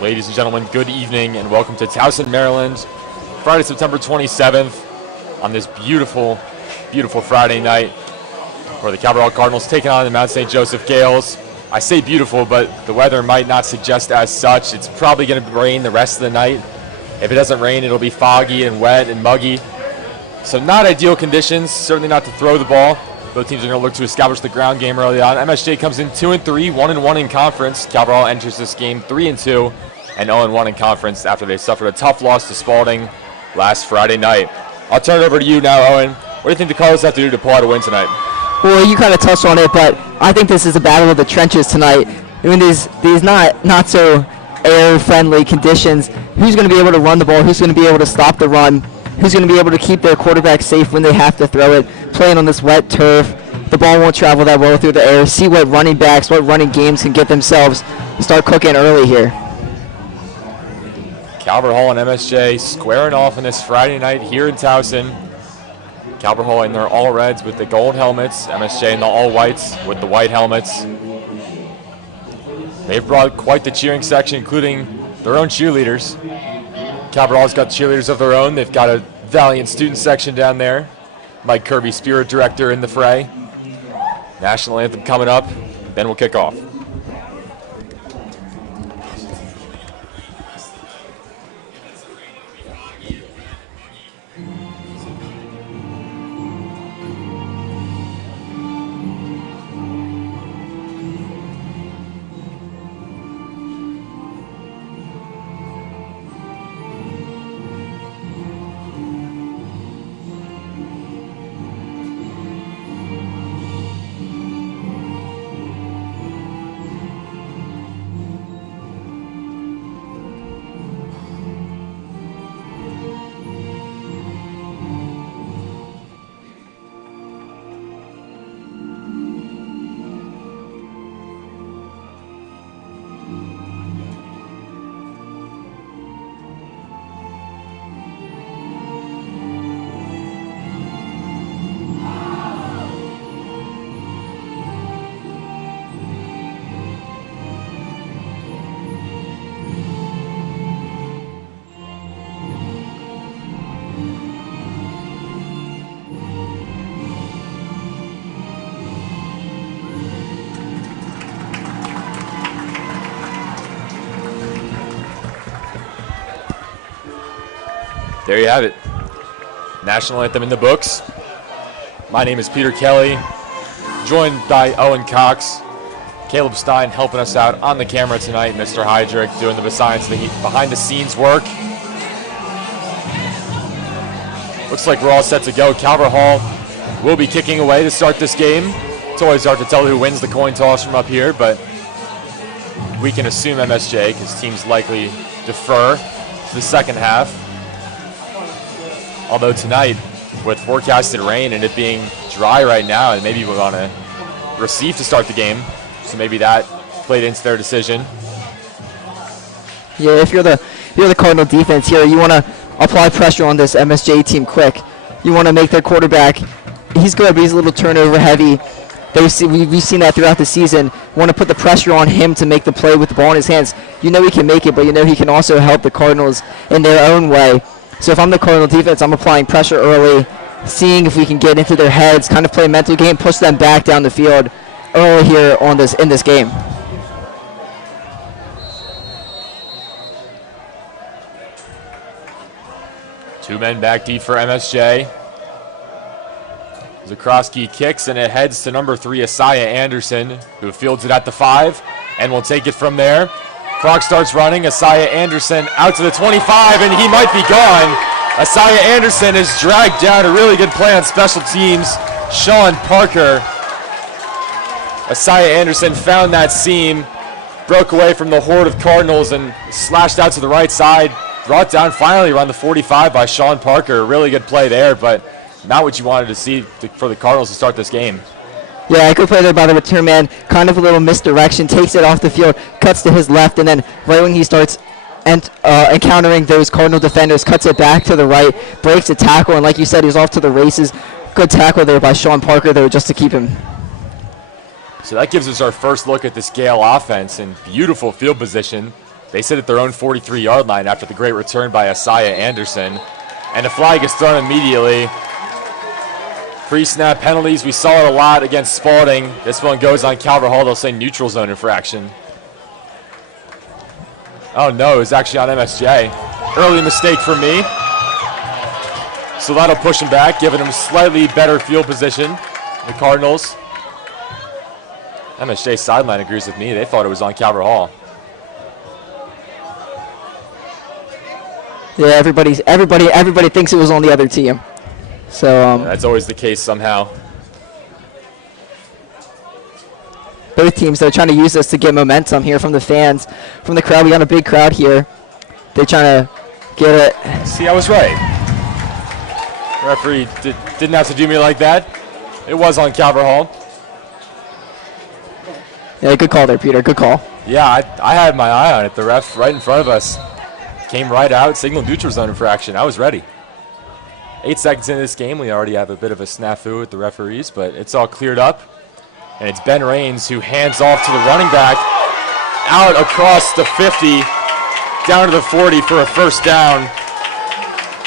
Ladies and gentlemen, good evening and welcome to Towson, Maryland. Friday, September 27th on this beautiful, beautiful Friday night where the Cardinals taking on the Mount St. Joseph Gales. I say beautiful, but the weather might not suggest as such. It's probably going to rain the rest of the night. If it doesn't rain, it'll be foggy and wet and muggy. So not ideal conditions, certainly not to throw the ball. Both teams are going to look to establish the ground game early on. MSJ comes in 2-3, 1-1 in conference. Cabral enters this game 3-2 and 0-1 in conference after they suffered a tough loss to Spalding last Friday night. I'll turn it over to you now, Owen. What do you think the Cardinals have to do to pull out a win tonight? Well, you kind of touched on it, but I think this is a battle of the trenches tonight. I mean, these not so air-friendly conditions. Who's going to be able to run the ball? Who's going to be able to stop the run? Who's going to be able to keep their quarterback safe when they have to throw it? Playing on this wet turf, the ball won't travel that well through the air. See what running backs, what running games can get themselves start cooking early here. Calvert Hall and MSJ squaring off on this Friday night here in Towson. Calvert Hall in their all reds with the gold helmets, MSJ in the all whites with the white helmets. They've brought quite the cheering section, including their own cheerleaders. Calvert Hall's got cheerleaders of their own. They've got a valiant student section down there. Mike Kirby, spirit director, in the fray. National anthem coming up, then we'll kick off. There you have it. National anthem in the books. My name is Peter Kelly, joined by Owen Cox, Caleb Stein helping us out on the camera tonight, Mr. Heydrich doing the behind-the-scenes work. Looks like we're all set to go. Calvert Hall will be kicking away to start this game. It's always hard to tell who wins the coin toss from up here, but we can assume MSJ because teams likely defer to the second half. Although tonight, with forecasted rain and it being dry right now, and maybe we're on a receive to start the game, so maybe that played into their decision. Yeah, if you're the Cardinal defense here, you want to apply pressure on this MSJ team quick. You want to make their quarterback, he's good, but he's a little turnover heavy. We've seen that throughout the season. Want to put the pressure on him to make the play with the ball in his hands. You know he can make it, but you know he can also help the Cardinals in their own way. So if I'm the Cardinal defense, I'm applying pressure early, seeing if we can get into their heads, kind of play a mental game, push them back down the field early here in this game. Two men back deep for MSJ. Zakroski kicks and it heads to number 3, Asaya Anderson, who fields it at the 5 and will take it from there. Clock starts running. Asaya Anderson out to the 25, and he might be gone. Asaya Anderson is dragged down. A really good play on special teams. Sean Parker. Asaya Anderson found that seam, broke away from the horde of Cardinals, and slashed out to the right side. Brought down finally around the 45 by Sean Parker. A really good play there, but not what you wanted to see for the Cardinals to start this game. Yeah, good play there by the return man. Kind of a little misdirection. Takes it off the field, cuts to his left, and then right when he starts encountering those Cardinal defenders, cuts it back to the right, breaks a tackle, and like you said, he's off to the races. Good tackle there by Sean Parker, though, just to keep him. So that gives us our first look at this Gale offense in beautiful field position. They sit at their own 43-yard line after the great return by Asaya Anderson. And the flag is thrown immediately. Pre-snap penalties, we saw it a lot against Spalding. This one goes on Calvert Hall. They'll say neutral zone infraction. Oh no, it was actually on MSJ. Early mistake for me. So that'll push him back, giving him slightly better field position. The Cardinals. MSJ sideline agrees with me. They thought it was on Calvert Hall. Yeah, everybody thinks it was on the other team. So Yeah, that's always the case somehow. Both teams, they're trying to use this to get momentum here from the fans, from the crowd. We got a big crowd here. They're trying to get it. See, I was right. The referee didn't have to do me like that. It was on Calvert Hall. Yeah, good call there, Peter. Good call. Yeah, I had my eye on it. The ref right in front of us came right out, signaled neutral zone infraction. I was ready. 8 seconds into this game, we already have a bit of a snafu with the referees, but it's all cleared up. And it's Ben Raines who hands off to the running back, out across the 50, down to the 40 for a first down.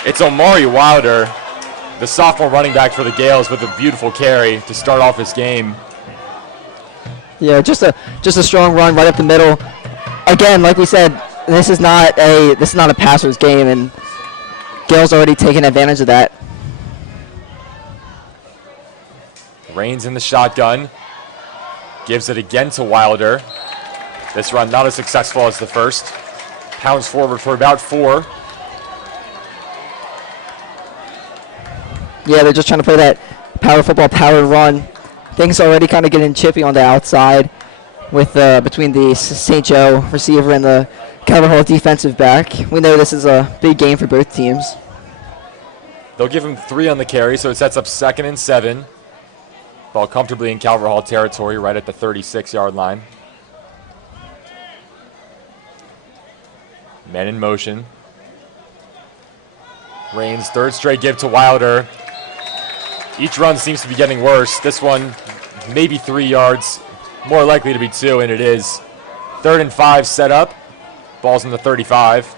It's Omari Wilder, the sophomore running back for the Gales, with a beautiful carry to start off this game. Yeah, just a strong run right up the middle. Again, like we said, this is not a passer's game, and Gale's already taken advantage of that. Raines in the shotgun. Gives it again to Wilder. This run not as successful as the first. Pounds forward for about 4. Yeah, they're just trying to play that power football, power run. Things already kind of getting chippy on the outside with between the St. Joe receiver and the Calvert Hall defensive back. We know this is a big game for both teams. They'll give him 3 on the carry, so it sets up 2nd and 7. Ball comfortably in Calvert Hall territory, right at the 36-yard line. Men in motion. Raines, third straight give to Wilder. Each run seems to be getting worse. This one, maybe 3 yards, more likely to be 2, and it is. 3rd and 5 set up. Ball's in the 35.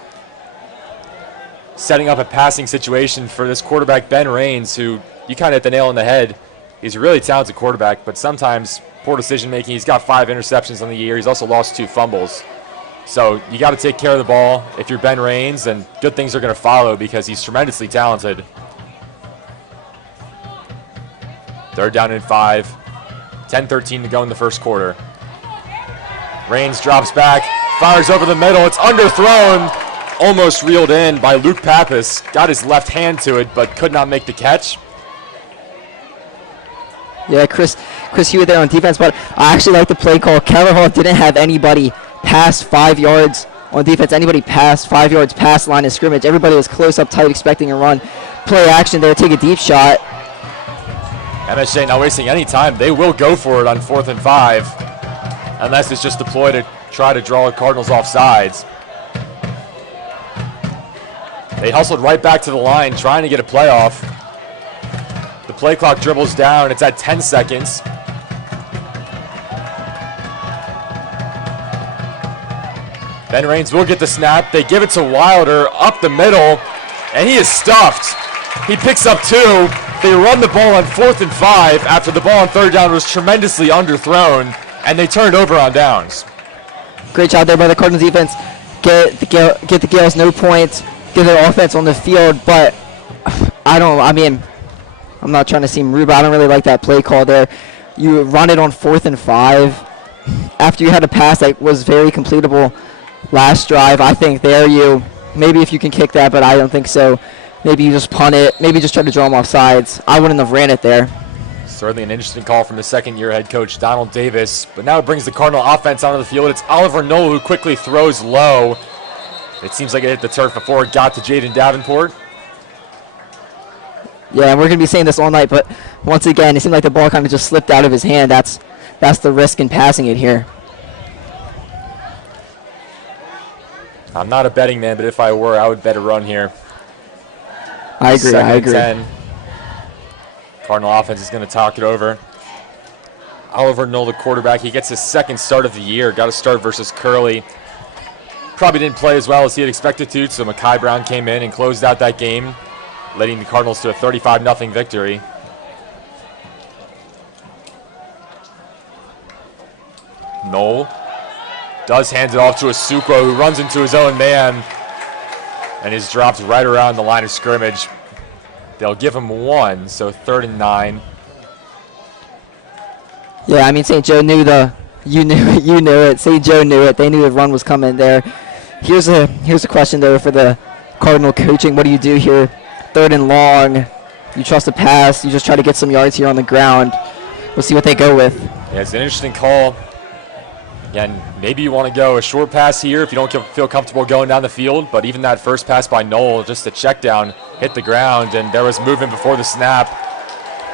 Setting up a passing situation for this quarterback, Ben Raines, who you kind of hit the nail on the head. He's a really talented quarterback, but sometimes poor decision making. He's got 5 interceptions on the year. He's also lost 2 fumbles. So you got to take care of the ball if you're Ben Raines, and good things are going to follow because he's tremendously talented. 3rd down and 5. 10-13 to go in the first quarter. Raines drops back, fires over the middle. It's underthrown, almost reeled in by Luke Pappas. Got his left hand to it, but could not make the catch. Yeah, Chris Hewitt there on defense, but I actually like the play call. Calvert Hall didn't have anybody past 5 yards on defense, anybody past 5 yards past line of scrimmage. Everybody was close up tight, expecting a run. Play action there, take a deep shot. MSJ not wasting any time. They will go for it on 4th and 5, unless it's just deployed to try to draw the Cardinals off sides. They hustled right back to the line, trying to get a playoff. The play clock dribbles down. It's at 10 seconds. Ben Raines will get the snap. They give it to Wilder up the middle, and he is stuffed. He picks up 2. They run the ball on 4th and 5 after the ball on 3rd down was tremendously underthrown, and they turned over on downs. Great job there by the Cardinals defense. Get the Gales no points, get their offense on the field, but I'm not trying to seem rude, but I don't really like that play call there. You run it on 4th and 5 after you had a pass that was very completable last drive. I think maybe if you can kick that, but I don't think so. Maybe you just punt it. Maybe just try to draw them off sides. I wouldn't have ran it there. Certainly an interesting call from the second-year head coach, Donald Davis. But now it brings the Cardinal offense onto the field. It's Oliver Knoll who quickly throws low. It seems like it hit the turf before it got to Jaden Davenport. Yeah, and we're going to be saying this all night, but once again, it seemed like the ball kind of just slipped out of his hand. That's the risk in passing it here. I'm not a betting man, but if I were, I would bet a run here. I agree. 2nd and 10. Cardinal offense is going to talk it over. Oliver Knoll, the quarterback, he gets his 2nd start of the year. Got to start versus Curley. probably didn't play as well as he had expected to, so Mekhi Brown came in and closed out that game, leading the Cardinals to a 35-0 victory. Knoll does hand it off to Asukwa, who runs into his own man and is dropped right around the line of scrimmage. They'll give him 1, so 3rd and 9. Yeah, I mean, St. Joe knew you knew it. St. Joe knew it. They knew the run was coming there. Here's a question though for the Cardinal coaching. What do you do here? 3rd and long. You trust the pass. You just try to get some yards here on the ground. We'll see what they go with. Yeah, it's an interesting call. Again, maybe you want to go a short pass here if you don't feel comfortable going down the field, but even that first pass by Knoll, just a check down, hit the ground, and there was movement before the snap.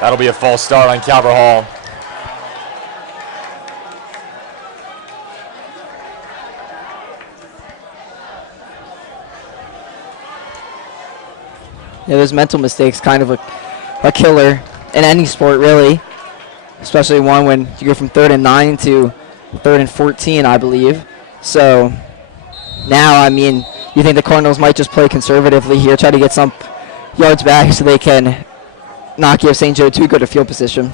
That'll be a false start on Calvert Hall. Yeah, those mental mistakes kind of a killer in any sport, really, especially one when you go from 3rd and 9 to 3rd and 14, I believe. So now, I mean, you think the Cardinals might just play conservatively here, try to get some yards back so they can not give St. Joe too good a field position.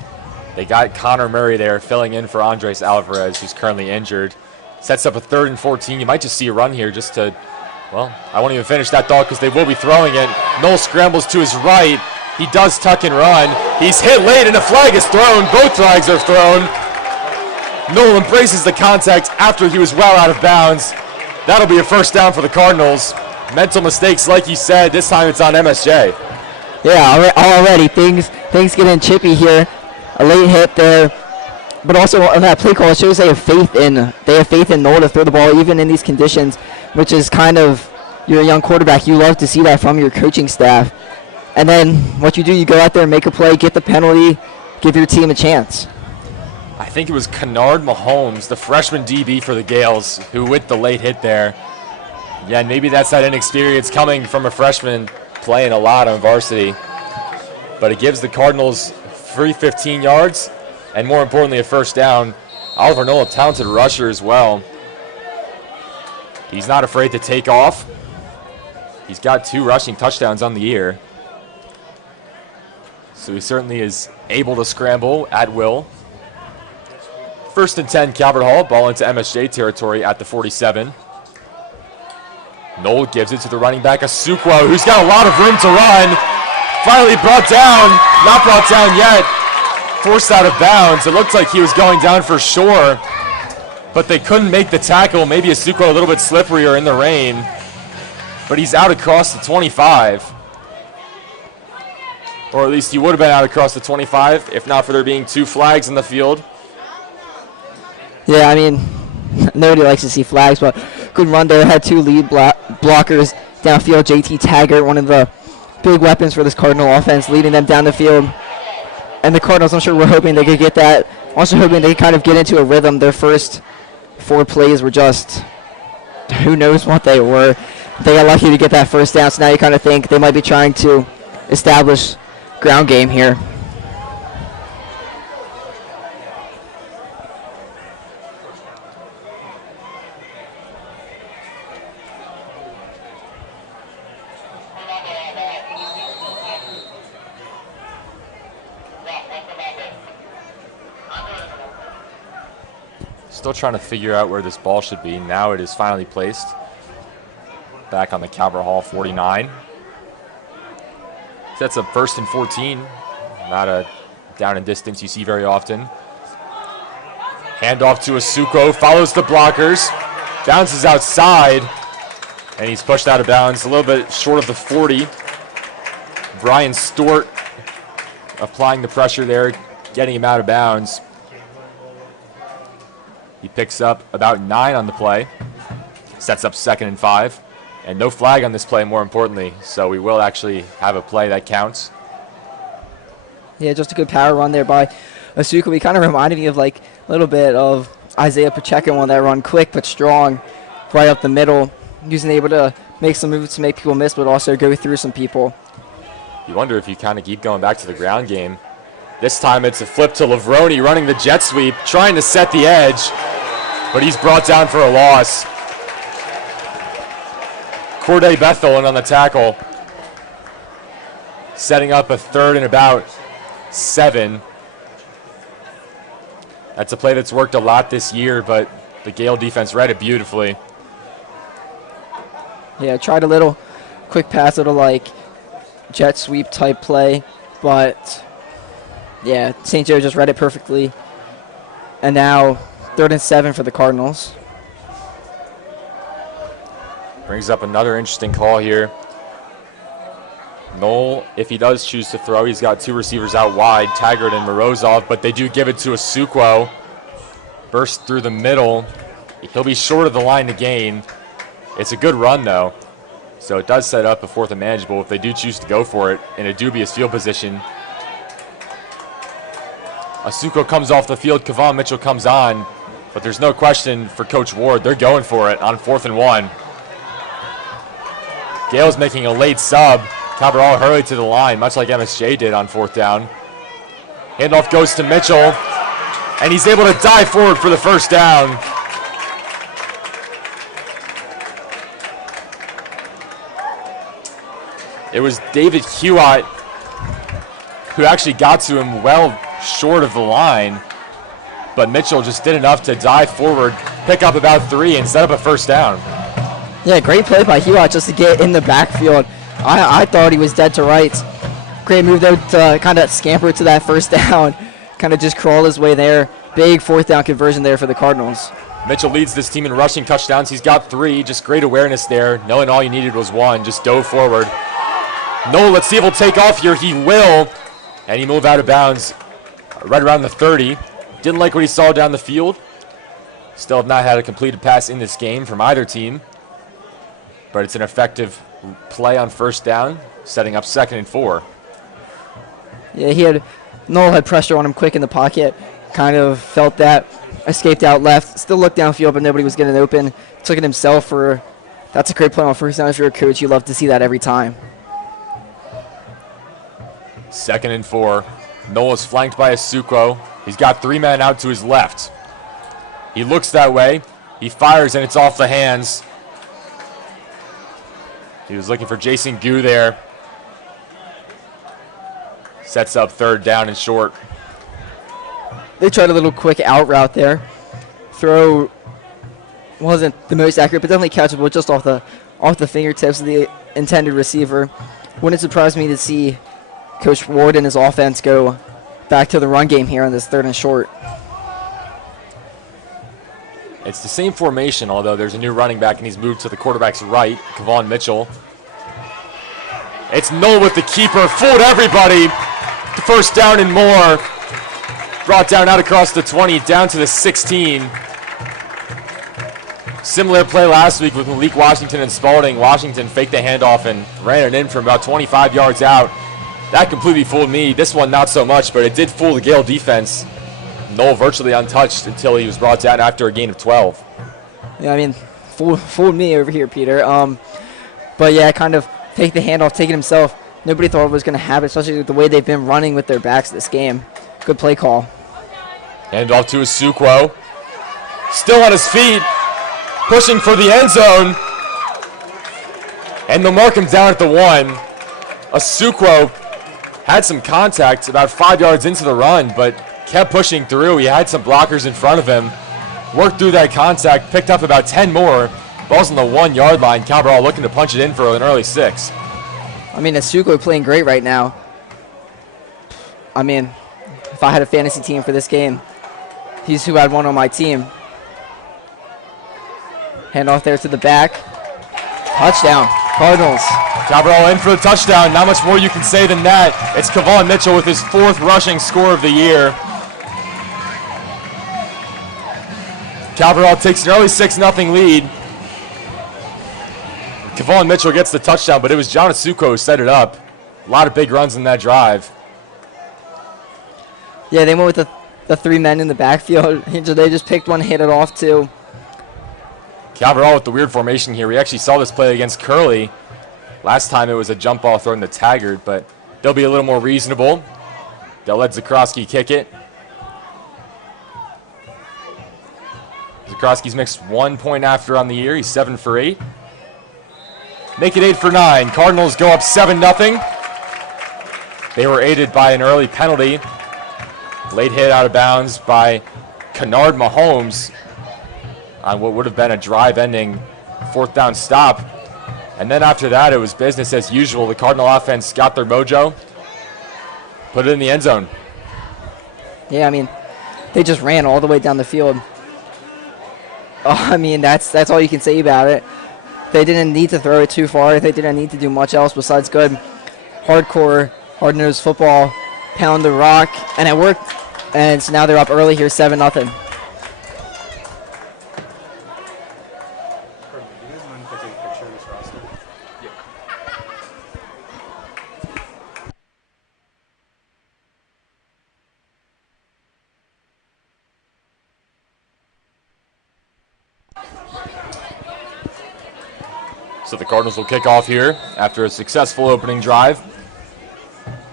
They got Connor Murray there filling in for Andres Alvarez, who's currently injured. Sets up a 3rd and 14. You might just see a run here just to, well, I won't even finish that thought because they will be throwing it. Knoll scrambles to his right. He does tuck and run. He's hit late and a flag is thrown. Both flags are thrown. Knoll embraces the contact after he was well out of bounds. That'll be a first down for the Cardinals. Mental mistakes, like you said, this time it's on MSJ. Yeah, already things getting chippy here. A late hit there, but also on that play call, it shows they have faith in Knoll to throw the ball even in these conditions, which is kind of, you're a young quarterback. You love to see that from your coaching staff. And then what you do, you go out there and make a play, get the penalty, give your team a chance. I think it was Kennard Mahomes, the freshman DB for the Gales, who with the late hit there. Yeah, maybe that's that inexperience coming from a freshman playing a lot on varsity. But it gives the Cardinals free 15 yards and, more importantly, a first down. Oliver Knoll, a talented rusher as well. He's not afraid to take off. He's got 2 rushing touchdowns on the year. So he certainly is able to scramble at will. 1st and 10, Calvert Hall, ball into MSJ territory at the 47. Knoll gives it to the running back, Asukwa, who's got a lot of room to run. Finally brought down, not brought down yet. Forced out of bounds. It looked like he was going down for sure, but they couldn't make the tackle. Maybe Asukwa a little bit slipperier in the rain, but he's out across the 25. Or at least he would have been out across the 25 if not for there being 2 flags in the field. Yeah, I mean, nobody likes to see flags, but good run there. Had 2 lead blockers downfield. JT Taggart, one of the big weapons for this Cardinal offense, leading them down the field. And the Cardinals, I'm sure, were hoping they could get that. Also hoping they kind of get into a rhythm. Their first 4 plays were just, who knows what they were. They got lucky to get that first down, so now you kind of think they might be trying to establish ground game here. Still trying to figure out where this ball should be. Now it is finally placed back on the Calvert Hall 49. That's a 1st and 14. Not a down and distance you see very often. Handoff to Asukwa, follows the blockers, bounces outside, and he's pushed out of bounds a little bit short of the 40. Brian Stewart applying the pressure there, getting him out of bounds. He picks up about 9 on the play, sets up 2nd and 5, and no flag on this play, more importantly, so we will actually have a play that counts. Yeah, just a good power run there by Asukwa. He kind of reminded me of like a little bit of Isaiah Pacheco on that run, quick but strong, right up the middle, using able to make some moves to make people miss, but also go through some people. You wonder if you kind of keep going back to the ground game. This time it's a flip to Lavroni running the jet sweep, trying to set the edge, but he's brought down for a loss. Corday Bethel in on the tackle. Setting up a 3rd and about 7. That's a play that's worked a lot this year, but the Gale defense read it beautifully. Yeah, tried a little quick pass, little like jet sweep type play, but yeah, St. Joe just read it perfectly. And now 3rd and 7 for the Cardinals. Brings up another interesting call here. Knoll, if he does choose to throw, he's got 2 receivers out wide, Taggart and Morozov, but they do give it to Asukwo. Burst through the middle. He'll be short of the line to gain. It's a good run, though. So it does set up a 4th and manageable if they do choose to go for it in a dubious field position. Asukwo comes off the field. Kevon Mitchell comes on. But there's no question for Coach Ward. They're going for it on 4th and 1. Gale's making a late sub. Cabral hurried to the line, much like MSJ did on 4th down. Handoff goes to Mitchell, and he's able to dive forward for the 1st down. It was David Hewitt who actually got to him well short of the line, but Mitchell just did enough to dive forward, pick up about 3, and set up a 1st down. Yeah, great play by Hewitt just to get in the backfield. I thought he was dead to rights. Great move though to kind of scamper to that 1st down, kind of just crawl his way there. Big 4th down conversion there for the Cardinals. Mitchell leads this team in rushing touchdowns. He's got 3, just great awareness there, knowing all you needed was 1, just dove forward. No, let's see if he'll take off here. He will, and he moved out of bounds right around the 30. Didn't like what he saw down the field. Still have not had a completed pass in this game from either team, but it's an effective play on 1st down, setting up 2nd and 4. Yeah, Noel had pressure on him quick in the pocket, kind of felt that, escaped out left, still looked downfield, but nobody was getting open. Took it himself for, that's a great play on 1st down. If you're a coach, you love to see that every time. 2nd and 4. Noel is flanked by Asukwo. He's got 3 men out to his left. He looks that way. He fires, and it's off the hands. He was looking for Jason Gu there. Sets up 3rd down and short. They tried a little quick out route there. Throw wasn't the most accurate, but definitely catchable just off the fingertips of the intended receiver. Wouldn't surprise me to see Coach Ward and his offense go back to the run game here on this 3rd and short. It's the same formation, although there's a new running back, and he's moved to the quarterback's right, Kevon Mitchell. It's Noel with the keeper, fooled everybody. 1st down and more. Brought down out across the 20, down to the 16. Similar play last week with Malik Washington and Spalding. Washington faked the handoff and ran it in from about 25 yards out. That completely fooled me. This one not so much, but it did fool the Gale defense. Noel virtually untouched until he was brought down after a gain of 12. Yeah, I mean, fooled me over here, Peter. But yeah, kind of take the handoff, take it himself. Nobody thought it was going to happen, especially with the way they've been running with their backs this game. Good play call. Handoff to Asukwo. Still on his feet, pushing for the end zone. And they'll mark him down at the 1. Asukwo had some contact about 5 yards into the run, but kept pushing through. He had some blockers in front of him. Worked through that contact, picked up about 10 more. Ball's on the 1 yard line. Cabral looking to punch it in for an early 6. I mean, Asukwo playing great right now. I mean, if I had a fantasy team for this game, he's who I'd want on my team. Handoff there to the back. Touchdown, Cardinals. Cabral in for the touchdown. Not much more you can say than that. It's Kevon Mitchell with his 4th rushing score of the year. Cabral takes an early 6-0 lead. Kevon Mitchell gets the touchdown, but it was John Asukwo who set it up. A lot of big runs in that drive. Yeah, they went with the 3 men in the backfield. They just picked one, hit it off too. Cabral with the weird formation here. We actually saw this play against Curley. Last time it was a jump ball thrown to Taggart, but they'll be a little more reasonable. They'll let Zakrowski kick it. Zakrowski's mixed 1 point after on the year. He's 7 for 8. Make it 8 for 9. Cardinals go up 7-0. They were aided by an early penalty. Late hit out of bounds by Kennard Mahomes on what would have been a drive-ending 4th down stop. And then after that, it was business as usual. The Cardinal offense got their mojo, put it in the end zone. Yeah, I mean, they just ran all the way down the field. I mean, that's all you can say about it. They didn't need to throw it too far. They didn't need to do much else besides good, hardcore, hard-nosed football, pound the rock, and it worked. And so now they're up early here, 7-0. So the Cardinals will kick off here after a successful opening drive.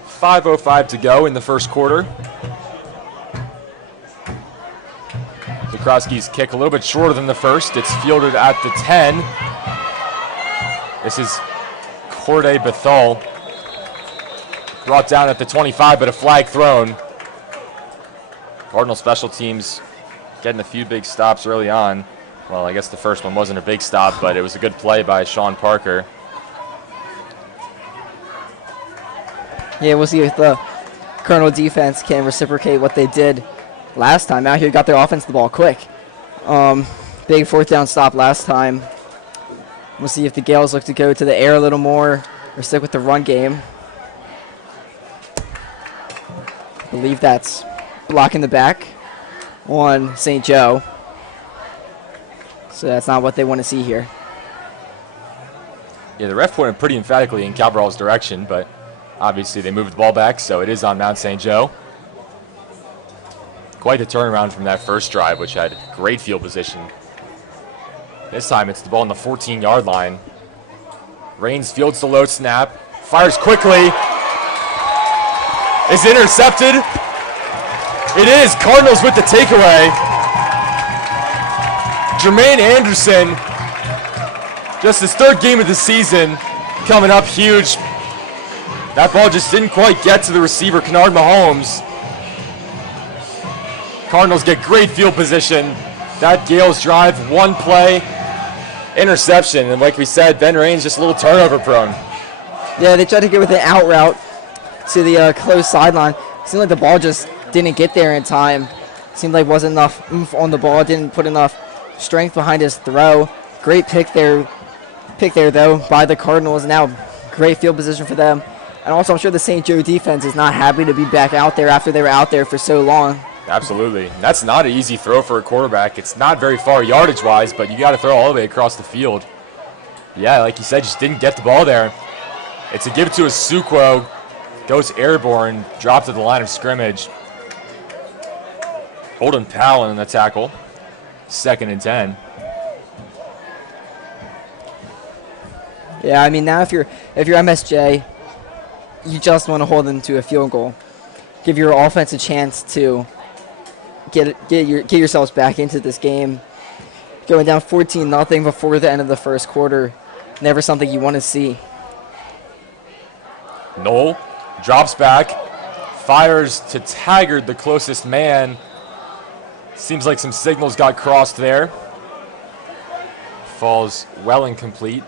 5:05 to go in the first quarter. Zakrowski's kick a little bit shorter than the first. It's fielded at the 10. This is Corday Bethel. Brought down at the 25, but a flag thrown. Cardinal special teams getting a few big stops early on. Well, I guess the first one wasn't a big stop, but it was a good play by Sean Parker. Yeah, we'll see if the Cardinal defense can reciprocate what they did last time. Out here, got their offense the ball quick. Big 4th down stop last time. We'll see if the Gales look to go to the air a little more or stick with the run game. I believe that's blocking the back on St. Joe. So that's not what they want to see here. Yeah, the ref pointed pretty emphatically in Cabral's direction, but obviously they moved the ball back, so it is on Mount St. Joe. Quite the turnaround from that first drive, which had great field position. This time it's the ball on the 14-yard line. Raines fields the low snap, fires quickly, is intercepted. It is Cardinals with the takeaway. Jermaine Anderson, just his 3rd game of the season, coming up huge. That ball just didn't quite get to the receiver, Kennard Mahomes. Cardinals get great field position. That Gales drive, 1 play, interception. And like we said, Ben Raines just a little turnover prone. Yeah, they tried to get with an out route to the close sideline. Seemed like the ball just didn't get there in time. Seemed like wasn't enough oomph on the ball, didn't put enough strength behind his throw. Great pick there though by the Cardinals. Now great field position for them. And also I'm sure the St. Joe defense is not happy to be back out there after they were out there for so long. Absolutely. That's not an easy throw for a quarterback. It's not very far yardage-wise, but you got to throw all the way across the field. Yeah, like you said, just didn't get the ball there. It's a give to Asukwo. Goes airborne, dropped at the line of scrimmage. Holden Powell in the tackle. 2nd and 10. Yeah, I mean now if you're MSJ, you just want to hold them to a field goal. Give your offense a chance to get yourselves back into this game. Going down 14-0 before the end of the first quarter, never something you want to see. Knoll drops back, fires to Taggart, the closest man. Seems like some signals got crossed there. Falls well incomplete,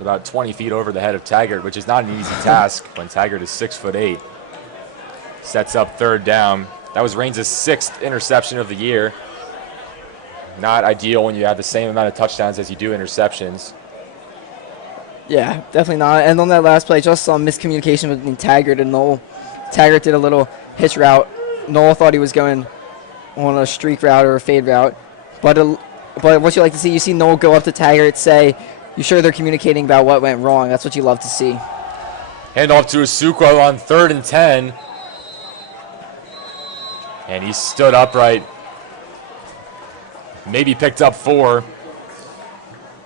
about 20 feet over the head of Taggart, which is not an easy task when Taggart is 6'8". Sets up 3rd down. That was Raines' 6th interception of the year. Not ideal when you have the same amount of touchdowns as you do interceptions. Yeah, definitely not. And on that last play, just some miscommunication between Taggart and Knoll. Taggart did a little hitch route. Knoll thought he was going on a streak route or a fade route. But what you like to see, you see Knoll go up to Taggart, say, you sure they're communicating about what went wrong. That's what you love to see. Handoff to Asukwo on 3rd and 10. And he stood upright. Maybe picked up 4.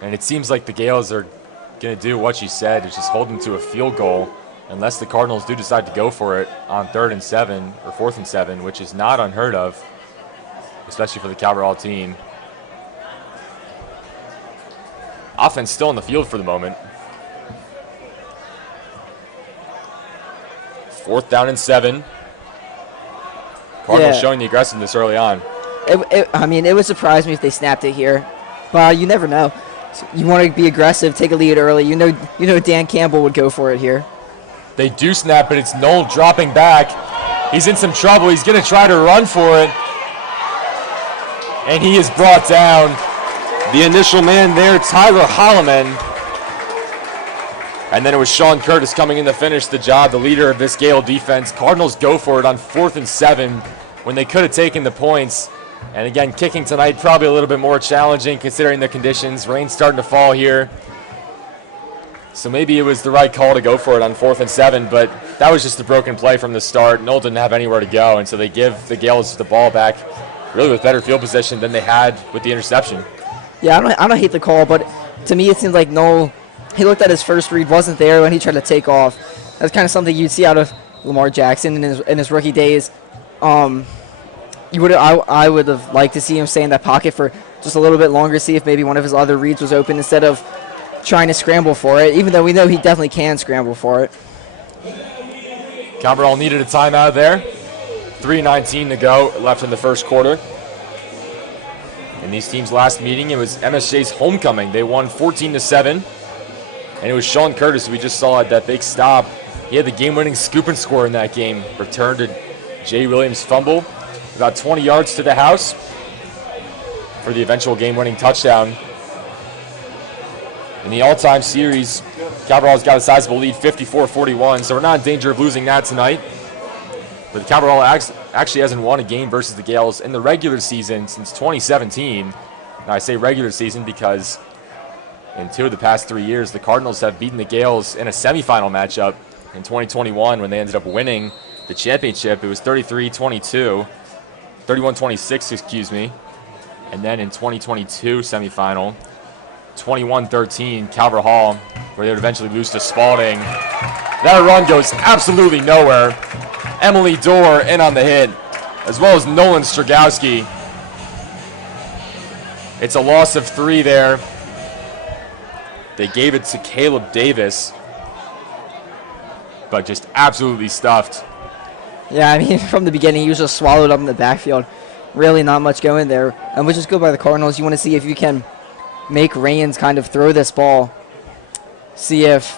And it seems like the Gales are going to do what you said, is just hold them to a field goal, unless the Cardinals do decide to go for it on 3rd and 7 or 4th and 7, which is not unheard of, especially for the Cabral team. Offense still on the field for the moment. 4th down and 7. Cardinals Yeah. showing the aggressiveness early on. It would surprise me if they snapped it here. But you never know. So you want to be aggressive, take a lead early. You know Dan Campbell would go for it here. They do snap, but it's Knoll dropping back. He's in some trouble. He's going to try to run for it. And he is brought down. The initial man there, Tyler Holloman. And then it was Sean Curtis coming in to finish the job, the leader of this Gale defense. Cardinals go for it on 4th and 7 when they could have taken the points. And again, kicking tonight probably a little bit more challenging considering the conditions. Rain's starting to fall here. So maybe it was the right call to go for it on 4th and 7, but that was just a broken play from the start. Knoll didn't have anywhere to go, and so they give the Gales the ball back really with better field position than they had with the interception. Yeah, I don't hate the call, but to me it seems like Knoll, he looked at his first read, wasn't there when he tried to take off. That's kind of something you'd see out of Lamar Jackson in his rookie days. I would have liked to see him stay in that pocket for just a little bit longer, see if maybe one of his other reads was open instead of trying to scramble for it, even though we know he definitely can scramble for it. Cabral needed a timeout there. 3:19 to go left in the first quarter. In these teams' last meeting, it was MSJ's homecoming. They won 14-7. And it was Sean Curtis, who we just saw at that big stop. He had the game-winning scoop and score in that game. Returned to Jay Williams' fumble. About 20 yards to the house for the eventual game-winning touchdown. In the all-time series, Cabral's got a sizable lead, 54-41, so we're not in danger of losing that tonight. But Cabral actually hasn't won a game versus the Gales in the regular season since 2017. Now I say regular season because in 2 of the past 3 years, the Cardinals have beaten the Gales in a semifinal matchup. In 2021, when they ended up winning the championship, it was 31-26, excuse me. And then in 2022 semifinal, 21-13, Calvert Hall, where they would eventually lose to Spalding. That run goes absolutely nowhere. Emily Dorr in on the hit, as well as Nolan Stragowski. It's a loss of 3 there. They gave it to Caleb Davis, but just absolutely stuffed. Yeah, I mean, from the beginning, he was just swallowed up in the backfield. Really not much going there. And which is good by the Cardinals. You want to see if you can make Rains kind of throw this ball. See if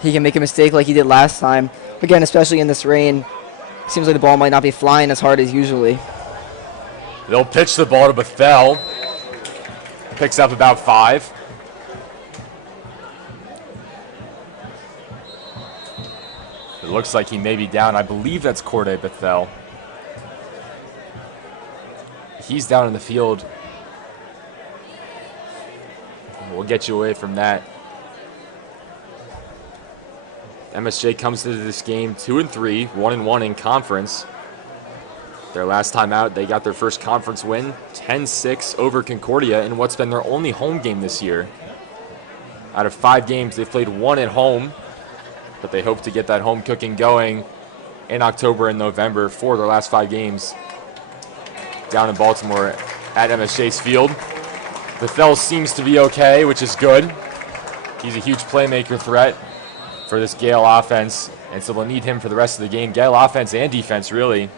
he can make a mistake like he did last time. Again, especially in this rain, seems like the ball might not be flying as hard as usually. They'll pitch the ball to Bethel. Picks up about 5. It looks like he may be down. I believe that's Corday Bethel. He's down in the field. We'll get you away from that. MSJ comes into this game 2-3, 1-1 in conference. Their last time out, they got their first conference win, 10-6 over Concordia in what's been their only home game this year. Out of 5 games, they've played 1 at home, but they hope to get that home cooking going in October and November for their last 5 games down in Baltimore at MSJ's field. Bethel seems to be okay, which is good. He's a huge playmaker threat for this Gale offense, and so they'll need him for the rest of the game. Gale offense and defense, really.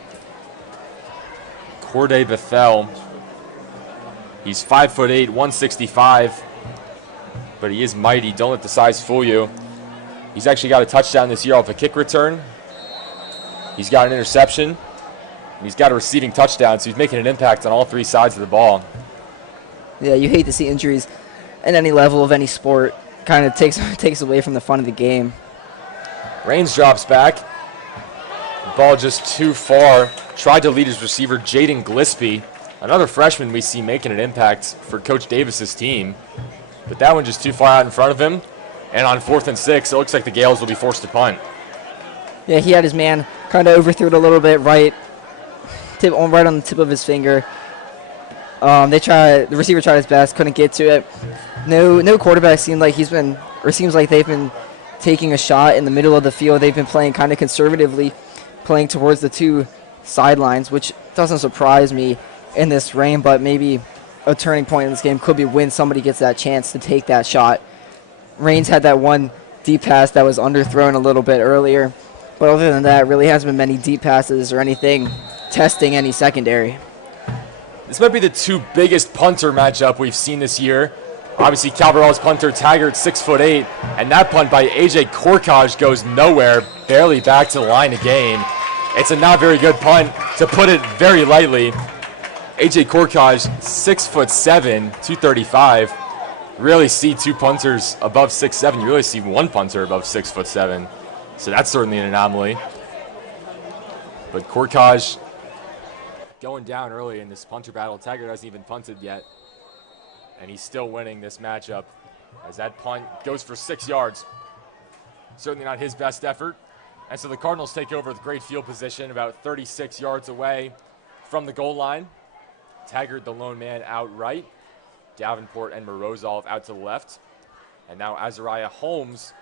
Corday Bethel, he's 5'8", 165, but he is mighty. Don't let the size fool you. He's actually got a touchdown this year off a kick return. He's got an interception, and he's got a receiving touchdown, so he's making an impact on all 3 sides of the ball. Yeah, you hate to see injuries at any level of any sport. Kind of takes away from the fun of the game. Rains drops back. Ball just too far. Tried to lead his receiver, Jaden Gillespie. Another freshman we see making an impact for Coach Davis's team. But that one just too far out in front of him. And on 4th and 6, it looks like the Gales will be forced to punt. Yeah, he had his man kind of overthrew it a little bit right on the tip of his finger. The receiver tried his best, couldn't get to it. No quarterback seems like they've been taking a shot in the middle of the field. They've been playing kind of conservatively, playing towards the 2 sidelines, which doesn't surprise me in this rain, but maybe a turning point in this game could be when somebody gets that chance to take that shot. Rains had that one deep pass that was underthrown a little bit earlier. But other than that, really hasn't been many deep passes or anything testing any secondary. This might be the two biggest punter matchup we've seen this year. Obviously, Calverall's punter Taggart, 6'8", and that punt by AJ Korkaj goes nowhere, barely back to the line to gain. It's a not very good punt, to put it very lightly. AJ Korkaj, 6'7", 235. Really see two punters above 6'7". You really see one punter above 6'7". So that's certainly an anomaly. But Korkaj going down early in this punter battle. Taggart hasn't even punted yet. And he's still winning this matchup as that punt goes for 6 yards. Certainly not his best effort. And so the Cardinals take over with great field position about 36 yards away from the goal line. Taggart, the lone man, out right. Davenport and Morozov out to the left. And now Azariah Holmes,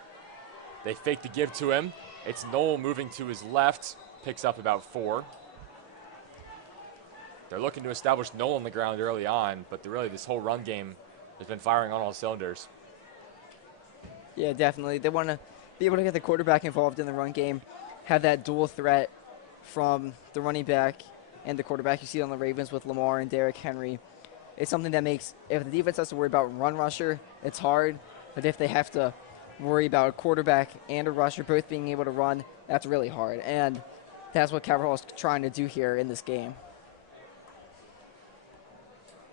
they fake the give to him. It's Knoll moving to his left, picks up about 4. They're looking to establish Knoll on the ground early on, but really this whole run game has been firing on all cylinders. Yeah, definitely. They want to be able to get the quarterback involved in the run game, have that dual threat from the running back and the quarterback. You see it on the Ravens with Lamar and Derrick Henry. It's something that makes, if the defense has to worry about run rusher, it's hard. But if they have to worry about a quarterback and a rusher both being able to run, that's really hard. And that's what Calverall is trying to do here in this game.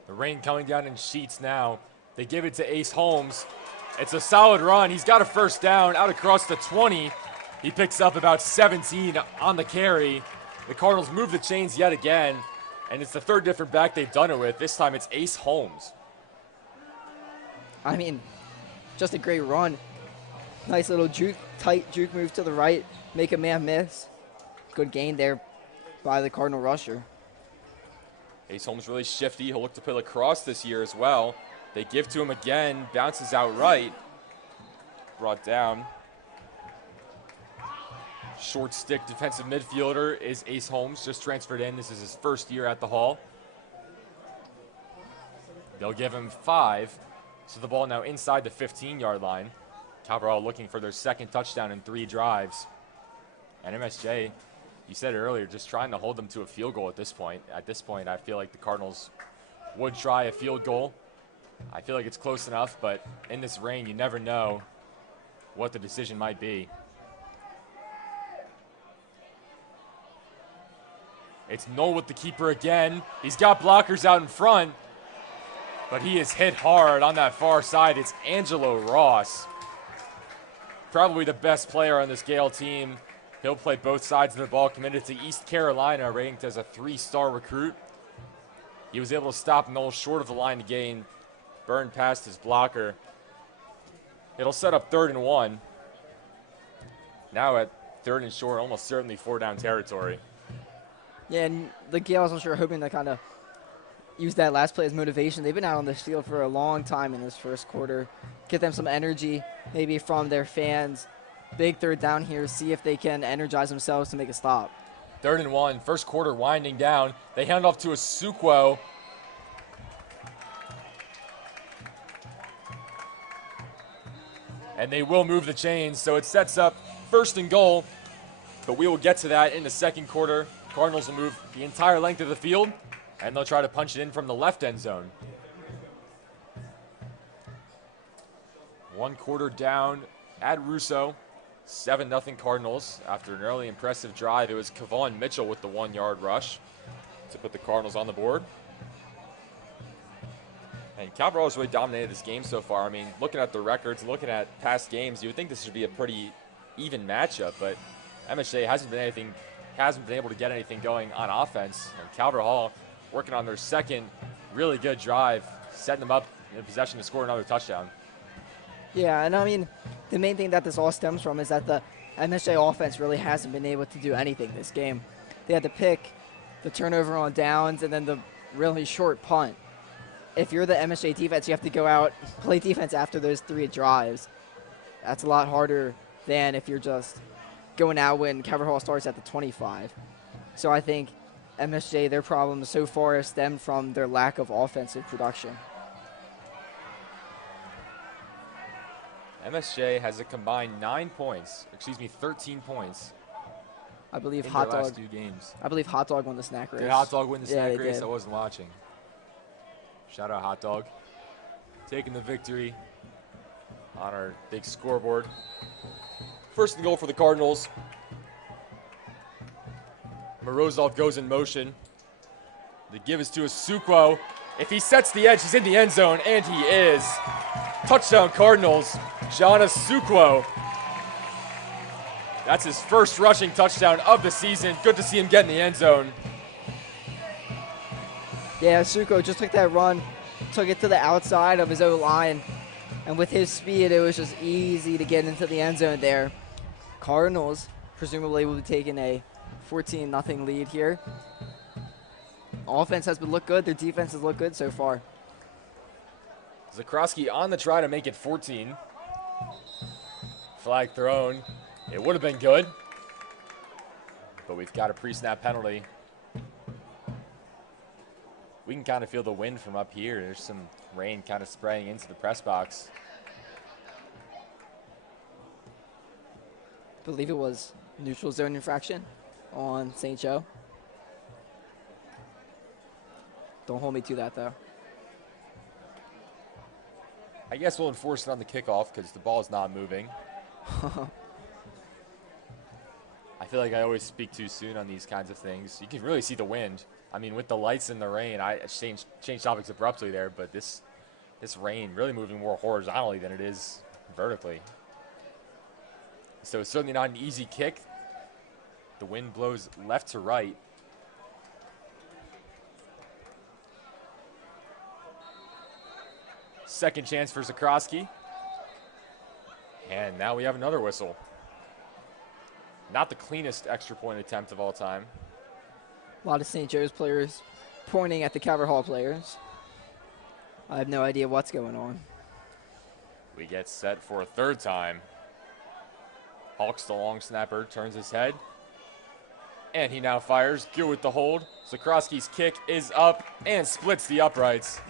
The rain coming down in sheets now. They give it to Ace Holmes. It's a solid run. He's got a first down out across the 20. He picks up about 17 on the carry. The Cardinals move the chains yet again, and it's the third different back they've done it with. This time it's Ace Holmes. I mean, just a great run. Nice little juke, tight juke move to the right, make a man miss. Good gain there by the Cardinal rusher. Ace Holmes really shifty. He'll look to play lacrosse this year as well. They give to him again, bounces out right. Brought down. Short stick defensive midfielder is Ace Holmes, just transferred in. This is his first year at the Hall. They'll give him 5. So the ball now inside the 15-yard line. Calverall looking for their second touchdown in 3 drives. And MSJ, you said it earlier, just trying to hold them to a field goal at this point. At this point, I feel like the Cardinals would try a field goal. I feel like it's close enough, but in this rain, you never know what the decision might be. It's Knoll with the keeper again. He's got blockers out in front, but he is hit hard on that far side. It's Angelo Ross, probably the best player on this Gale team. He'll play both sides of the ball, committed to East Carolina, ranked as a 3-star recruit. He was able to stop Knoll short of the line to gain, burned past his blocker. It'll set up 3rd and 1. Now at 3rd and short, almost certainly 4-down territory. Yeah, and the Gales, I'm sure, hoping to kind of use that last play as motivation. They've been out on the field for a long time in this first quarter. Get them some energy, maybe from their fans. Big 3rd down here, see if they can energize themselves to make a stop. 3rd and 1, first quarter winding down. They hand off to Asukwo. And they will move the chains, so it sets up 1st and goal. But we will get to that in the second quarter. Cardinals will move the entire length of the field, and they'll try to punch it in from the left end zone. 1 quarter down at Russo. 7-0 Cardinals. After an early impressive drive, it was Kavon Mitchell with the 1-yard rush to put the Cardinals on the board. And Calverall has really dominated this game so far. I mean, looking at the records, looking at past games, you would think this should be a pretty even matchup, but MSJ hasn't been able to get anything going on offense. And Calverall working on their second really good drive, setting them up in a possession to score another touchdown. Yeah, and I mean, the main thing that this all stems from is that the MSJ offense really hasn't been able to do anything this game. They had to pick the turnover on downs and then the really short punt. If you're the MSJ defense, you have to go out, play defense after those 3 drives. That's a lot harder than if you're just going out when Calverall starts at the 25. So I think MSJ, their problems so far have stemmed from their lack of offensive production. MSJ has a combined 13 points I believe in Hot their last Dog. 2 games. I believe Hot Dog won the snack race. Did Hot Dog win the Yeah, snack they race? did. I wasn't watching. Shout out Hot Dog. Taking the victory on our big scoreboard. First and goal for the Cardinals. Morozov goes in motion. The give is to Asukwo. If he sets the edge, he's in the end zone, and he is. Touchdown Cardinals, John Asukwo. That's his first rushing touchdown of the season. Good to see him get in the end zone. Yeah, Suko just took that run, took it to the outside of his O-line, and with his speed, it was just easy to get into the end zone there. Cardinals presumably will be taking a 14-0 lead here. Offense has been looked good. Their defense has looked good so far. Zakroski on the try to make it 14. Flag thrown. It would have been good, but we've got a pre-snap penalty. We can kind of feel the wind from up here. There's some rain kind of spraying into the press box. I believe it was neutral zone infraction on St. Joe. Don't hold me to that, though. I guess we'll enforce it on the kickoff because the ball is not moving. I feel like I always speak too soon on these kinds of things. You can really see the wind. I mean, with the lights and the rain, I changed topics abruptly there, but this rain really moving more horizontally than it is vertically. So it's certainly not an easy kick. The wind blows left to right. Second chance for Zakroski. And now we have another whistle. Not the cleanest extra point attempt of all time. A lot of St. Joe's players pointing at the Calvert Hall players. I have no idea what's going on. We get set for a third time. Hawks, the long snapper, turns his head. And he now fires. Good with the hold. Zakroski's kick is up and splits the uprights.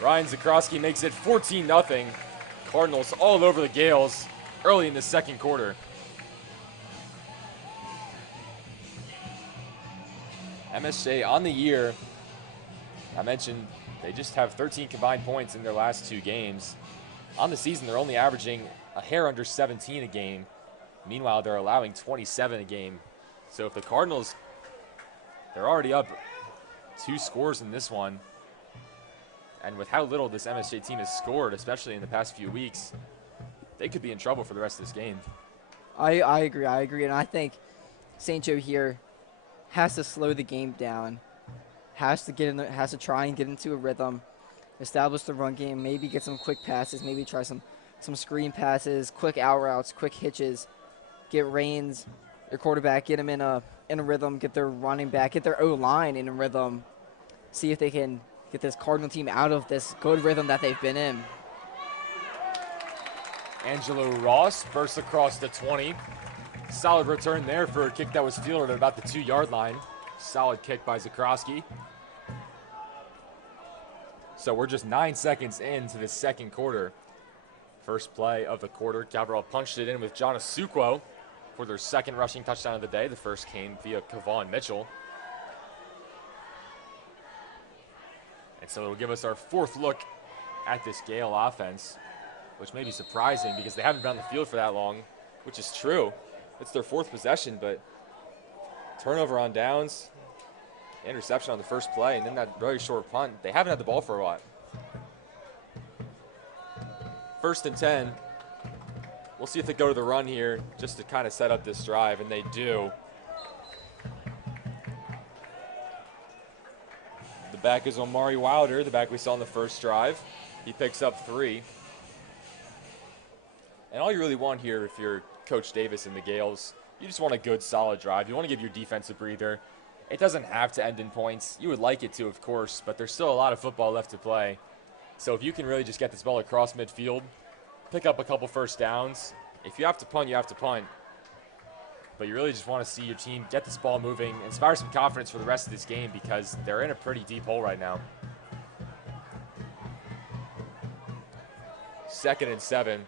Ryan Zakroski makes it 14-0. Cardinals all over the Gales early in the second quarter. MSJ on the year, I mentioned they just have 13 combined points in their last 2 games. On the season, they're only averaging a hair under 17 a game. Meanwhile, they're allowing 27 a game. So if the Cardinals, they're already up 2 scores in this one. And with how little this MSJ team has scored, especially in the past few weeks, they could be in trouble for the rest of this game. I agree. And I think St. Joe here has to slow the game down, has to try and get into a rhythm, establish the run game, maybe get some quick passes, maybe try some screen passes, quick out routes, quick hitches, get Reigns, their quarterback, get him in a rhythm, get their running back, get their O-line in a rhythm, see if they can get this Cardinal team out of this good rhythm that they've been in. Angelo Ross bursts across the 20. Solid return there for a kick that was fielded at about the 2-yard line. Solid kick by Zakroski. So we're just 9 seconds into the second quarter. First play of the quarter, Cabral punched it in with John Asukwo for their second rushing touchdown of the day. The first came via Kevon Mitchell. And so it'll give us our 4th look at this Gale offense, which may be surprising because they haven't been on the field for that long, which is true. It's their 4th possession, but turnover on downs, interception on the first play, and then that very short punt. They haven't had the ball for a while. 1st and 10. We'll see if they go to the run here just to kind of set up this drive, and they do. The back is Omari Wilder, the back we saw in the first drive. He picks up 3. And all you really want here, if you're Coach Davis and the Gales, you just want a good, solid drive. You want to give your defense a breather. It doesn't have to end in points. You would like it to, of course, but there's still a lot of football left to play. So if you can really just get this ball across midfield, pick up a couple first downs. If you have to punt, you have to punt. But you really just want to see your team get this ball moving, inspire some confidence for the rest of this game because they're in a pretty deep hole right now. 2nd and 7.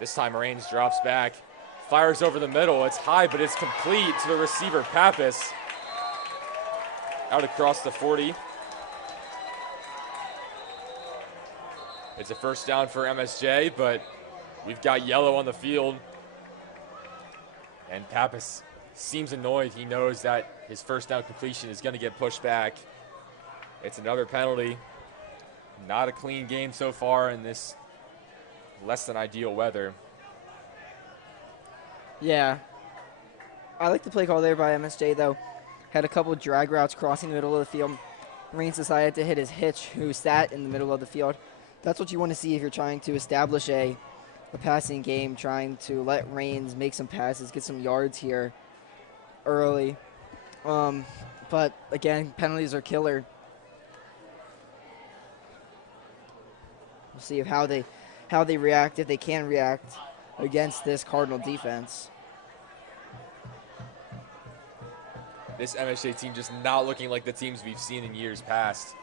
This time Reigns drops back, fires over the middle. It's high, but it's complete to the receiver, Pappas. Out across the 40. It's a first down for MSJ, but we've got yellow on the field. And Pappas seems annoyed. He knows that his first down completion is going to get pushed back. It's another penalty. Not a clean game so far in this less than ideal weather. Yeah. I like the play call there by MSJ, though. Had a couple of drag routes crossing the middle of the field. Reigns decided to hit his hitch, who sat in the middle of the field. That's what you want to see if you're trying to establish a passing game, trying to let Reigns make some passes, get some yards here early. But, again, penalties are killer. We'll see how they react, if they can react against this Cardinal defense. This MSJ team just not looking like the teams we've seen in years past.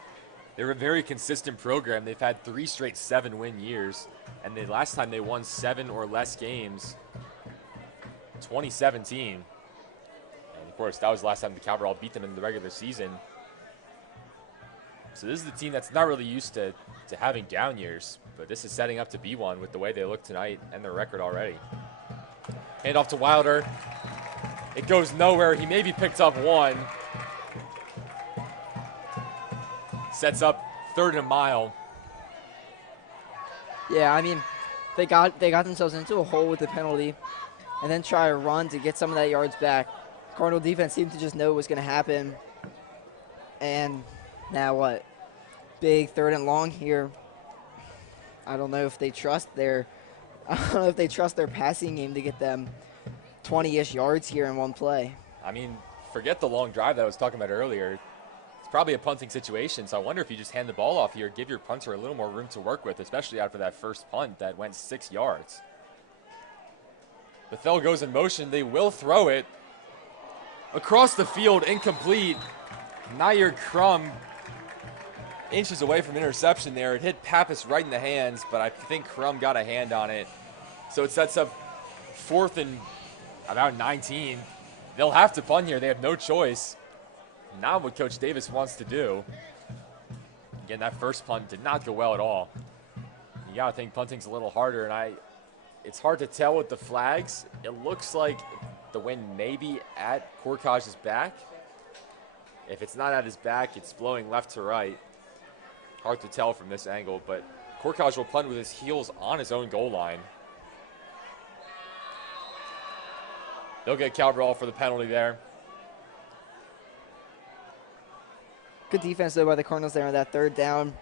They're a very consistent program. They've had 3 straight 7-win years, and the last time they won 7 or less games, 2017. And of course, that was the last time the Cabral beat them in the regular season. So this is the team that's not really used to having down years, but this is setting up to be one with the way they look tonight and their record already. Hand off to Wilder. It goes nowhere. He maybe picked up 1. Sets up 3rd and a mile. Yeah, I mean, they got themselves into a hole with the penalty and then try a run to get some of that yards back. Cardinal defense seemed to just know what was going to happen. And now what? Big 3rd and long here. I don't know if they trust their passing game to get them 20-ish yards here in one play. I mean, forget the long drive that I was talking about earlier. It's probably a punting situation, so I wonder if you just hand the ball off here, give your punter a little more room to work with, especially after that first punt that went 6 yards. Bethel goes in motion. They will throw it. Across the field, incomplete. Nair Crum inches away from interception there. It hit Pappas right in the hands, but I think Crum got a hand on it. So it sets up 4th and about 19. They'll have to punt here. They have no choice. Not what Coach Davis wants to do. Again, that first punt did not go well at all. You got to think punting's a little harder, and it's hard to tell with the flags. It looks like the wind may be at Korkaj's back. If it's not at his back, it's blowing left to right. Hard to tell from this angle, but Korkaj will punt with his heels on his own goal line. They'll get Cabral for the penalty there. Good defense, though, by the Cardinals there on that 3rd down.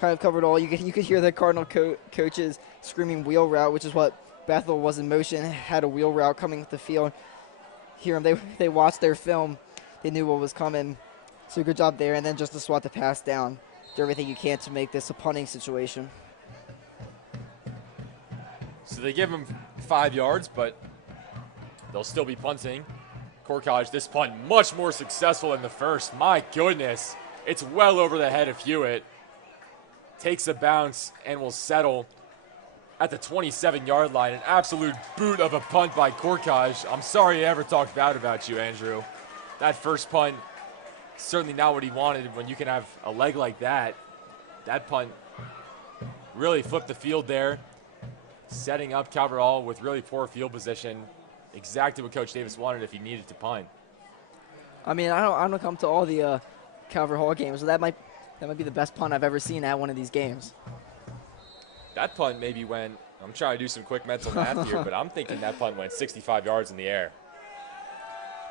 Kind of covered all. You could hear the Cardinal coaches screaming wheel route, which is what Bethel was in motion, had a wheel route coming with the field. Hear them. They watched their film. They knew what was coming. So good job there. And then just to swat the pass down. Do everything you can to make this a punting situation. So they give him 5 yards, but they'll still be punting. Korkaj, this punt much more successful than the first. My goodness. It's well over the head of Hewitt. Takes a bounce and will settle at the 27-yard line. An absolute boot of a punt by Korkaj. I'm sorry I ever talked bad about you, Andrew. That first punt, certainly not what he wanted when you can have a leg like that. That punt really flipped the field there, setting up Cabral with really poor field position. Exactly what Coach Davis wanted if he needed to punt. I mean, I don't come to all the Calvert Hall games, so that might be the best punt I've ever seen at one of these games. That punt maybe went, I'm trying to do some quick mental math here, but I'm thinking that punt went 65 yards in the air.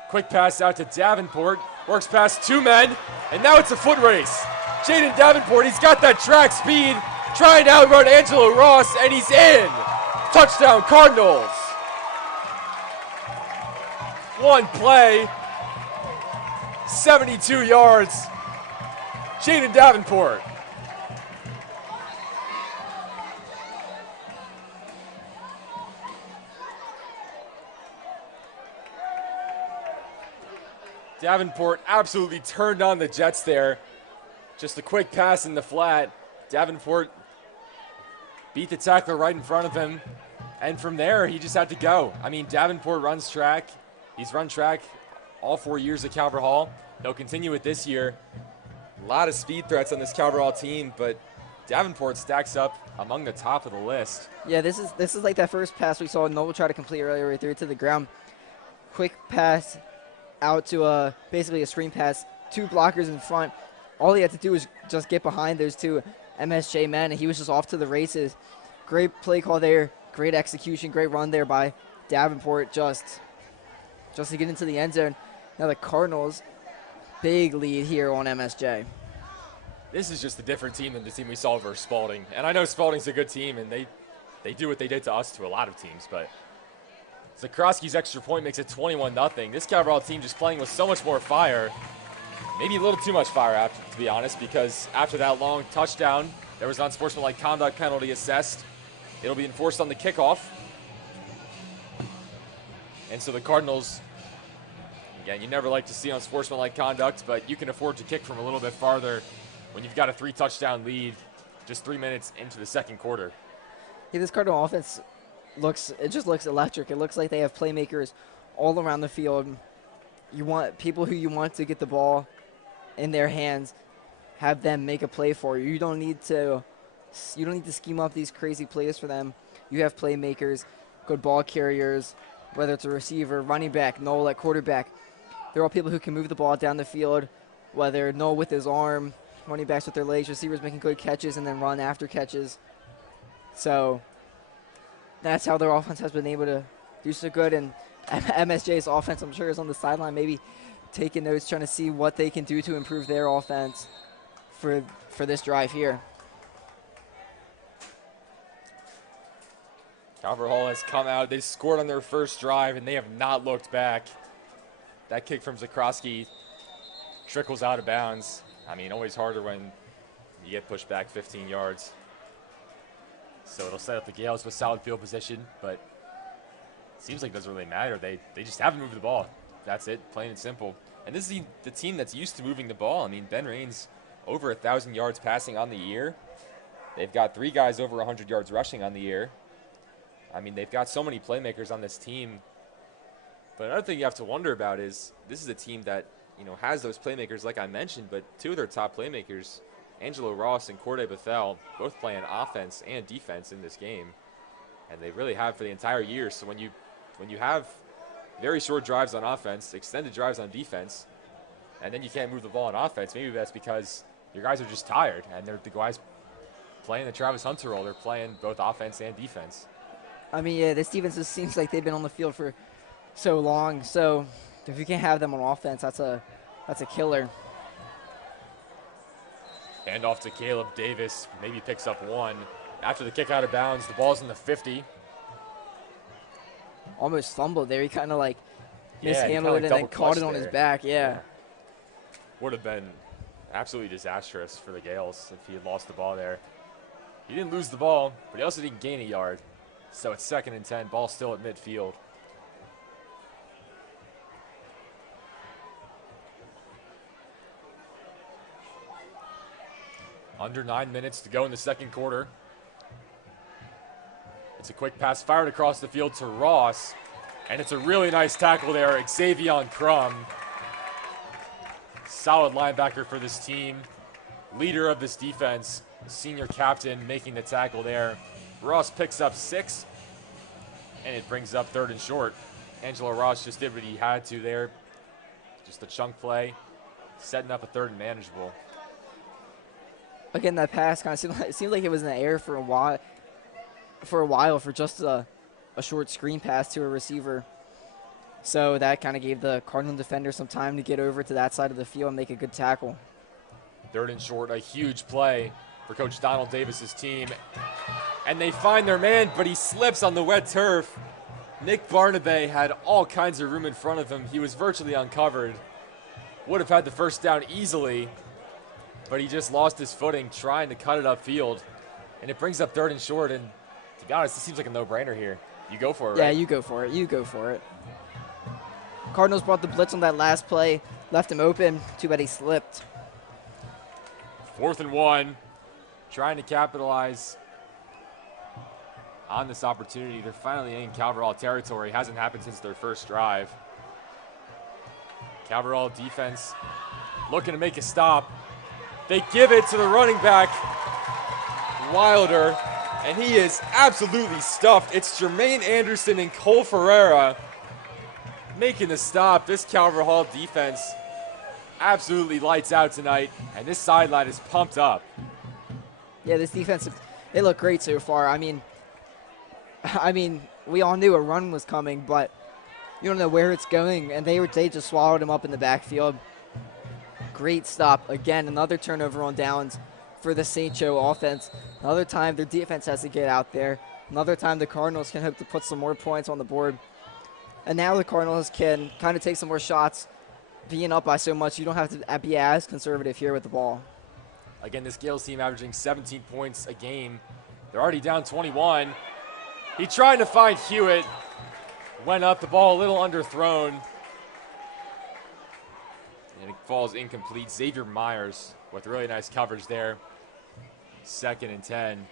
Quick pass out to Davenport, works past 2 men, and now it's a foot race. Jaden Davenport, he's got that track speed, trying to outrun Angelo Ross, and he's in. Touchdown, Cardinals. One play, 72 yards. Jaden Davenport. Davenport absolutely turned on the Jets there. Just a quick pass in the flat. Davenport beat the tackler right in front of him And from there, he just had to go. I mean, Davenport runs track. He's run track all 4 years at Calvert Hall. He'll continue it this year. A lot of speed threats on this Calvert Hall team, but Davenport stacks up among the top of the list. Yeah, this is like that first pass we saw Noel try to complete earlier, right there to the ground. Quick pass out to basically a screen pass. 2 blockers in front. All he had to do was just get behind those 2 MSJ men, and he was just off to the races. Great play call there. Great execution. Great run there by Davenport just to get into the end zone. Now the Cardinals, big lead here on MSJ. This is just a different team than the team we saw versus Spalding. And I know Spalding's a good team, and they do what they did to us to a lot of teams, but Zakrowski's extra point makes it 21-0. This Calvert Hall team just playing with so much more fire. Maybe a little too much fire, to be honest, because after that long touchdown, there was an unsportsmanlike conduct penalty assessed. It'll be enforced on the kickoff. And so the Cardinals, again, you never like to see unsportsmanlike conduct, but you can afford to kick from a little bit farther when you've got a 3-touchdown lead just 3 minutes into the second quarter. Yeah, this Cardinal offense looks electric. It looks like they have playmakers all around the field. You want people who you want to get the ball in their hands, have them make a play for you. You don't need to scheme up these crazy plays for them. You have playmakers, good ball carriers, whether it's a receiver, running back, Noel at quarterback. They're all people who can move the ball down the field, whether Noel with his arm, running backs with their legs, receivers making good catches and then run after catches. So that's how their offense has been able to do so good. And MSJ's offense, I'm sure, is on the sideline maybe taking notes, trying to see what they can do to improve their offense for this drive here. Calvert Hall has come out. They scored on their first drive, and they have not looked back. That kick from Zakrowski trickles out of bounds. I mean, always harder when you get pushed back 15 yards. So it'll set up the Gales with solid field position, but it seems like it doesn't really matter. They just haven't moved the ball. That's it, plain and simple. And this is the team that's used to moving the ball. I mean, Ben Raines, over 1,000 yards passing on the year. They've got 3 guys over 100 yards rushing on the year. I mean, they've got so many playmakers on this team. But another thing you have to wonder about is this is a team that, you know, has those playmakers like I mentioned, but 2 of their top playmakers, Angelo Ross and Corday Bethel, both playing offense and defense in this game. And they really have for the entire year. So when you have very short drives on offense, extended drives on defense, and then you can't move the ball on offense, maybe that's because your guys are just tired, and they're the guys playing the Travis Hunter role. They're playing both offense and defense. I mean, yeah, this defense just seems like they've been on the field for so long. So if you can't have them on offense, that's a killer. Hand off to Caleb Davis, maybe picks up 1. After the kick out of bounds, the ball's in the 50. Almost fumbled there. He kind of like kinda mishandled it and then caught it on his back. Yeah. Would have been absolutely disastrous for the Gales if he had lost the ball there. He didn't lose the ball, but he also didn't gain a yard. So it's 2nd and 10, ball still at midfield. Under 9 minutes to go in the second quarter. It's a quick pass fired across the field to Ross, and it's a really nice tackle there, Xavion Crum. Solid linebacker for this team, leader of this defense, senior captain making the tackle there. Ross picks up 6, and it brings up 3rd and short. Angelo Ross just did what he had to there. Just a chunk play, setting up a 3rd and manageable. Again, that pass kind of seemed like it was in the air for a while. For just a short screen pass to a receiver. So that kind of gave the Cardinal defender some time to get over to that side of the field and make a good tackle. 3rd and short, a huge play for Coach Donald Davis's team. And they find their man, but he slips on the wet turf. Nick Barnaby had all kinds of room in front of him. He was virtually uncovered. Would have had the first down easily, but he just lost his footing trying to cut it upfield. And it brings up 3rd and short, and to be honest, it seems like a no-brainer here. You go for it, Yeah, right? you go for it. You go for it. Cardinals brought the blitz on that last play, left him open. Too bad he slipped. 4th and 1, trying to capitalize on this opportunity. They're finally in Calverall territory. Hasn't happened since their first drive. Calverall defense looking to make a stop. They give it to the running back, Wilder, and he is absolutely stuffed. It's Jermaine Anderson and Cole Ferreira making the stop. This Calverall defense absolutely lights out tonight, and this sideline is pumped up. Yeah, this defense, they look great so far. I mean, we all knew a run was coming, but you don't know where it's going, and they just swallowed him up in the backfield. Great stop. Again, another turnover on downs for the St. Joe offense. Another time their defense has to get out there. Another time the Cardinals can hope to put some more points on the board. And now the Cardinals can kind of take some more shots. Being up by so much, you don't have to be as conservative here with the ball. Again, this Gales team averaging 17 points a game. They're already down 21. He tried to find Hewitt. Went up, the ball a little underthrown. And it falls incomplete. Xavier Myers with really nice coverage there. 2nd and 10.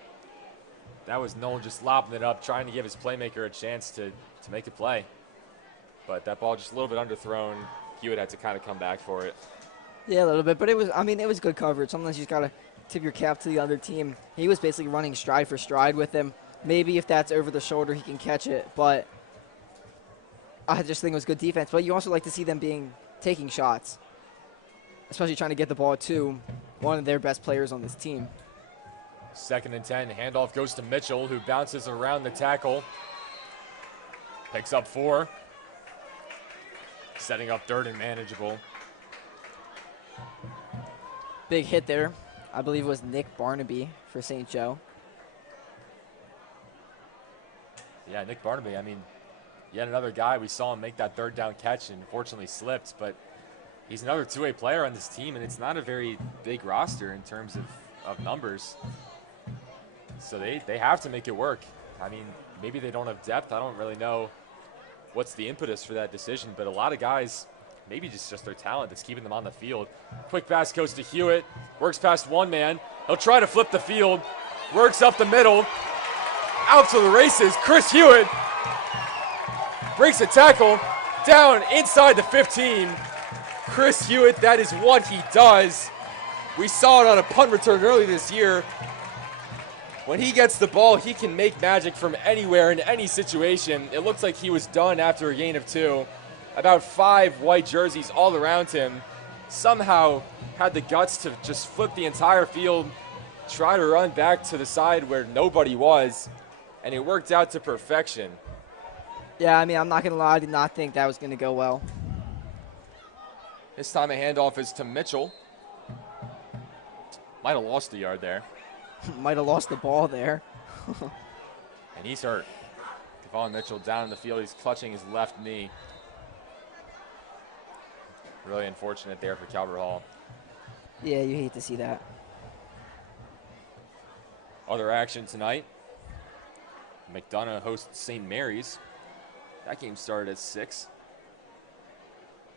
That was Nolan just lobbing it up, trying to give his playmaker a chance to make a play. But that ball just a little bit underthrown. Hewitt had to kind of come back for it. Yeah, a little bit, but it was good coverage. Sometimes you just got to tip your cap to the other team. He was basically running stride for stride with him. Maybe if that's over the shoulder, he can catch it, but I just think it was good defense. But you also like to see them taking shots, especially trying to get the ball to one of their best players on this team. 2nd and 10. Handoff goes to Mitchell, who bounces around the tackle. Picks up 4. Setting up 3rd and manageable. Big hit there. I believe it was Nick Barnaby for St. Joe. Yeah, Nick Barnaby. I mean, yet another guy. We saw him make that 3rd down catch and unfortunately slipped, but he's another two-way player on this team, and it's not a very big roster in terms of numbers. So they have to make it work. I mean, maybe they don't have depth. I don't really know what's the impetus for that decision, but a lot of guys, maybe just their talent that's keeping them on the field. Quick pass goes to Hewitt, works past one man. He'll try to flip the field, works up the middle, out to the races. Chris Hewitt breaks a tackle, down inside the 15. Chris Hewitt, that is what he does. We saw it on a punt return early this year. When he gets the ball, he can make magic from anywhere in any situation. It looks like he was done after a gain of 2. About 5 white jerseys all around him. Somehow had the guts to just flip the entire field, try to run back to the side where nobody was, and it worked out to perfection. Yeah, I mean, I'm not going to lie, I did not think that was going to go well. This time a handoff is to Mitchell. Might have lost the yard there. Might have lost the ball there. And he's hurt. Devon Mitchell down in the field. He's clutching his left knee. Really unfortunate there for Calverall. Yeah, you hate to see that. Other action tonight. McDonough hosts St. Mary's. That game started at 6.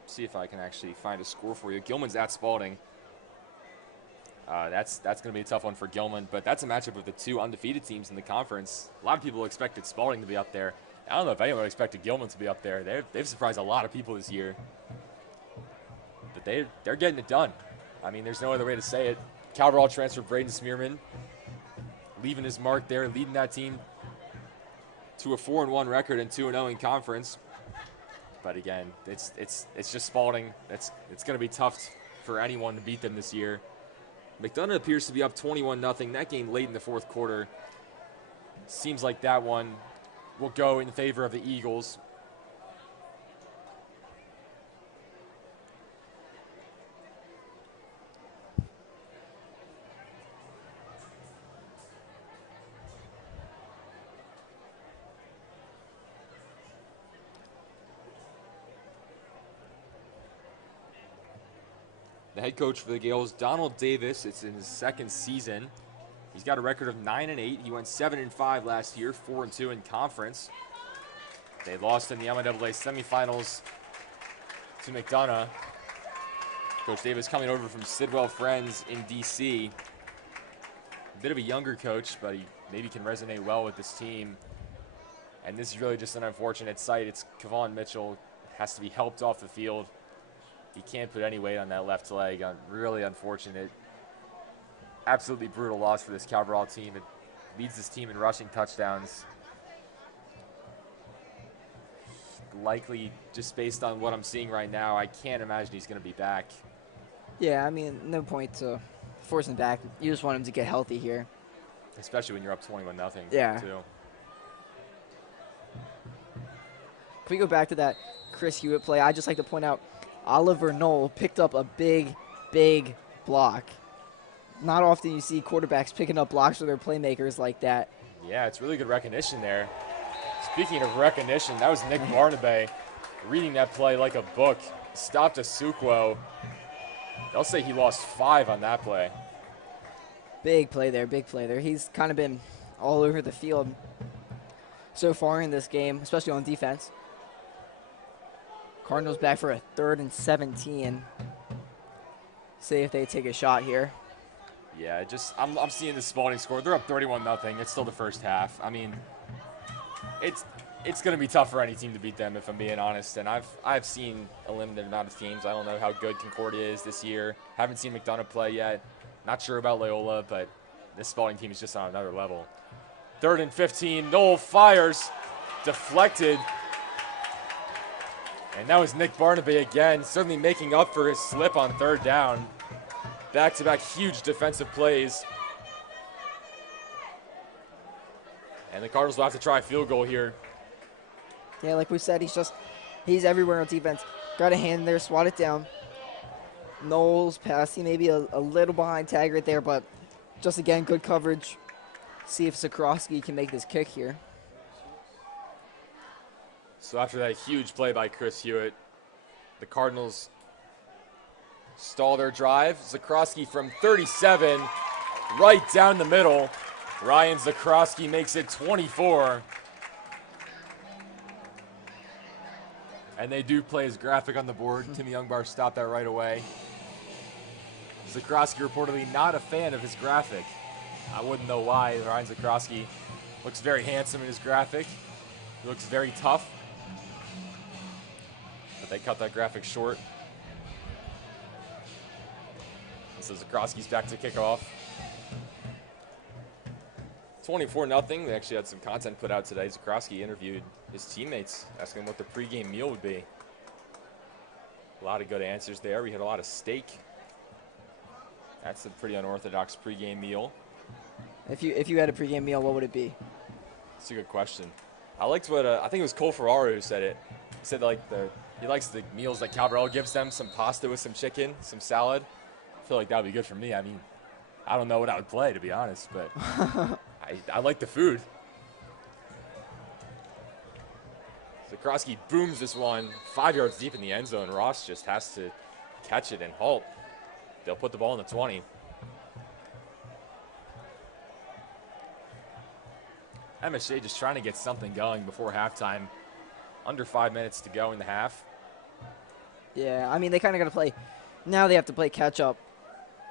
See if I can actually find a score for you. Gilman's at Spalding. That's going to be a tough one for Gilman, but that's a matchup with the 2 undefeated teams in the conference. A lot of people expected Spalding to be up there. I don't know if anyone expected Gilman to be up there. They've surprised a lot of people this year. But they're getting it done. I mean, there's no other way to say it. Calverall transfer Braden Smearman, leaving his mark there, leading that team to a 4-1 record and 2-0 in conference. But again, it's just Spalding. It's going to be tough for anyone to beat them this year. McDonough appears to be up 21-0. That game late in the 4th quarter. Seems like that one will go in favor of the Eagles. The head coach for the Gales, Donald Davis, it's in his 2nd season. He's got a record of 9-8. He went 7-5 last year, 4-2 in conference. They lost in the MIAA semifinals to McDonough. Coach Davis coming over from Sidwell Friends in DC. A bit of a younger coach, but he maybe can resonate well with this team. And this is really just an unfortunate sight. It's Kevon Mitchell has to be helped off the field. He can't put any weight on that left leg. Really unfortunate. Absolutely brutal loss for this Cabral team. It leads this team in rushing touchdowns. Likely, just based on what I'm seeing right now, I can't imagine he's going to be back. Yeah, I mean, no point to force him back. You just want him to get healthy here. Especially when you're up 21-0. Yeah. Too. If we go back to that Chris Hewitt play, I'd just like to point out Oliver Knoll picked up a big, big block. Not often you see quarterbacks picking up blocks for their playmakers like that. Yeah, it's really good recognition there. Speaking of recognition, that was Nick Barnaby reading that play like a book. Stopped Asukwo. They'll say he lost 5 on that play. Big play there, big play there. He's kind of been all over the field so far in this game, especially on defense. Cardinals back for a 3rd and 17. See if they take a shot here. Yeah, I'm seeing the Spalding score. They're up 31-0. It's still the first half. I mean, it's going to be tough for any team to beat them, if I'm being honest. And I've seen a limited amount of teams. I don't know how good Concordia is this year. Haven't seen McDonough play yet. Not sure about Loyola, but this Spalding team is just on another level. 3rd and 15. Knoll fires. Deflected. And that was Nick Barnaby again, certainly making up for his slip on 3rd down. Back-to-back huge defensive plays. And the Cardinals will have to try a field goal here. Yeah, like we said, he's everywhere on defense. Got a hand there, swat it down. Knowles passing maybe a little behind Taggart there, but just again, good coverage. See if Zakrowski can make this kick here. So after that huge play by Chris Hewitt, the Cardinals stall their drive. Zakrowski from 37, right down the middle. Ryan Zakrowski makes it 24. And they do play his graphic on the board. Timmy Youngbar stopped that right away. Zakrowski reportedly not a fan of his graphic. I wouldn't know why. Ryan Zakrowski looks very handsome in his graphic. He looks very tough. But they cut that graphic short. So Zakrowski's back to kickoff. 24-0. They actually had some content put out today. Zakrowski interviewed his teammates, asking them what the pregame meal would be. A lot of good answers there. We had a lot of steak. That's a pretty unorthodox pregame meal. If you had a pregame meal, what would it be? That's a good question. I liked what I think it was Cole Ferraro who said it. He said he likes the meals that Cabral gives them, some pasta with some chicken, some salad. I feel like that would be good for me. I mean, I don't know what I would play, to be honest, but I like the food. Zakrowski booms this one 5 yards deep in the end zone. Ross just has to catch it and halt. They'll put the ball in the 20. MSJ just trying to get something going before halftime. Under 5 minutes to go in the half. Yeah, I mean, they kind of got to play. Now they have to play catch up.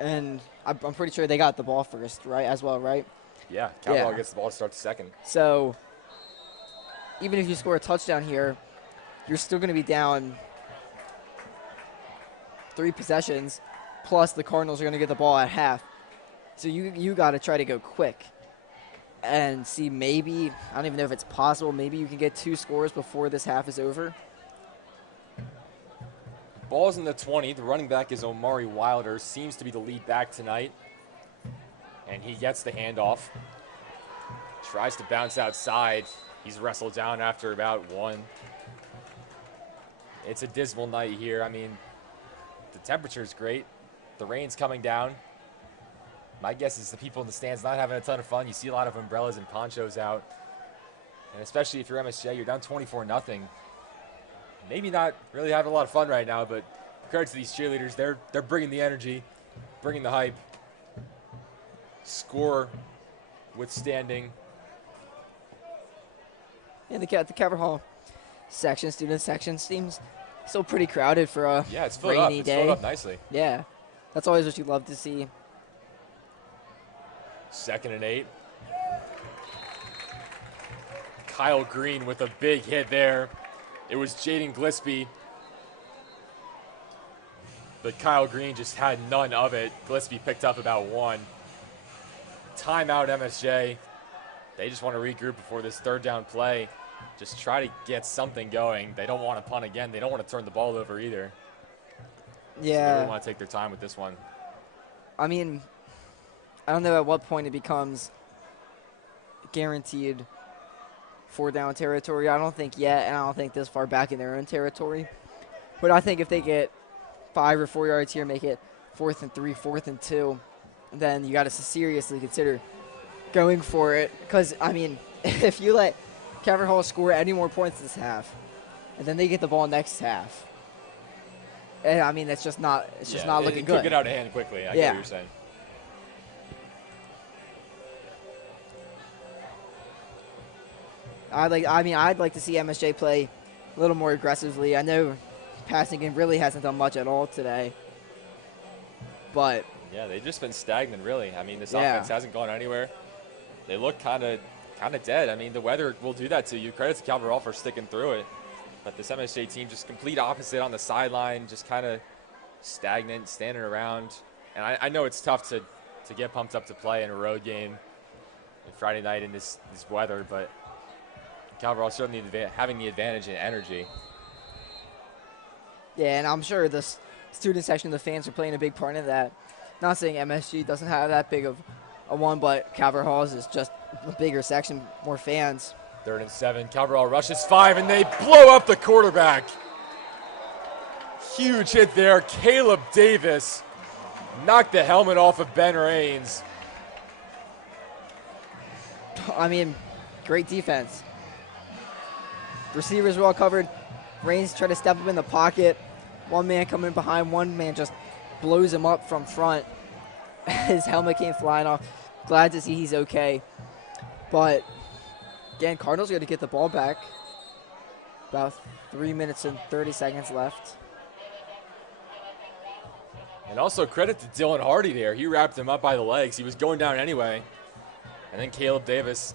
And I'm pretty sure they got the ball first, right, as well, right? Yeah, Cabral gets the ball to start the second. So even if you score a touchdown here, you're still going to be down 3 possessions, plus the Cardinals are going to get the ball at half. So you got to try to go quick and see maybe, I don't even know if it's possible, maybe you can get 2 scores before this half is over. Ball's in the 20. The running back is Omari Wilder. Seems to be the lead back tonight. And he gets the handoff. Tries to bounce outside. He's wrestled down after about 1. It's a dismal night here. I mean, the temperature's great. The rain's coming down. My guess is the people in the stands not having a ton of fun. You see a lot of umbrellas and ponchos out. And especially if you're MSJ, you're down 24-0. Maybe not really having a lot of fun right now, but credit to these cheerleaders. They're bringing the energy, bringing the hype. Score withstanding. And the Cabral Hall section, student section, seems still pretty crowded for a it's filled rainy up. day. It's filled up nicely. Yeah, that's always what you love to see. 2nd and 8. Kyle Green with a big hit there. It was Jaden Gillespie, but Kyle Green just had none of it. Gillespie picked up about one. Timeout MSJ. They just want to regroup before this third down play. Just try to get something going. They don't want to punt again. They don't want to turn the ball over either. Yeah. So they really want to take their time with this one. I mean, I don't know at what point it becomes guaranteed 4-down territory. I don't think yet, and I don't think this far back in their own territory. But I think if they get 5 or 4 yards here, make it 4th and 3, 4th and 2, then you got to seriously consider going for it. Because, I mean, if you let Calvert Hall score any more points this half, and then they get the ball next half, and I mean, it's just not looking good. It could get out of hand quickly. I get what you're saying. I'd like to see MSJ play a little more aggressively. I know passing game really hasn't done much at all today, but yeah, they've just been stagnant, really. I mean, this offense hasn't gone anywhere. They look kind of dead. I mean, the weather will do that to you. Credit to Calvert Hall for sticking through it, but this MSJ team just complete opposite on the sideline, just kind of stagnant, standing around. And I know it's tough to get pumped up to play in a road game Friday night in this weather, but Calvert Hall certainly having the advantage in energy. Yeah, and I'm sure the student section, the fans are playing a big part in that. Not saying MSG doesn't have that big of a one, but Calvert Hall is just a bigger section, more fans. 3rd and 7. Calvert Hall rushes 5, and they blow up the quarterback. Huge hit there. Caleb Davis knocked the helmet off of Ben Raines. I mean, great defense. Receivers well covered. Raines tried to step up in the pocket. One man coming behind, one man just blows him up from front. His helmet came flying off. Glad to see he's okay. But, again, Cardinals are going to get the ball back. About 3 minutes and 30 seconds left. And also credit to Dylan Hardy there. He wrapped him up by the legs. He was going down anyway. And then Caleb Davis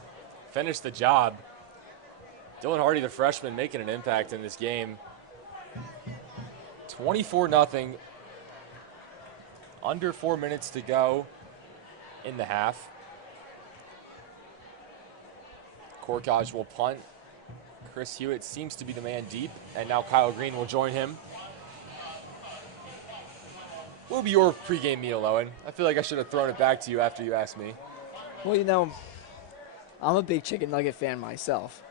finished the job. Dylan Hardy, the freshman, making an impact in this game. 24-0. Under 4 minutes to go in the half. Korkaj will punt. Chris Hewitt seems to be the man deep, and now Kyle Green will join him. What will be your pregame meal, Owen? I feel like I should have thrown it back to you after you asked me. Well, you know, I'm a big chicken nugget fan myself.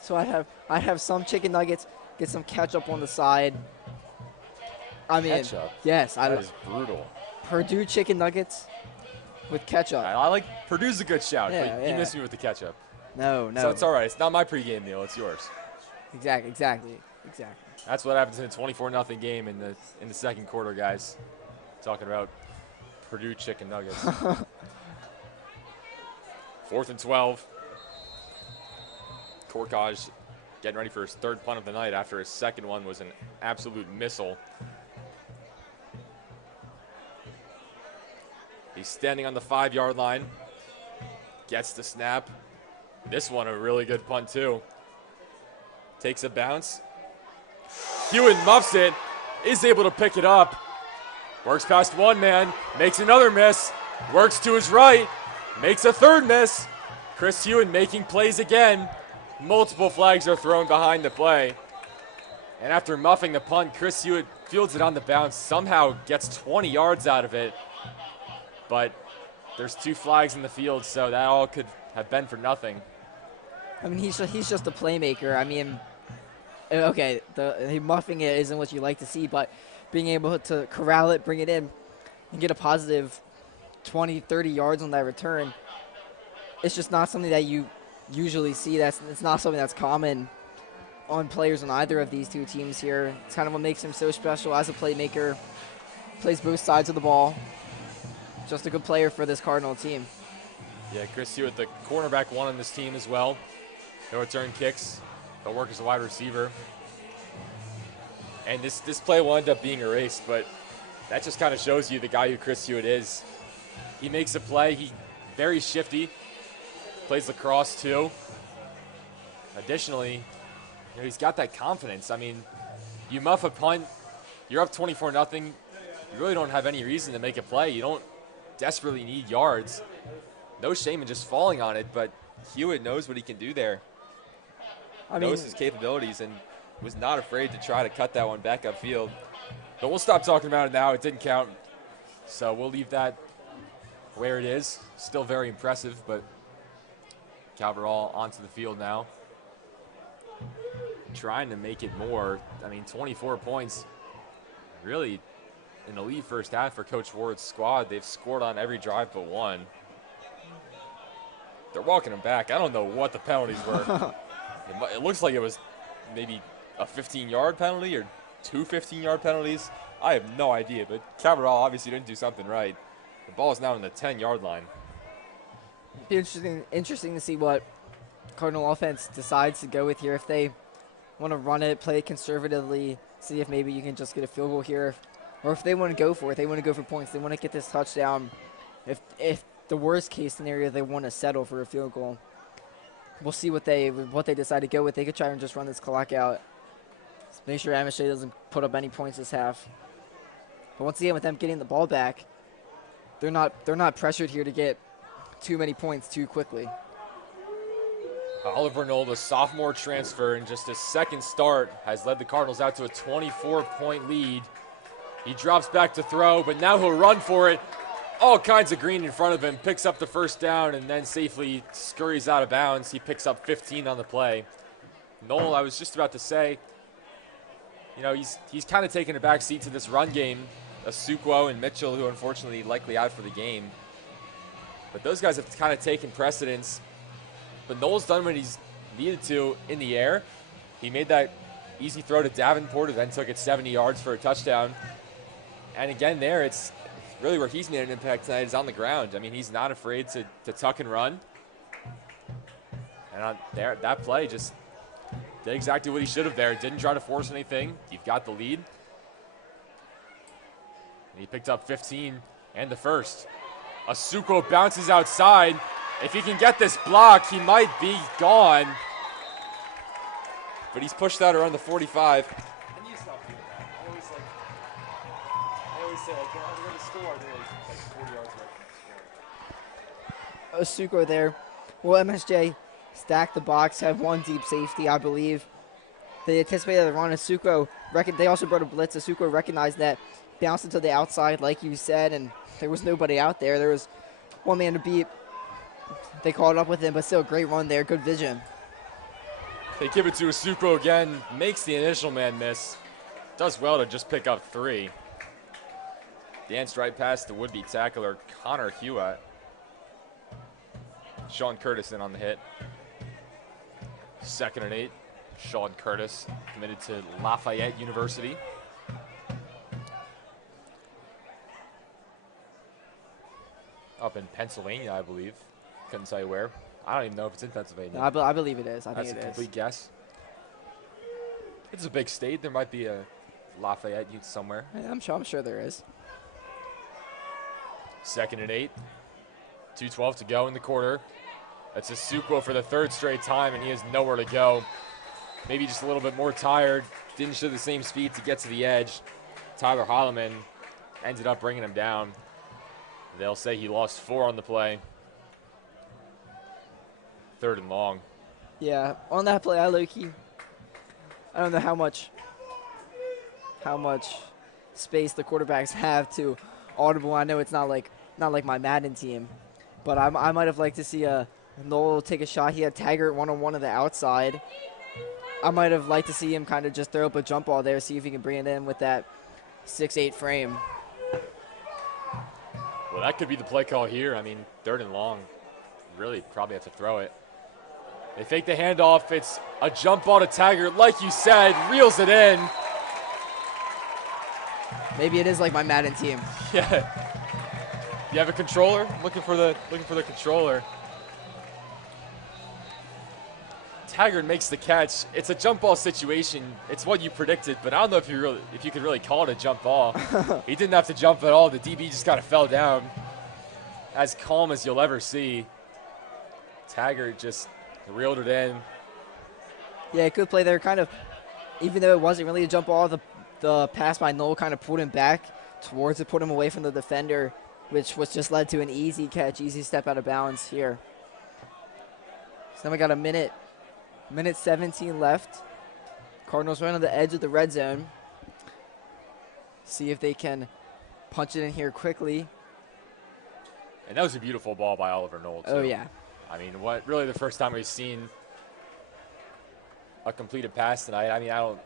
So I'd have some chicken nuggets, get some ketchup on the side. I mean, Ketchup? Yes. That is brutal. Purdue chicken nuggets with ketchup. I like Purdue's a good shout, Yeah, but you missed me with the ketchup. No. So it's all right. It's not my pregame meal. It's yours. Exactly. That's what happens in a 24-0 game in the second quarter, guys. Talking about Purdue chicken nuggets. 4th and 12. Korkaj getting ready for his 3rd punt of the night after his 2nd one was an absolute missile. He's standing on the 5-yard line. Gets the snap. This one a really good punt too. Takes a bounce. Hewitt muffs it. Is able to pick it up. Works past one man. Makes another miss. Works to his right. Makes a 3rd miss. Chris Hewitt making plays again. Multiple flags are thrown behind the play. And after muffing the punt, Chris Hewitt fields it on the bounce. Somehow gets 20 yards out of it. But there's 2 flags in the field, so that all could have been for nothing. I mean, he's just a playmaker. I mean, okay, the muffing it isn't what you like to see, but being able to corral it, bring it in, and get a positive 20, 30 yards on that return, it's just not something that you usually see. It's not something that's common on players on either of these two teams here. It's kind of what makes him so special as a playmaker. Plays both sides of the ball. Just a good player for this Cardinal team. Yeah, Chris Hewitt, the cornerback, one on this team as well. He'll return kicks. He'll work as a wide receiver. And this play will end up being erased, but that just kind of shows you the guy who Chris Hewitt is. He makes a play. He very shifty. Plays lacrosse too. Additionally, he's got that confidence. I mean, you muff a punt, you're up 24-0. You really don't have any reason to make a play. You don't desperately need yards. No shame in just falling on it, but Hewitt knows what he can do there. Knows his capabilities and was not afraid to try to cut that one back upfield. But we'll stop talking about it now. It didn't count. So we'll leave that where it is. Still very impressive, but Cabral onto the field now. Trying to make it more. I mean, 24 points. Really an elite first half for Coach Ward's squad. They've scored on every drive but one. They're walking them back. I don't know what the penalties were. It looks like it was maybe a 15-yard penalty or two 15-yard penalties. I have no idea, but Cabral obviously didn't do something right. The ball is now in the 10-yard line. Interesting to see what Cardinal offense decides to go with here. If they want to run it, play it conservatively, see if maybe you can just get a field goal here, or if they want to go for it, they want to go for points, they want to get this touchdown. If the worst case scenario, they want to settle for a field goal. We'll see what they decide to go with. They could try and just run this clock out. Just make sure MSJ doesn't put up any points this half. But once again, with them getting the ball back, they're not pressured here to get too many points too quickly. Oliver Knoll, the sophomore transfer, in just his second start, has led the Cardinals out to a 24-point lead. He drops back to throw, but now he'll run for it. All kinds of green in front of him, picks up the first down, and then safely scurries out of bounds. He picks up 15 on the play. Knoll, I was just about to say, he's kind of taking a back seat to this run game. Asukwo and Mitchell, who unfortunately likely out for the game. But those guys have kind of taken precedence. But Knoll's done what he's needed to in the air. He made that easy throw to Davenport, and then took it 70 yards for a touchdown. And again there, it's really where he's made an impact tonight is on the ground. I mean, he's not afraid to tuck and run. And on there, that play just did exactly what he should have there. Didn't try to force anything. You've got the lead. And he picked up 15 and the first. Asukwo bounces outside. If he can get this block, he might be gone. But he's pushed out around the 45. And you stop doing that. I always say, like, they're going to score. They're like 40 yards away from scoring. Asukwo there. Well, MSJ stacked the box, have one deep safety, I believe. They anticipated the run. Asukwo, they also brought a blitz. Asukwo recognized that, bounced it to the outside, like you said, and there was nobody out there. There was one man to beat. They caught up with him, but still a great run there. Good vision. They give it to Asukwo again. Makes the initial man miss. Does well to just pick up 3. Danced right past the would-be tackler, Connor Hewitt. Sean Curtis in on the hit. 2nd and 8. Sean Curtis committed to Lafayette University. Up in Pennsylvania, I believe. Couldn't tell you where. I don't even know if it's in Pennsylvania. No, I believe it is. I think it is. That's a complete guess. It's a big state. There might be a Lafayette somewhere. Yeah, I'm sure there is. 2nd and 8. 2:12 to go in the quarter. That's Asukwo for the 3rd straight time, and he has nowhere to go. Maybe just a little bit more tired. Didn't show the same speed to get to the edge. Tyler Holloman ended up bringing him down. They'll say he lost 4 on the play. 3rd and long. Yeah, on that play, I don't know how much space the quarterbacks have to audible. I know it's not like my Madden team, but I might have liked to see Knoll take a shot. He had Taggart one-on-one on the outside. I might have liked to see him kind of just throw up a jump ball there, see if he can bring it in with that 6'8" frame. Well, that could be the play call here. I mean, 3rd and long. Really probably have to throw it. They fake the handoff. It's a jump ball to Taggart. Like you said, reels it in. Maybe it is like my Madden team. Yeah. You have a controller? Looking for the controller. Taggart makes the catch. It's a jump ball situation. It's what you predicted, but I don't know if you could really call it a jump ball. He didn't have to jump at all. The DB just kind of fell down. As calm as you'll ever see. Taggart just reeled it in. Yeah, good play there. Kind of, even though it wasn't really a jump ball, the pass by Noel kind of pulled him back towards it, put him away from the defender, which was just led to an easy catch, easy step out of bounds here. So then we got a minute 17 left. Cardinals right on the edge of the red zone. See if they can punch it in here quickly. And that was a beautiful ball by Oliver Knoll, too. Oh, yeah. I mean, really the first time we've seen a completed pass tonight. I mean, I don't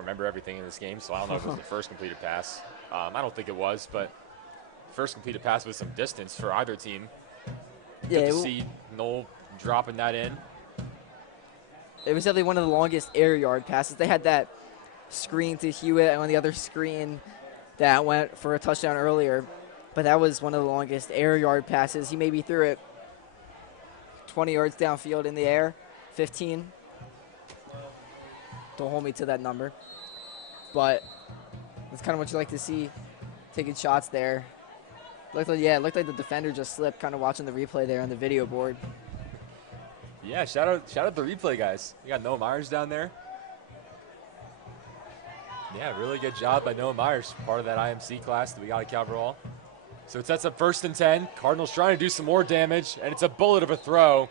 remember everything in this game, so I don't know if it was the first completed pass. I don't think it was, but first completed pass with some distance for either team. Yeah, Good to see Knoll dropping that in. It was definitely one of the longest air yard passes. They had that screen to Hewitt and on the other screen that went for a touchdown earlier, but that was one of the longest air yard passes. He maybe threw it 20 yards downfield in the air, 15. Don't hold me to that number, but that's kind of what you like to see, taking shots there. It looked like the defender just slipped, kind of watching the replay there on the video board. Yeah, shout out the replay guys. You got Noah Myers down there. Yeah, really good job by Noah Myers, part of that IMC class that we got at Cabral. So it sets up 1st and 10. Cardinals trying to do some more damage, and it's a bullet of a throw.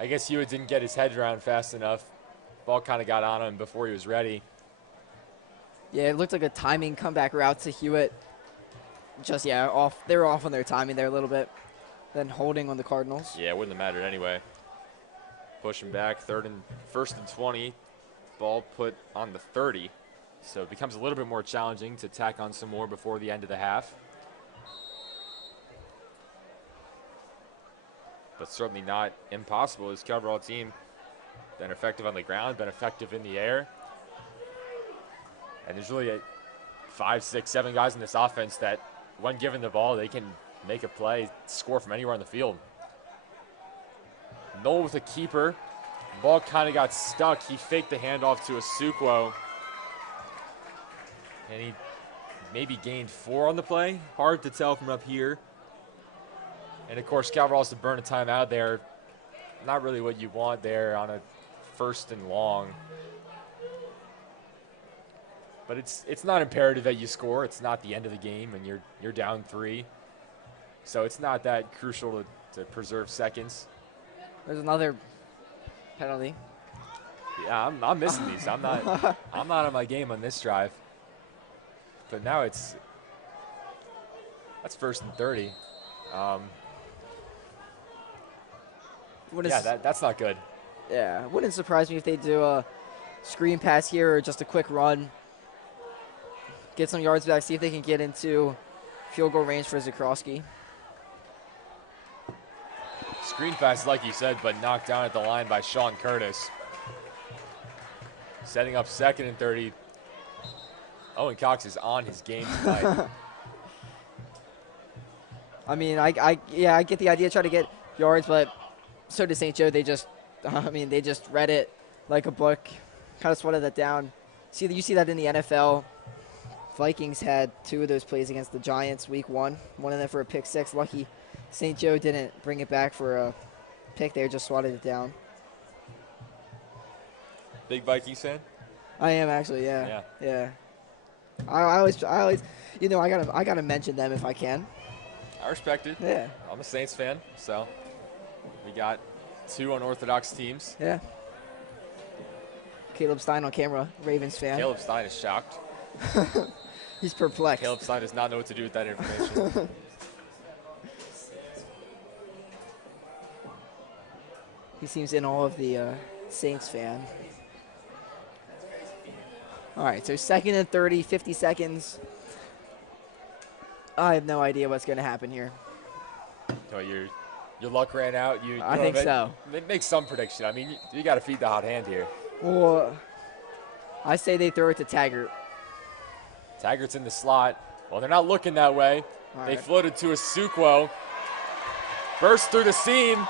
I guess Hewitt didn't get his head around fast enough. Ball kind of got on him before he was ready. Yeah, it looked like a timing comeback route to Hewitt. Just, yeah, off. They were off on their timing there a little bit. Then holding on the Cardinals. Yeah, it wouldn't have mattered anyway. Pushing back, 1st and 20. Ball put on the 30. So it becomes a little bit more challenging to tack on some more before the end of the half. But certainly not impossible. This Cabral team been effective on the ground, been effective in the air. And there's really 5, 6, 7 guys in this offense that when given the ball, they can make a play, score from anywhere on the field. Noel with a keeper. Ball kind of got stuck. He faked the handoff to Asukwo. And he maybe gained 4 on the play. Hard to tell from up here. And of course, Cabral has to burn a timeout there. Not really what you want there on a 1st and long. But it's not imperative that you score. It's not the end of the game, and you're down 3. So it's not that crucial to preserve seconds. There's another penalty. Yeah, I'm missing these. I'm not on my game on this drive. But now that's 1st and 30. That's not good. Yeah, wouldn't surprise me if they do a screen pass here or just a quick run. Get some yards back, see if they can get into field goal range for Zakrowski. Screen pass, like you said, but knocked down at the line by Sean Curtis. Setting up 2nd and 30. Owen Cox is on his game tonight. I mean, I get the idea, try to get yards, but so did St. Joe. They just read it like a book, kind of sweated that down. You see that in the NFL. Vikings had 2 of those plays against the Giants week 1. One of them for a pick 6. Lucky St. Joe didn't bring it back for a pick there, just swatted it down. Big Vikings fan? I am actually, yeah. I always, I gotta mention them if I can. I respect it. Yeah. I'm a Saints fan, so we got 2 unorthodox teams. Yeah. Caleb Stein on camera, Ravens fan. Caleb Stein is shocked. He's perplexed. Caleb Stein does not know what to do with that information. He seems in awe of the Saints fan. All right, so 2nd and 30, 50 seconds. I have no idea what's going to happen here. So your luck ran out. I think so. Make some prediction. I mean, you got to feed the hot hand here. Well, I say they throw it to Taggart. Taggart's in the slot. Well, they're not looking that way. All They right. floated to Asukwo. Burst through the seam.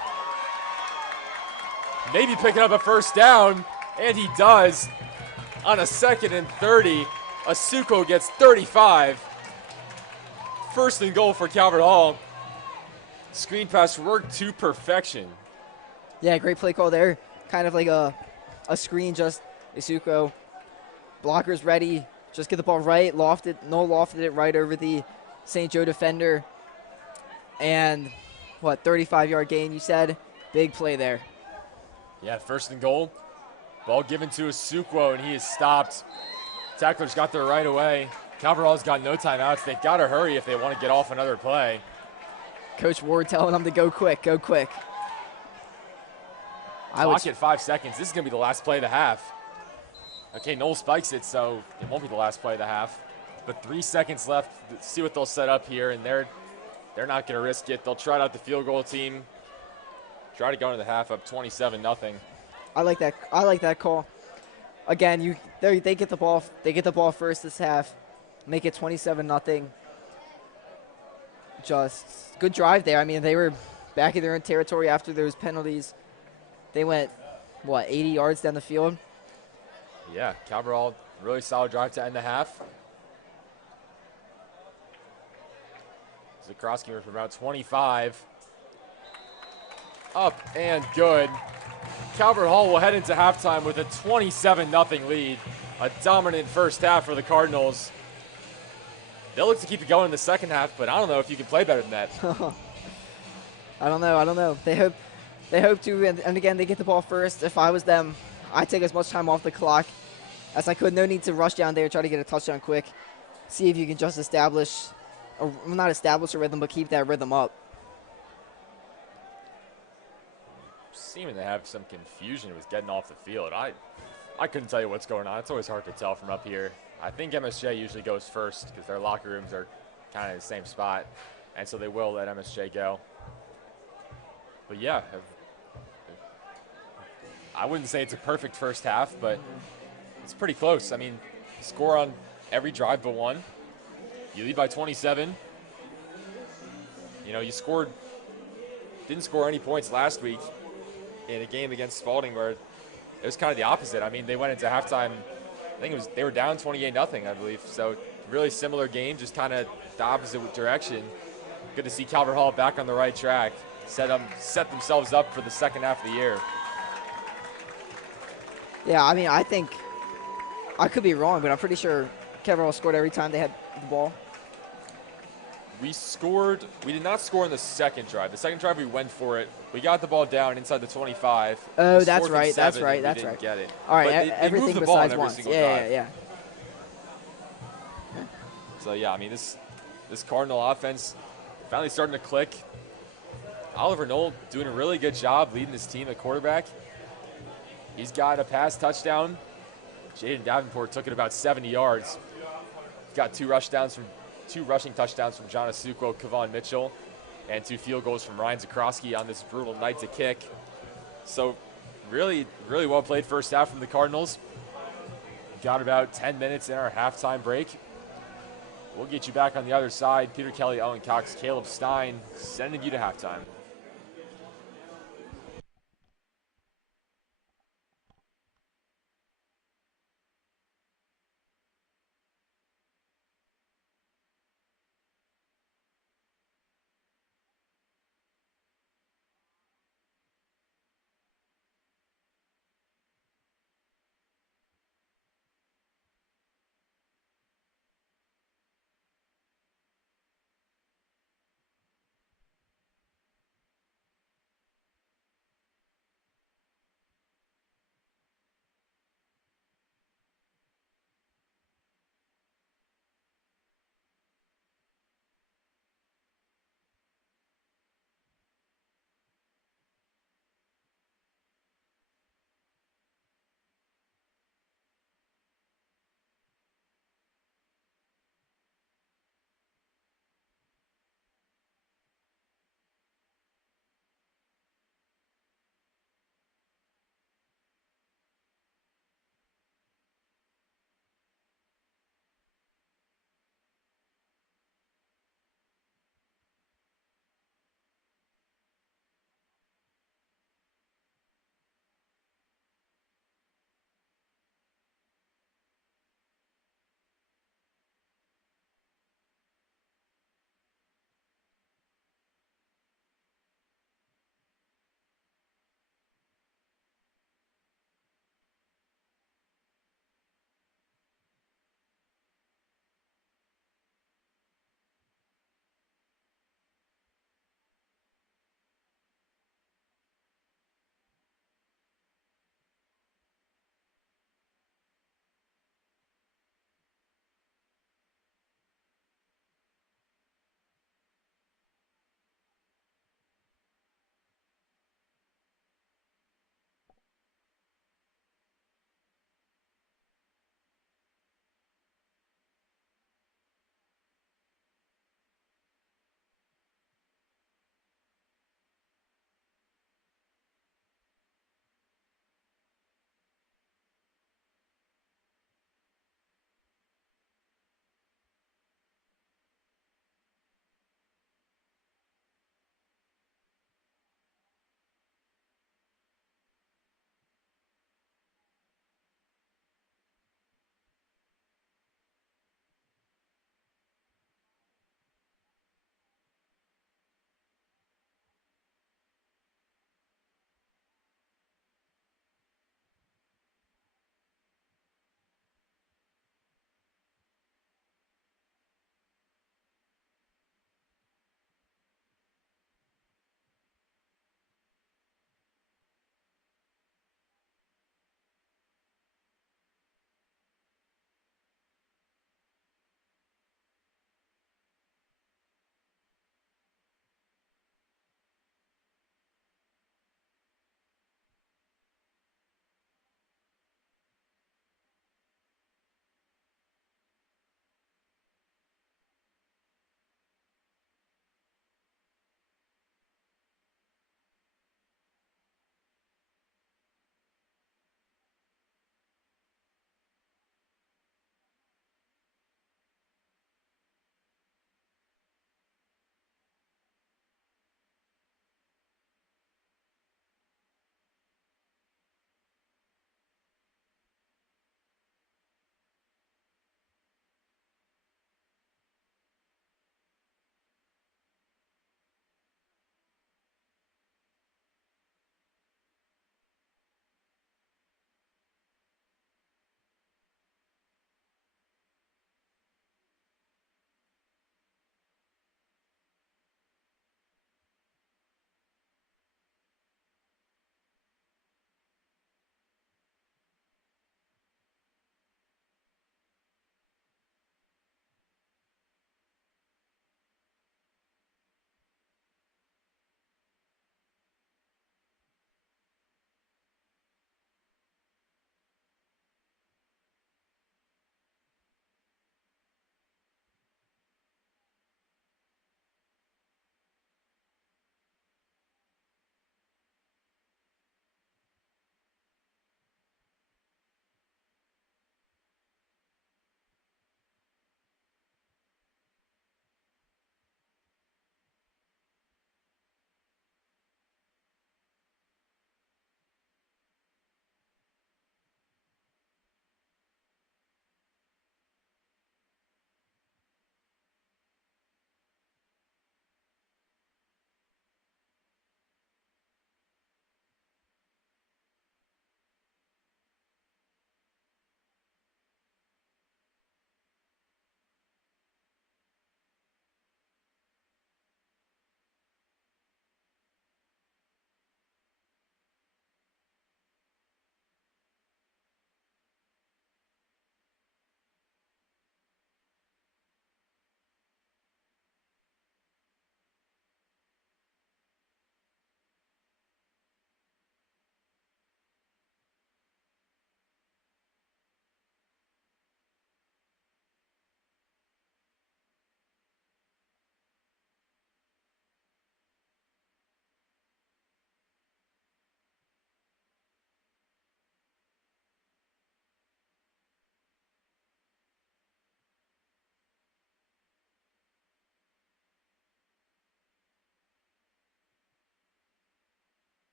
Maybe picking up a 1st down. And he does. On a 2nd and 30. Asukwo gets 35. 1st and goal for Calvert Hall. Screen pass worked to perfection. Yeah, great play call there. kind of like a screen, just Isuko. Blockers ready. Just get the ball right. Lofted it right over the St. Joe defender. And, 35-yard gain, you said? Big play there. Yeah, first and goal. Ball given to Isuko, and he is stopped. Tacklers got there right away. Calverall's got no timeouts. They've got to hurry if they want to get off another play. Coach Ward telling them to go quick, go quick. Clock at 5 seconds. This is going to be the last play of the half. Okay, Noel spikes it, so it won't be the last play of the half. But 3 seconds left. Let's see what they'll set up here, and they're not going to risk it. They'll try out the field goal team. Try to go into the half up 27-0. I like that call. Again, they get the ball. They get the ball first this half. Make it 27-0. Just good drive there. I mean, they were back in their own territory after those penalties. They went 80 yards down the field. Yeah, Calverall, really solid drive to end the half. Zakroski from about 25. Up and good. Calvert Hall will head into halftime with a 27-0 lead. A dominant first half for the Cardinals. They'll look to keep it going in the second half, but I don't know if you can play better than that. I don't know. They hope to, and again, they get the ball first. If I was them, I'd take as much time off the clock as I could. No need to rush down there, try to get a touchdown quick. See if you can just not establish a rhythm, but keep that rhythm up. Seeming to have some confusion with getting off the field. I couldn't tell you what's going on. It's always hard to tell from up here. I think MSJ usually goes first because their locker rooms are kind of in the same spot, and so they will let MSJ go. But yeah, I wouldn't say it's a perfect first half, but it's pretty close. I mean, score on every drive but one. You lead by 27. You know, didn't score any points last week in a game against Spalding where it was kind of the opposite. I mean, they went into halftime, they were down 28-0, I believe. So really similar game, just kind of the opposite direction. Good to see Calvert Hall back on the right track, set themselves up for the second half of the year. Yeah, I mean, I think I could be wrong, but I'm pretty sure Calvert Hall scored every time they had the ball. We did not score on the second drive. The second drive, we went for it. We got the ball down inside the 25. Oh, that's right. That's right. We didn't get it. All right, they everything moved the ball besides on every once. single Yeah, drive. yeah. So, yeah, I mean, this Cardinal offense finally starting to click. Oliver Knoll doing a really good job leading this team at quarterback. He's got a pass touchdown. Jaden Davenport took it about 70 yards. He's got two rushing touchdowns from John Asuquo, Kevon Mitchell, and 2 field goals from Ryan Zakroski on this brutal night to kick. So really, really well played first half from the Cardinals. Got about 10 minutes in our halftime break. We'll get you back on the other side. Peter Kelly, Owen Cox, Caleb Stein sending you to halftime.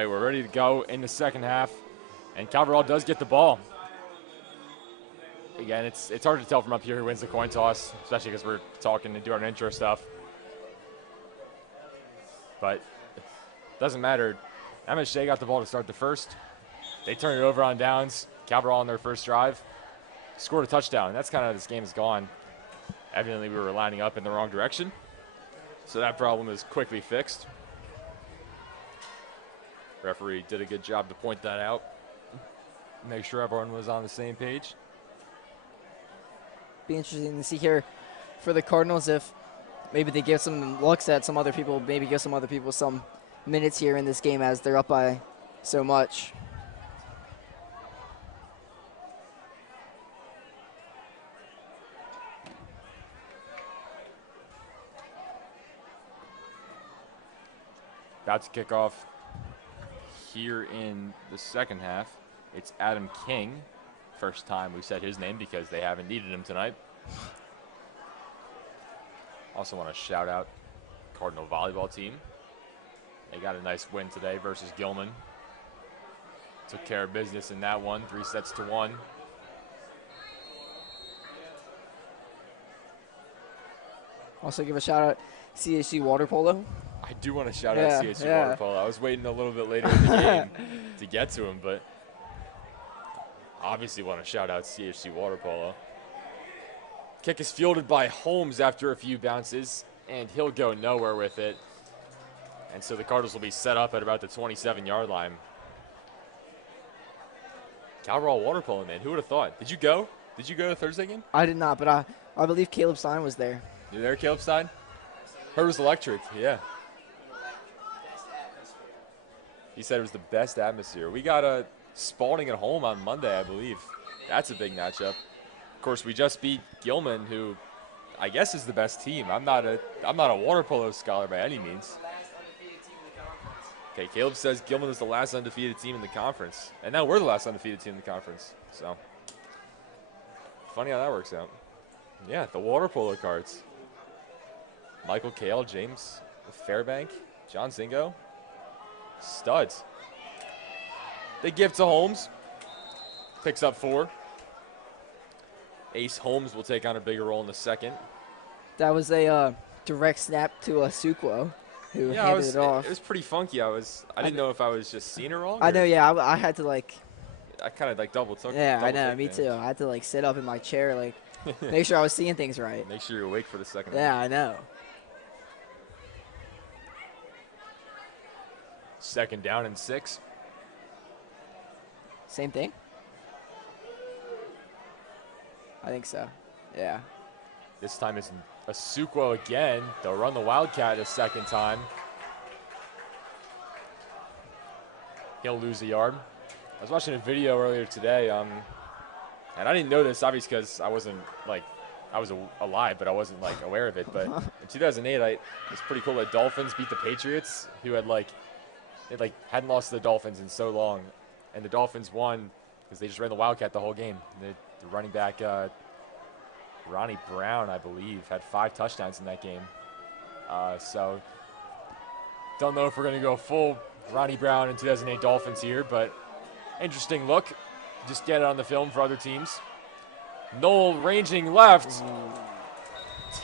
right, we're ready to go in the second half, and Cabral does get the ball. Again, it's hard to tell from up here who wins the coin toss, especially because we're talking and doing our intro stuff. But it doesn't matter. MSJ got the ball to start the first. They turn it over on downs. Cabral on their first drive scored a touchdown. That's kind of how this game has gone. Evidently, we were lining up in the wrong direction, so that problem is quickly fixed. Referee did a good job to point that out, make sure everyone was on the same page. Be interesting to see here for the Cardinals if maybe they give some looks at some other people, maybe give some other people some minutes here in this game as they're up by so much. About to kick off here in the second half. It's Adam King. First time we've said his name because they haven't needed him tonight. Also want to shout out Cardinal volleyball team. They got a nice win today versus Gilman. Took care of business in that one, 3-1. Also give a shout out CHC water polo. I do want to shout out CHC water polo. I was waiting a little bit later in the game to get to him, but obviously want to shout out CHC water polo. Kick is fielded by Holmes after a few bounces, and he'll go nowhere with it. And so the Cardinals will be set up at about the 27-yard line. Cabral water polo, man. Who would have thought? Did you go? Did you go to Thursday game? I did not, but I believe Caleb Stein was there. You there, Caleb Stein? Heard it was electric, yeah. He said it was the best atmosphere. We got Spalding at home on Monday, I believe. That's a big matchup. Of course, we just beat Gilman, who I guess is the best team. I'm not a water polo scholar by any means. Okay, Caleb says Gilman was the last undefeated team in the conference, and now we're the last undefeated team in the conference. So funny how that works out. Yeah, the water polo cards. Michael Kale, James Fairbank, John Zingo. Studs. They give to Holmes. Picks up 4. Ace Holmes will take on a bigger role in the second. That was a direct snap to Sukwo, who handed it off. It was pretty funky. I didn't know if I was just seeing it wrong. I know, yeah. I had to I kind of double took. Yeah, I know. Me too. I had to sit up in my chair, make sure I was seeing things right. Make sure you're awake for the second. Yeah, I know. Second down and 6. Same thing? I think so. Yeah. This time it's Sukwo again. They'll run the Wildcat a second time. He'll lose a yard. I was watching a video earlier today, and I didn't know this obviously because I wasn't I was alive, but I wasn't aware of it. But in 2008, it was pretty cool that Dolphins beat the Patriots, who had they hadn't lost to the Dolphins in so long, and the Dolphins won because they just ran the Wildcat the whole game. The running back Ronnie Brown, I believe, had 5 touchdowns in that game. So don't know if we're going to go full Ronnie Brown in 2008 Dolphins here, but interesting look. Just get it on the film for other teams. Knoll ranging left.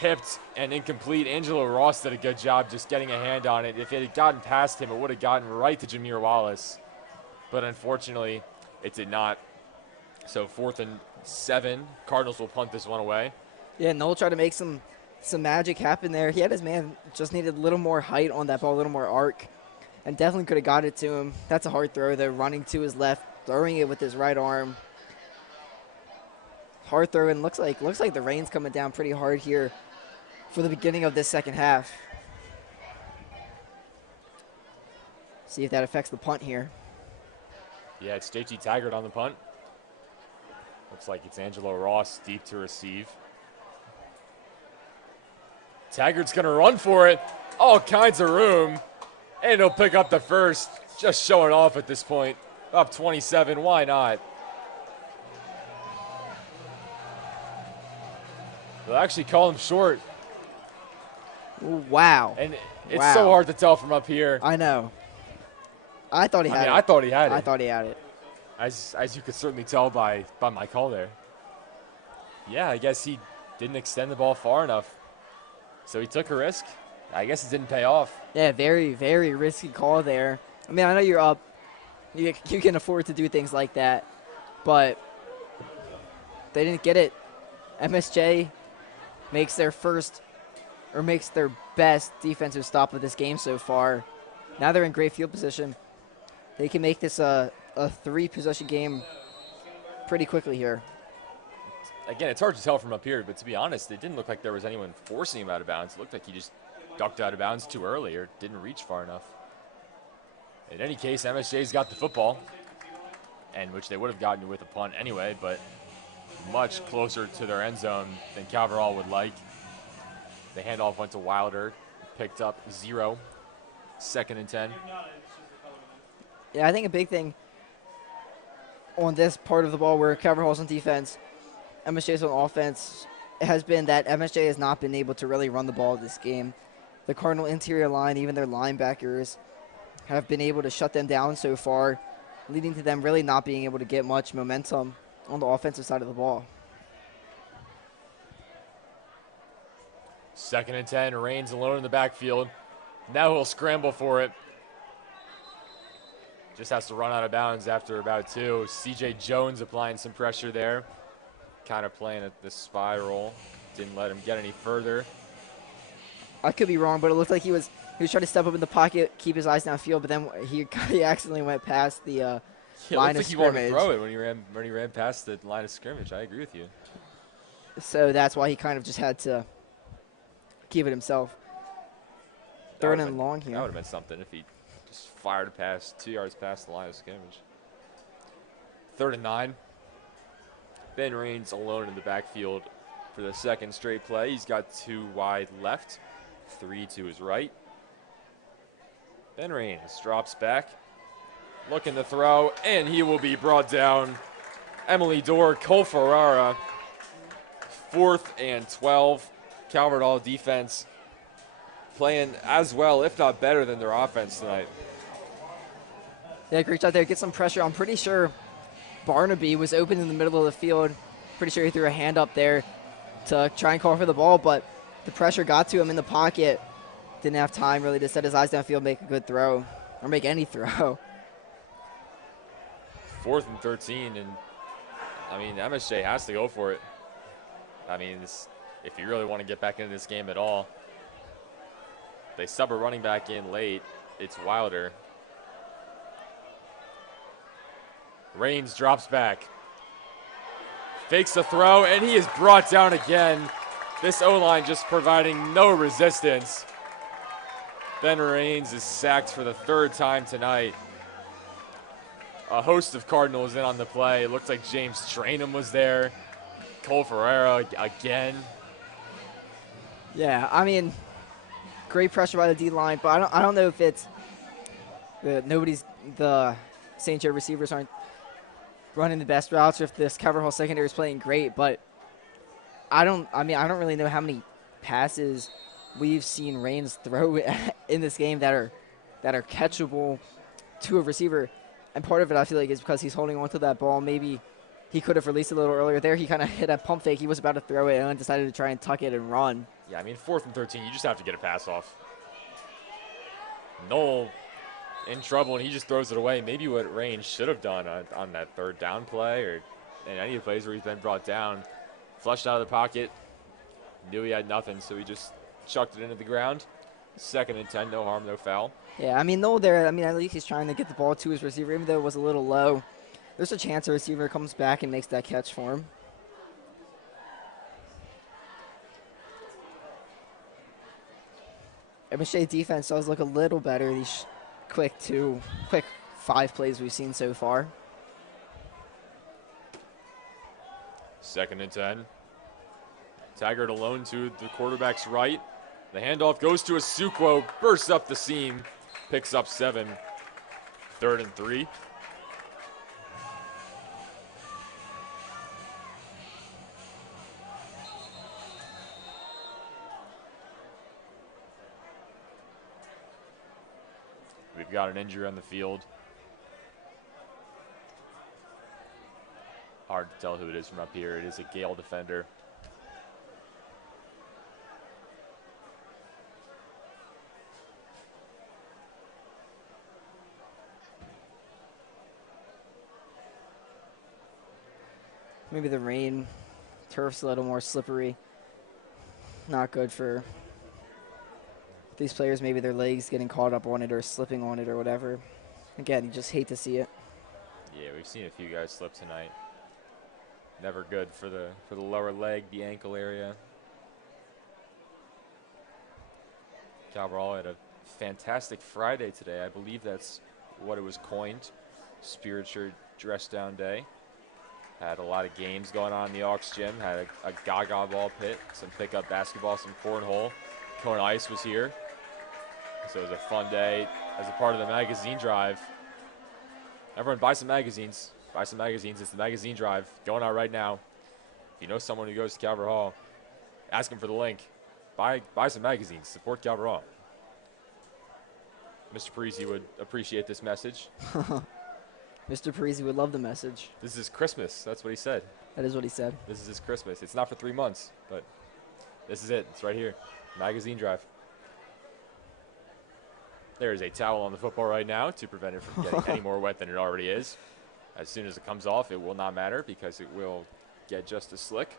Tipped and incomplete. Angelo Ross did a good job just getting a hand on it. If it had gotten past him, it would have gotten right to Jameer Wallace. But unfortunately, it did not. So 4th and 7. Cardinals will punt this one away. Yeah, Knoll tried to make some magic happen there. He had his man, just needed a little more height on that ball, a little more arc, and definitely could have got it to him. That's a hard throw there, running to his left, throwing it with his right arm. Hard throw, and looks like the rain's coming down pretty hard here for the beginning of this second half. See if that affects the punt here. Yeah, it's JT Taggart on the punt. Looks like it's Angelo Ross deep to receive. Taggart's going to run for it. All kinds of room. And he'll pick up the first. Just showing off at this point. Up 27. Why not? They'll actually call him short. Ooh, wow. And it's so hard to tell from up here. I know. I thought he had it. I thought he had it. I thought he had it. As you could certainly tell by my call there. Yeah, I guess he didn't extend the ball far enough. So he took a risk. I guess it didn't pay off. Yeah, very, very risky call there. I mean, I know you're up. You can afford to do things like that. But they didn't get it. MSJ makes their best defensive stop of this game so far. Now they're in great field position. They can make this a 3-possession game pretty quickly here. Again, it's hard to tell from up here, but to be honest, it didn't look like there was anyone forcing him out of bounds. It looked like he just ducked out of bounds too early or didn't reach far enough. In any case, MSJ's got the football, and which they would have gotten with a punt anyway, but much closer to their end zone than Calverall would like. The handoff went to Wilder, picked up 0, 2nd and 10. Yeah, I think a big thing on this part of the ball where Calverall's on defense, MSJ's on offense, has been that MSJ has not been able to really run the ball this game. The Cardinal interior line, even their linebackers, have been able to shut them down so far, leading to them really not being able to get much momentum on the offensive side of the ball. 2nd and 10, Reigns alone in the backfield. Now he'll scramble for it. Just has to run out of bounds after about 2. CJ Jones applying some pressure there. Kind of playing at the spiral. Didn't let him get any further. I could be wrong, but it looked like he was trying to step up in the pocket, keep his eyes downfield, but then he accidentally went past the line of like scrimmage. He wanted to throw it when he ran past the line of scrimmage. I agree with you. So that's why he kind of just had to keep it himself. 3rd and long here. That would have been something if he just fired a pass 2 yards past the line of scrimmage. 3rd and 9. Ben Reigns alone in the backfield for the 2nd straight play. He's got 2 wide left, 3 to his right. Ben Reigns drops back, looking to throw, and he will be brought down. Emily Dorr, Cole Ferrara, 4th and 12. Calverall defense playing as well, if not better, than their offense tonight. Yeah, great job there. Get some pressure. I'm pretty sure Barnaby was open in the middle of the field. Pretty sure he threw a hand up there to try and call for the ball, but the pressure got to him in the pocket. Didn't have time really to set his eyes downfield, make a good throw, or make any throw. 4th and 13, and I mean, MSJ has to go for it. I mean, if you really want to get back into this game at all, they sub a running back in late. It's Wilder. Reigns drops back. Fakes the throw, and he is brought down again. This O-line just providing no resistance. Ben Reigns is sacked for the 3rd time tonight. A host of Cardinals in on the play. It looks like James Trainum was there. Cole Ferrara again. Yeah, I mean, great pressure by the D-line, but I don't know if it's the St. Joe receivers aren't running the best routes, or if this Calverall secondary is playing great, but I don't really know how many passes we've seen Reigns throw in this game that are catchable to a receiver. And part of it, I feel like, is because he's holding on to that ball. Maybe he could have released a little earlier there. He kind of hit a pump fake. He was about to throw it and decided to try and tuck it and run. Yeah, I mean, 4th and 13, you just have to get a pass off. Noel in trouble, and he just throws it away. Maybe what Reigns should have done on that 3rd down play, or in any of the plays where he's been brought down. Flushed out of the pocket. Knew he had nothing, so he just chucked it into the ground. 2nd and 10, no harm, no foul. Yeah, I mean, Noel there, at least he's trying to get the ball to his receiver, even though it was a little low. There's a chance the receiver comes back and makes that catch for him. MSJ defense does look a little better these quick 5 plays we've seen so far. 2nd and 10. Taggart alone to the quarterback's right. The handoff goes to Asukwo, bursts up the seam, picks up 7. 3rd and 3. We've got an injury on the field. Hard to tell who it is from up here. It is a Gale defender. Maybe the rain, turf's a little more slippery. Not good for these players. Maybe their legs getting caught up on it or slipping on it or whatever. Again, you just hate to see it. Yeah, we've seen a few guys slip tonight. Never good for the lower leg, the ankle area. Cabral had a fantastic Friday today. I believe that's what it was coined. Spiritual dress down day. Had a lot of games going on in the Auks gym. Had a gaga ball pit, some pickup basketball, some cornhole. Cone Ice was here. So it was a fun day as a part of the magazine drive. Everyone buy some magazines. Buy some magazines. It's the magazine drive going on right now. If you know someone who goes to Calvert Hall, ask them for the link. Buy some magazines. Support Calvert Hall. Mr. Parisi would appreciate this message. Mr. Parisi would love the message. This is Christmas. That's what he said. That is what he said. This is his Christmas. It's not for 3 months, but this is it. It's right here. Magazine drive. There is a towel on the football right now to prevent it from getting any more wet than it already is. As soon as it comes off, it will not matter because it will get just as slick.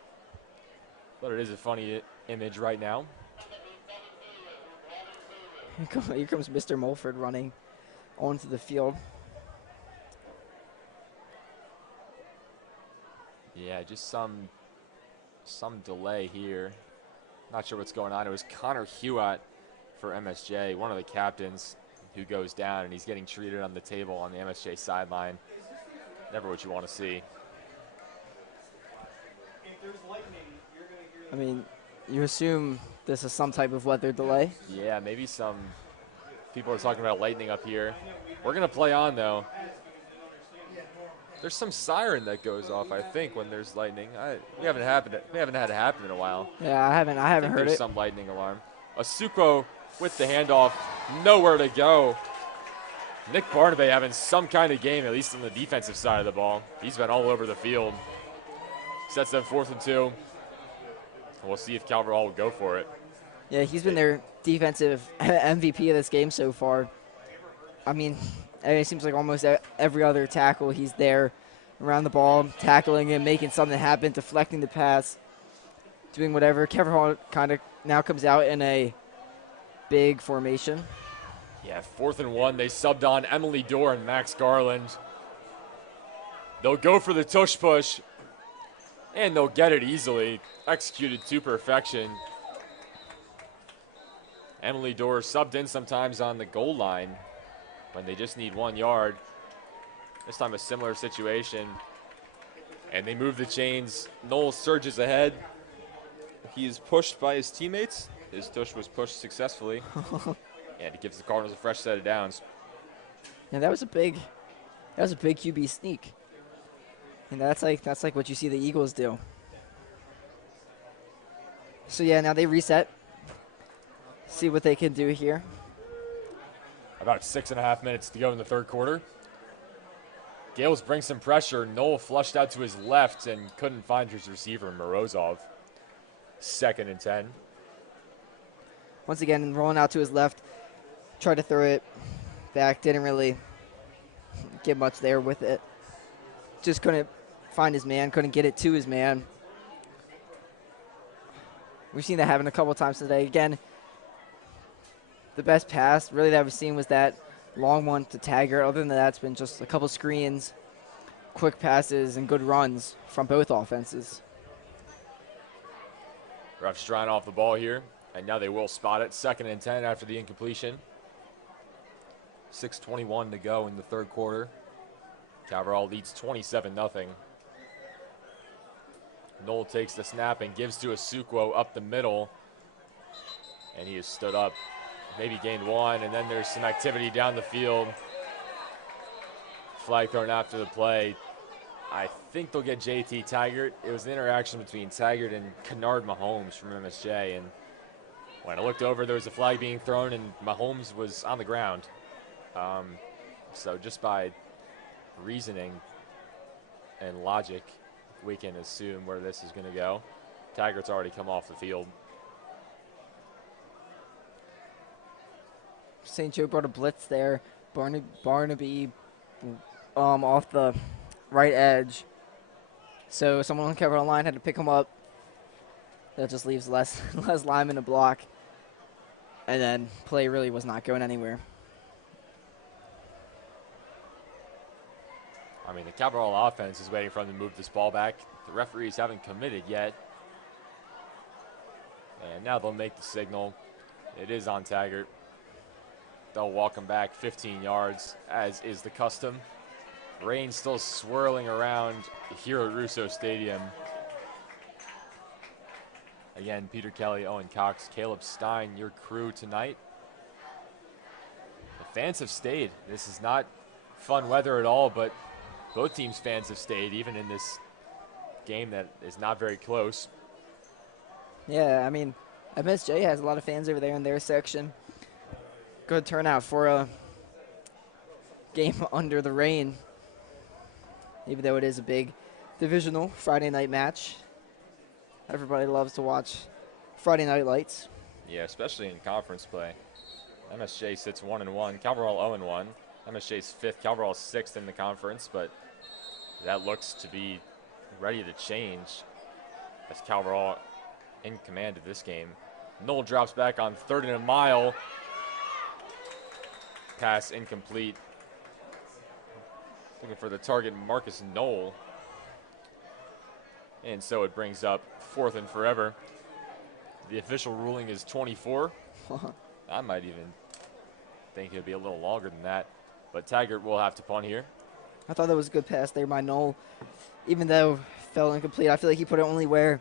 But it is a funny image right now. Here comes Mr. Mulford running onto the field. Yeah, just some delay here. Not sure what's going on. It was Connor Hewitt for MSJ, one of the captains, who goes down, and he's getting treated on the table on the MSJ sideline. Never what you want to see. I mean, you assume this is some type of weather delay. Yeah, maybe some people are talking about lightning up here. We're going to play on, though. There's some siren that goes off, I think, when there's lightning. We haven't had it happen in a while. Yeah, I haven't heard there's it. Some lightning alarm. Asuquo with the handoff, nowhere to go. Nick Barnaby having some kind of game, at least on the defensive side of the ball. He's been all over the field. Sets them 4th and 2. We'll see if Calvert Hall will go for it. Yeah, he's been their defensive MVP of this game so far. I mean, it seems like almost every other tackle, he's there around the ball, tackling him, making something happen, deflecting the pass, doing whatever. Calvert Hall kind of now comes out in a big formation. Yeah, 4th and 1. They subbed on Emily Dorr and Max Garland. They'll go for the tush push, and they'll get it easily. Executed to perfection. Emily Dorr subbed in sometimes on the goal line when they just need 1 yard. This time a similar situation. And they move the chains. Noel surges ahead. He is pushed by his teammates. His tush was pushed successfully. And it gives the Cardinals a fresh set of downs. Yeah, that was a big QB sneak. And that's like what you see the Eagles do. So yeah, now they reset. See what they can do here. About 6.5 minutes to go in the third quarter. Gales bring some pressure. Noel flushed out to his left and couldn't find his receiver, Morozov. 2nd and 10. Once again, rolling out to his left. Tried to throw it back. Didn't really get much there with it. Just couldn't find his man. Couldn't get it to his man. We've seen that happen a couple times today. Again, the best pass really that we've seen was that long one to Taggart. Other than that, it's been just a couple screens, quick passes, and good runs from both offenses. Refs drying off the ball here, and now they will spot it. 2nd and 10 after the incompletion. 6:21 to go in the third quarter. Calvert leads 27-0. Noel takes the snap and gives to Asuquo up the middle, and he has stood up. Maybe gained 1, and then there's some activity down the field. Flag thrown after the play. I think they'll get JT Taggart. It was an interaction between Taggart and Kennard Mahomes from MSJ, and when I looked over, there was a flag being thrown, and Mahomes was on the ground. So just by reasoning and logic, we can assume where this is going to go. Taggart's already come off the field. St. Joe brought a blitz there. Barnaby off the right edge. So someone on the cover line had to pick him up. That just leaves less linemen to block. And then play really was not going anywhere. I mean, the Cabral offense is waiting for them to move this ball back. The referees haven't committed yet. And now they'll make the signal. It is on Taggart. They'll walk him back 15 yards, as is the custom. Rain still swirling around here at Russo Stadium. Again, Peter Kelly, Owen Cox, Caleb Stein, your crew tonight. The fans have stayed. This is not fun weather at all, but both teams' fans have stayed, even in this game that is not very close. Yeah, I mean, MSJ has a lot of fans over there in their section. Good turnout for a game under the rain, even though it is a big divisional Friday night match. Everybody loves to watch Friday Night Lights. Yeah, especially in conference play. MSJ sits 1-1, Calverall 0-1. MSJ's 5th, Calverall 6th in the conference, but that looks to be ready to change as Calverall in command of this game. Knoll drops back on 3rd and a mile. Pass incomplete. Looking for the target, Marcus Knoll. And so it brings up 4th and forever. The official ruling is 24. I might even think it'll be a little longer than that. But Taggart will have to punt here. I thought that was a good pass there by Knoll. Even though it fell incomplete, I feel like he put it only where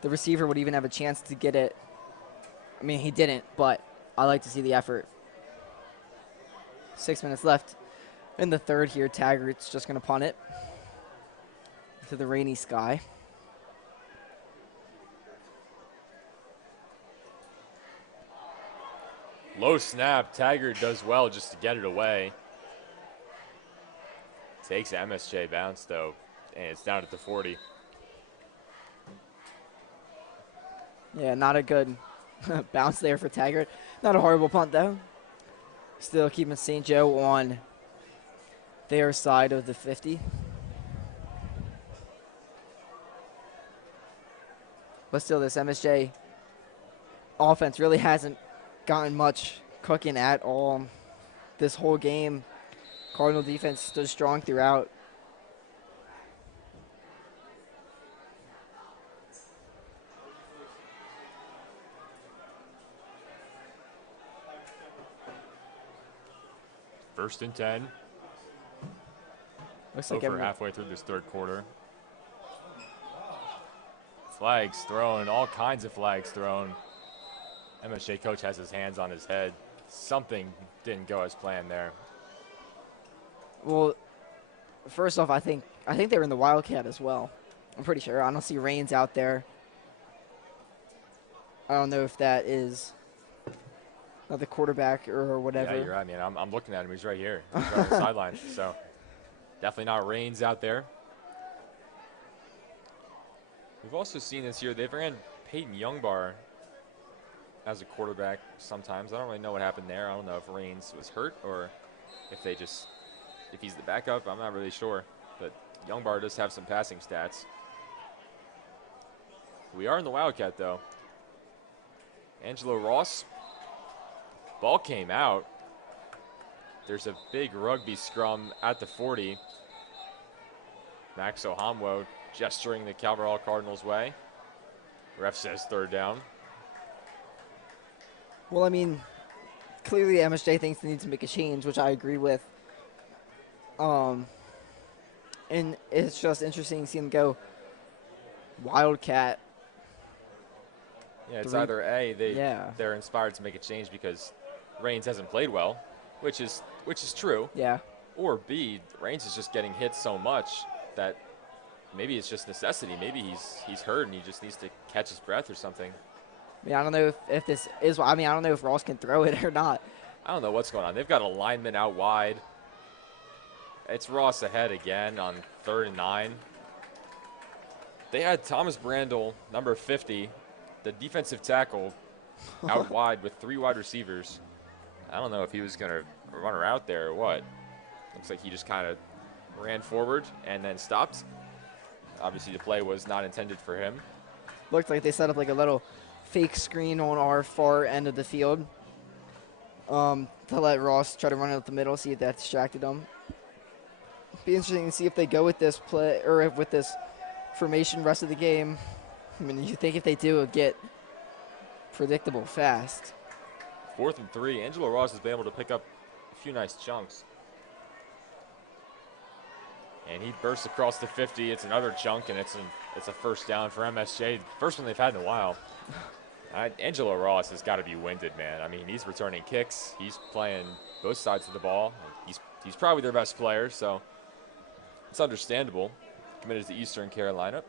the receiver would even have a chance to get it. I mean, he didn't, but I like to see the effort. 6 minutes left in the third here. Taggart's just going to punt it to the rainy sky. Low snap. Taggart does well just to get it away. Takes the MSJ bounce, though, and it's down at the 40. Yeah, not a good bounce there for Taggart. Not a horrible punt, though. Still keeping St. Joe on their side of the 50. But still, this MSJ offense really hasn't gotten much cooking at all this whole game. Cardinal defense stood strong throughout. First and 10. Looks like Over halfway through this third quarter. Flags thrown, all kinds of flags thrown. MSJ coach has his hands on his head. Something didn't go as planned there. Well, first off, I think they were in the Wildcat as well. I'm pretty sure. I don't see Rains out there. I don't know if that is not the quarterback or whatever. Yeah, you're right. I mean, I'm looking at him. He's right here. He's right on the sideline. So definitely not Rains out there. We've also seen this year, they've ran Peyton Youngbar as a quarterback sometimes. I don't really know what happened there. I don't know if Rains was hurt or if he's the backup. I'm not really sure. But Youngbar does have some passing stats. We are in the Wildcat, though. Angelo Ross. Ball came out. There's a big rugby scrum at the 40. Max Ohamwo gesturing the Calverall Cardinals' way. Ref says third down. Well, I mean, clearly MSJ thinks they need to make a change, which I agree with. And it's just interesting to see them go Wildcat. Yeah, it's either they're inspired to make a change because Rains hasn't played well, which is true. Yeah. Or B, Rains is just getting hit so much that maybe it's just necessity. Maybe he's hurt and he just needs to catch his breath or something. I mean, I don't know if this is. I mean, I don't know if Ross can throw it or not. I don't know what's going on. They've got a lineman out wide. It's Ross ahead again on 3rd and 9. They had Thomas Brandel, number 50, the defensive tackle, out wide with 3 wide receivers. I don't know if he was going to run her out there or what. Looks like he just kind of ran forward and then stopped. Obviously, the play was not intended for him. Looked like they set up like a little fake screen on our far end of the field to let Ross try to run it up the middle, see if that distracted him. Be interesting to see if they go with this play or if with this formation rest of the game. I mean, you think if they do, it'll get predictable fast. 4th and 3. Angelo Ross has been able to pick up a few nice chunks. And he bursts across the 50. It's another chunk, and it's a first down for MSJ. First one they've had in a while. Angelo Ross has got to be winded, man. I mean, he's returning kicks. He's playing both sides of the ball. He's probably their best player, so it's understandable. Committed to Eastern Carolina.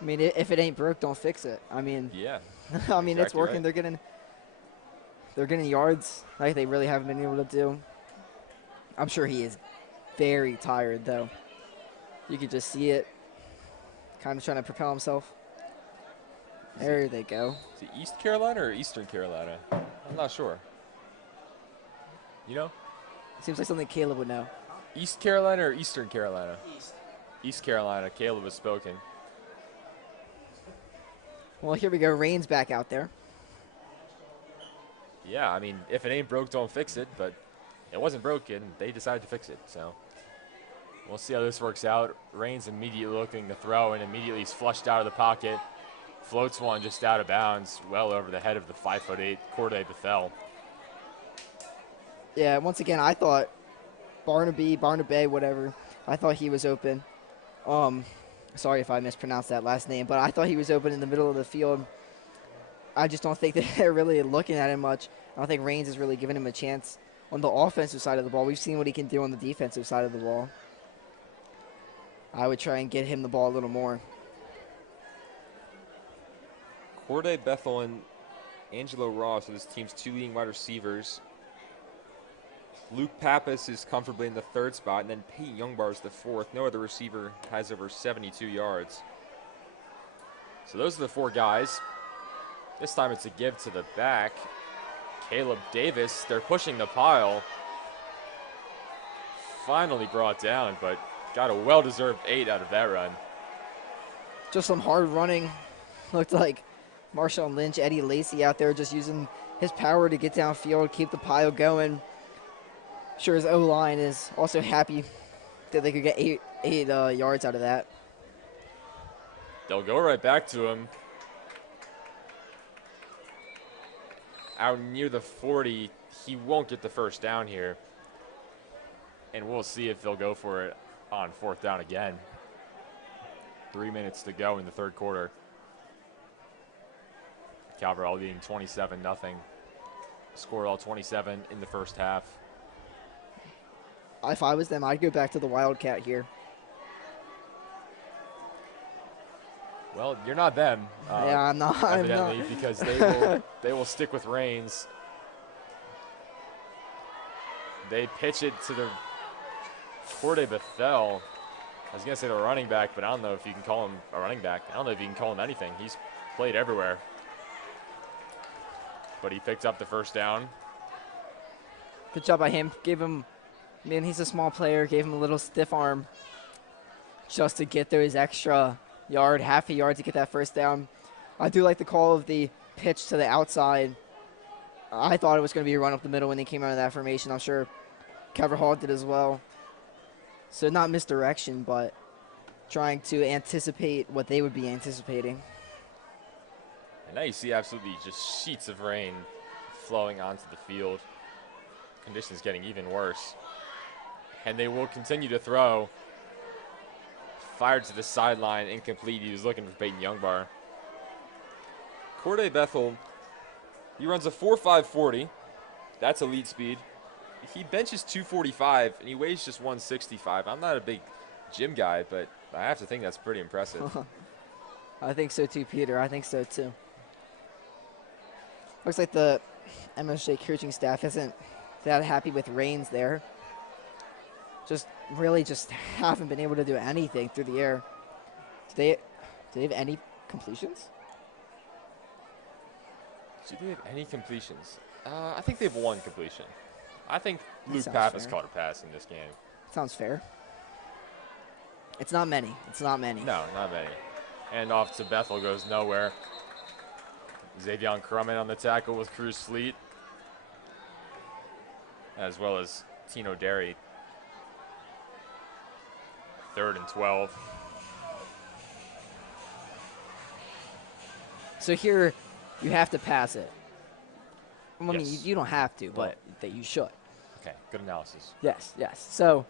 I mean, if it ain't broke, don't fix it. I mean, yeah. I mean, exactly it's working. Right. They're getting yards like they really haven't been able to do. I'm sure he is very tired, though. You could just see it. Kind of trying to propel himself. There they go. Is it East Carolina or Eastern Carolina? I'm not sure. You know? Seems like something Caleb would know. East Carolina or Eastern Carolina? East. East Carolina. Caleb has spoken. Well, here we go. Rain's back out there. Yeah, I mean, if it ain't broke, don't fix it. But it wasn't broken. They decided to fix it. So we'll see how this works out. Rain's immediately looking to throw, and immediately he's flushed out of the pocket. Floats one just out of bounds, well over the head of the 5'8" Corday Bethel. Yeah, once again, I thought Barnaby, whatever, I thought he was open. Sorry if I mispronounced that last name, but I thought he was open in the middle of the field. I just don't think that they're really looking at him much. I don't think Raines is really giving him a chance on the offensive side of the ball. We've seen what he can do on the defensive side of the ball. I would try and get him the ball a little more. Corday Bethel and Angelo Ross are this team's 2 leading wide receivers. Luke Pappas is comfortably in the 3rd spot, and then Peyton Youngbar is the 4th. No other receiver has over 72 yards. So those are the 4 guys. This time it's a give to the back. Caleb Davis, they're pushing the pile. Finally brought down, but got a well-deserved 8 out of that run. Just some hard running. Looked like Marshawn Lynch, Eddie Lacy out there just using his power to get downfield, keep the pile going. Sure, his O-line is also happy that they could get eight yards out of that. They'll go right back to him. Out near the 40, he won't get the first down here. And we'll see if they'll go for it on 4th down again. 3 minutes to go in the 3rd quarter. Calverall leading 27-0. Scored all 27 in the first half. If I was them, I'd go back to the Wildcat here. Well, you're not them. Yeah, I'm not. Evidently, because they will stick with Raines. They pitch it to the Corday Bethel. I was going to say the running back, but I don't know if you can call him a running back. I don't know if you can call him anything. He's played everywhere. But he picked up the first down. Good job by him. Gave him, man, he's a small player. Gave him a little stiff arm just to get those extra half a yard to get that first down. I do like the call of the pitch to the outside. I thought it was going to be a run up the middle when they came out of that formation. I'm sure Kevin Hall did as well. So not misdirection, but trying to anticipate what they would be anticipating. And now you see absolutely just sheets of rain flowing onto the field. Conditions getting even worse. And they will continue to throw. Fired to the sideline, incomplete. He was looking for Peyton Youngbar. Corday Bethel, he runs a 4.5 40. That's elite speed. He benches 245, and he weighs just 165. I'm not a big gym guy, but I have to think that's pretty impressive. I think so too, Peter. I think so too. Looks like the MSJ coaching staff isn't that happy with Raines there. Just haven't been able to do anything through the air. Do they have any completions? Do they have any completions? I think they have one completion. I think That Luke sounds Pappas fair. caught a pass in this game. Sounds fair. It's not many. It's not many. No, not many. And off to Bethel goes nowhere. Xavion Crummett on the tackle with Cruz Fleet, as well as Tino Derry. 3rd and 12. So here, you have to pass it. I mean, Yes. you don't have to, but that you should. Okay, good analysis. Yes, yes. So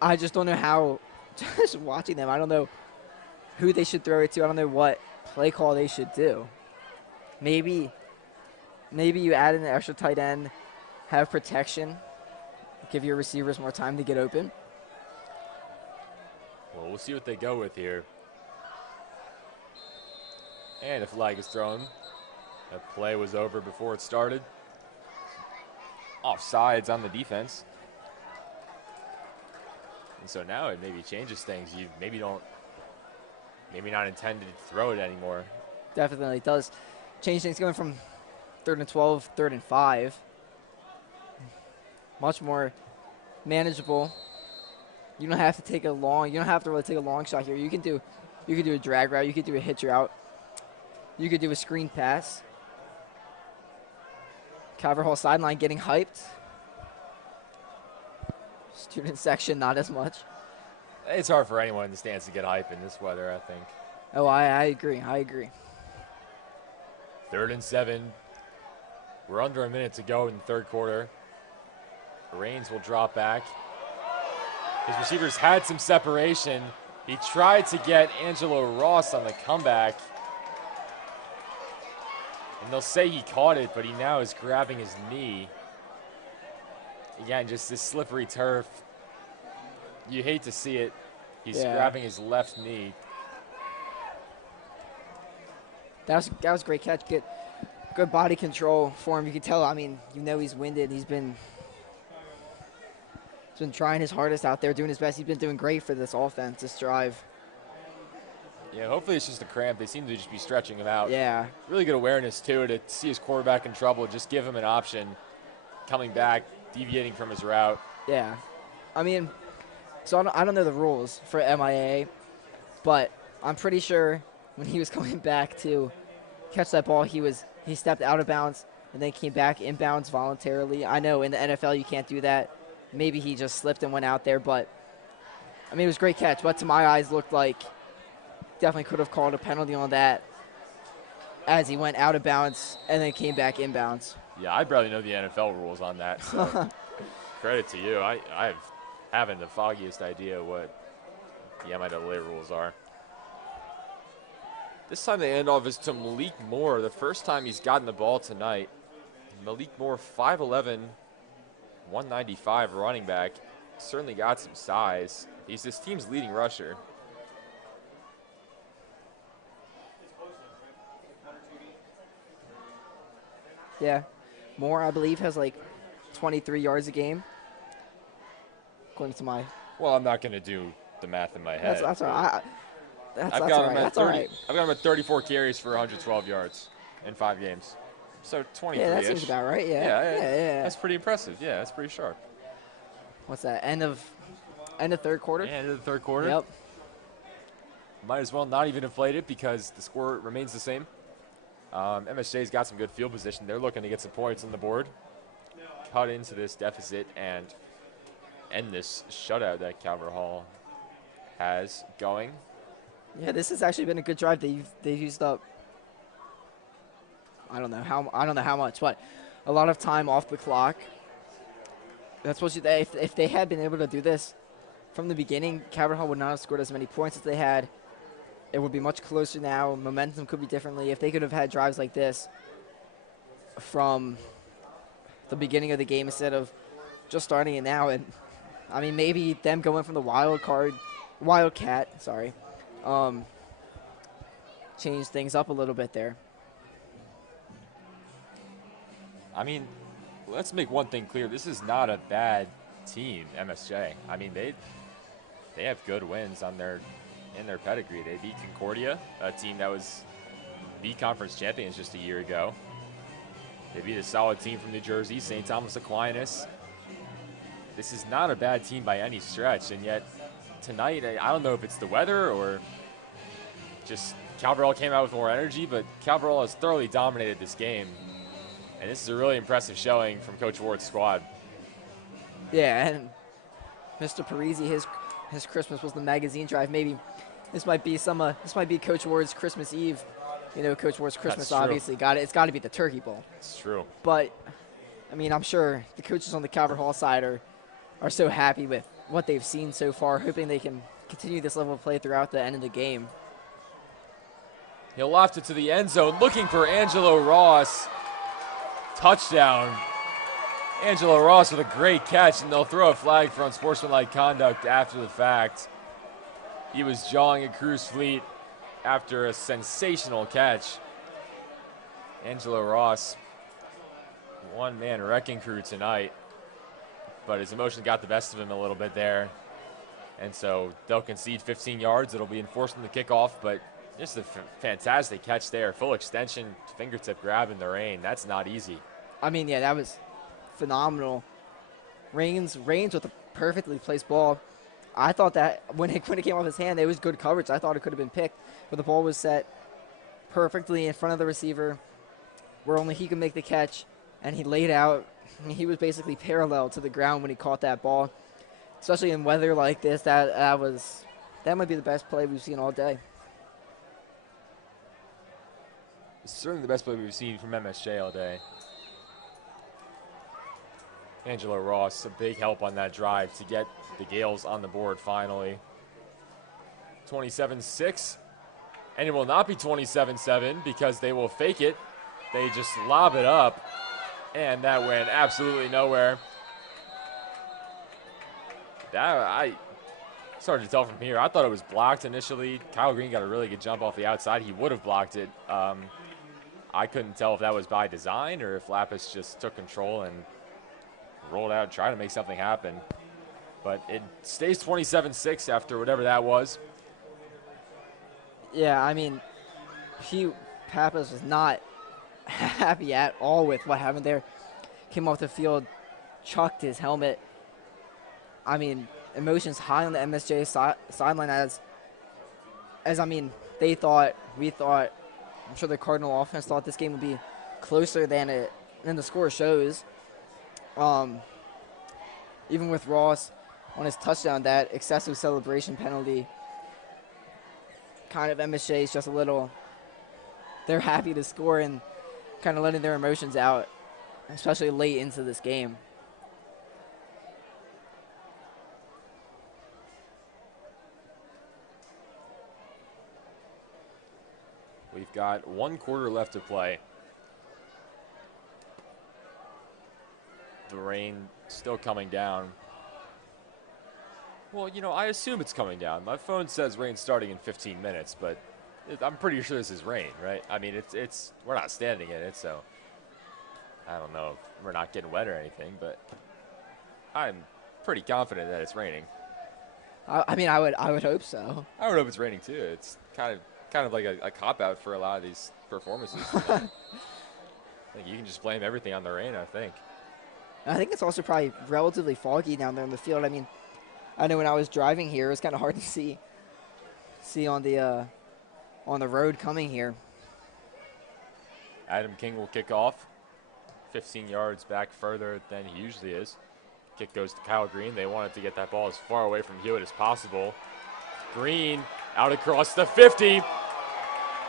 I just don't know how. Just watching them, I don't know who they should throw it to. I don't know what play call they should do. Maybe you add in an extra tight end, have protection, give your receivers more time to get open. Well, we'll see what they go with here. And a flag is thrown. The play was over before it started. Offsides on the defense. And so now it maybe changes things. You maybe not intended to throw it anymore. Definitely does change things going from 3rd and 12, 3rd and 5. Much more manageable. You don't have to take you don't have to really take a long shot here. You can do a drag route, you could do a hitch route. You could do a screen pass. Calvert Hall sideline getting hyped. Student section, not as much. It's hard for anyone in the stands to get hype in this weather, I think. Oh, I agree. 3rd and 7. We're under a minute to go in the 3rd quarter. Raines will drop back. His receivers had some separation. He tried to get Angelo Ross on the comeback. And they'll say he caught it, but he now is grabbing his knee. Again, just this slippery turf. You hate to see it. He's grabbing his left knee. That was a great catch. Good body control for him. You can tell. I mean, he's winded. He's been trying his hardest out there, doing his best. He's been doing great for this offense, this drive. Yeah, hopefully it's just a cramp. They seem to just be stretching him out. Yeah. Really good awareness, too, to see his quarterback in trouble. Just give him an option. Coming back, deviating from his route. Yeah. I mean, so I don't know the rules for MIA, but I'm pretty sure when he was coming back to catch that ball, he stepped out of bounds and then came back inbounds voluntarily. I know in the NFL you can't do that. Maybe he just slipped and went out there, but I mean, it was a great catch, but to my eyes looked like definitely could have called a penalty on that as he went out of bounds and then came back inbounds. Yeah, I barely know the NFL rules on that. So credit to you. I haven't the foggiest idea what the MIAA rules are. This time the handoff is to Malik Moore, the first time he's gotten the ball tonight. Malik Moore, 5'11", 195 running back. Certainly got some size. He's this team's leading rusher. Yeah. Moore, I believe, has like 23 yards a game. According to my... Well, I'm not going to do the math in my head. That's all right. That's I've all got right. him at That's all 30. right. I've got him at 34 carries for 112 yards in 5 games. So 23-ish. Yeah, that seems about right. Yeah. That's pretty impressive. Yeah, that's pretty sharp. What's that? End of 3rd quarter? Yeah, end of the 3rd quarter. Yep. Might as well not even inflate it because the score remains the same. MSJ's got some good field position. They're looking to get some points on the board, cut into this deficit, and end this shutout that Calvert Hall has going. Yeah, this has actually been a good drive. They've used up. I don't know how much, but a lot of time off the clock. That's what if they had been able to do this from the beginning, Calvert Hall would not have scored as many points as they had. It would be much closer now. Momentum could be differently. If they could have had drives like this from the beginning of the game instead of just starting it now. And I mean, maybe them going from the Wildcat, change things up a little bit there. I mean, let's make one thing clear. This is not a bad team, MSJ. I mean, they have good wins on their in their pedigree. They beat Concordia, a team that was the conference champions just a year ago. They beat a solid team from New Jersey, St. Thomas Aquinas. This is not a bad team by any stretch, and yet tonight, I don't know if it's the weather or just Cabral came out with more energy, but Cabral has thoroughly dominated this game, and this is a really impressive showing from Coach Ward's squad. Yeah, and Mr. Parisi, his Christmas was the magazine drive. Maybe this might be Coach Ward's Christmas Eve. You know, Coach Ward's Christmas obviously got it. It's got to be the Turkey Bowl. It's true. But, I mean, I'm sure the coaches on the Calvert Hall side are so happy with what they've seen so far, hoping they can continue this level of play throughout the end of the game. He'll loft it to the end zone, looking for Angelo Ross. Touchdown. Angelo Ross with a great catch, and they'll throw a flag for unsportsmanlike conduct after the fact. He was jawing at Cruz Fleet after a sensational catch. Angelo Ross, one-man wrecking crew tonight, but his emotion got the best of him a little bit there. And so they'll concede 15 yards. It'll be enforced in the kickoff, but just a fantastic catch there. Full extension, fingertip grab in the rain. That's not easy. I mean, yeah, that was phenomenal. Reigns with a perfectly placed ball. I thought that when it came off his hand, it was good coverage. I thought it could have been picked, but the ball was set perfectly in front of the receiver where only he could make the catch, and he laid out. I mean, he was basically parallel to the ground when he caught that ball, especially in weather like this. That might be the best play we've seen all day. It's certainly the best play we've seen from MSJ all day. Angelo Ross, a big help on that drive to get the Gales on the board finally. 27-6, and it will not be 27-7 because they will fake it. They just lob it up, and that went absolutely nowhere. It's hard to tell from here. I thought it was blocked initially. Kyle Green got a really good jump off the outside. He would have blocked it. I couldn't tell if that was by design or if Lapis just took control and rolled out, trying to make something happen. But it stays 27-6 after whatever that was. Yeah, I mean, Pappas was not happy at all with what happened there. Came off the field, chucked his helmet. I mean, emotions high on the MSJ sideline as I mean, we thought, I'm sure the Cardinal offense thought this game would be closer than the score shows. Even with Ross on his touchdown, that excessive celebration penalty, kind of MSJ is just a little, they're happy to score and kind of letting their emotions out, especially late into this game. We've got 1 quarter left to play. The rain still coming down. Well, you know, I assume it's coming down. My phone says rain starting in 15 minutes, but I'm pretty sure this is rain, right? I mean, we're not standing in it, so I don't know if we're not getting wet or anything, but I'm pretty confident that it's raining. I mean, I would hope so. I would hope it's raining too. It's kind of like a cop-out for a lot of these performances. I think you can just blame everything on the rain, I think. I think it's also probably relatively foggy down there in the field. I mean, I know when I was driving here, it was kind of hard to see on the road coming here. Adam King will kick off. 15 yards back further than he usually is. Kick goes to Kyle Green. They wanted to get that ball as far away from Hewitt as possible. Green out across the 50.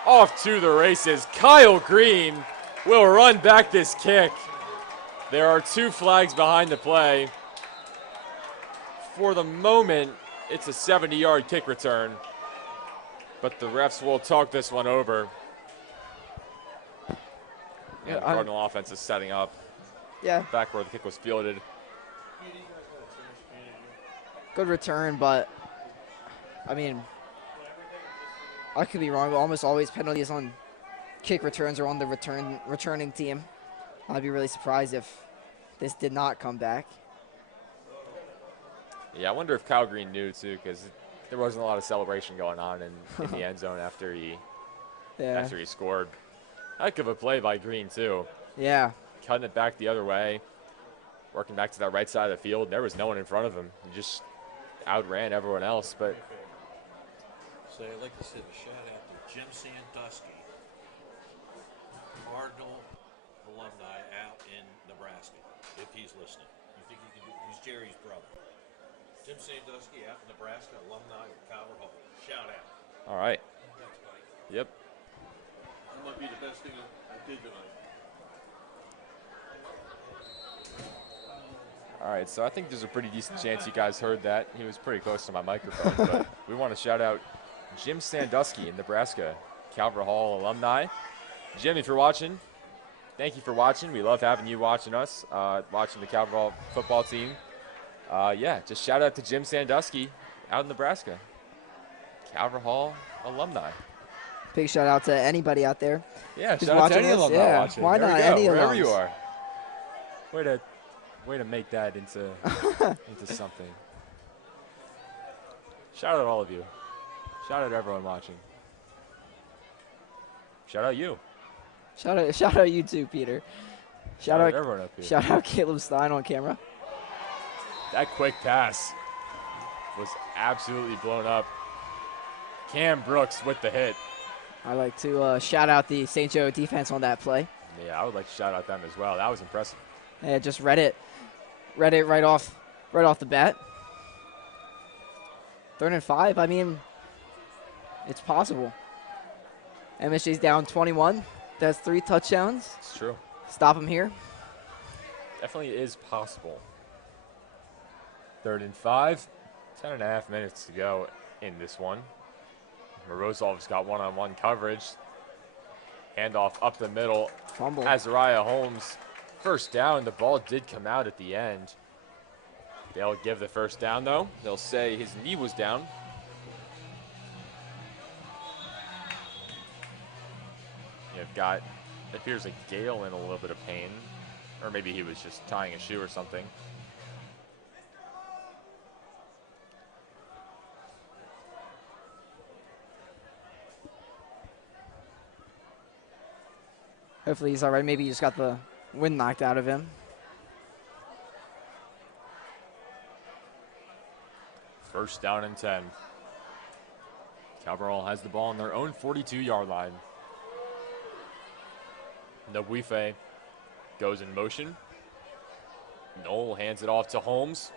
Off to the races. Kyle Green will run back this kick. There are 2 flags behind the play. For the moment, it's a 70-yard kick return, but the refs will talk this one over. And the Cardinal offense is setting up. Yeah. Back where the kick was fielded. Good return, but, I mean, I could be wrong, but almost always penalties on kick returns are on the returning team. I'd be really surprised if this did not come back. Yeah, I wonder if Kyle Green knew, too, because there wasn't a lot of celebration going on in the end zone after he scored. Heck of a play by Green, too. Yeah. Cutting it back the other way, working back to that right side of the field. There was no one in front of him. He just outran everyone else. But so I'd like to send a shout out to Jim Sandusky, Cardinal alumni out in Nebraska, if he's listening. You think he can do? He's Jerry's brother. Jim Sandusky out in Nebraska, alumni of Calvert Hall. Shout out. all right. Yep. That might be the best thing I did tonight. All right, so I think there's a pretty decent chance you guys heard that. He was pretty close to my microphone, but we want to shout out Jim Sandusky in Nebraska, Calvert Hall alumni. Jim, if you're watching, thank you for watching. We love having you watching us, watching the Calvert Hall football team. Yeah, just shout out to Jim Sandusky out in Nebraska, Calvert Hall alumni. Big shout out to anybody out there. Yeah, who's shout out to watching any us. alumni Yeah, watching. why There we not? go, Any wherever alums. you are. Way to make that into something. Shout out all of you. Shout out everyone watching. Shout out you. Shout out you too, Peter. Shout out everyone up here. Shout out Caleb Stein on camera. That quick pass was absolutely blown up. Cam Brooks with the hit. I'd like to shout out the St. Joe defense on that play. Yeah, I would like to shout out them as well. That was impressive. Yeah, just read it right off the bat. 3rd and 5. I mean, it's possible. MSJ's down 21. That's 3 touchdowns. It's true. Stop him here. Definitely is possible. 3rd and 5. 10.5 minutes to go in this one. Morozov's got one-on-one coverage. Handoff up the middle. Fumble. Azariah Holmes. First down. The ball did come out at the end. They'll give the first down, though. They'll say his knee was down. You've got, it appears like Gale in a little bit of pain. Or maybe he was just tying a shoe or something. Hopefully he's all right. Maybe he just got the wind knocked out of him. First down and 10. Calvert Hall has the ball on their own 42-yard line. Nabwife goes in motion. Knoll hands it off to Holmes.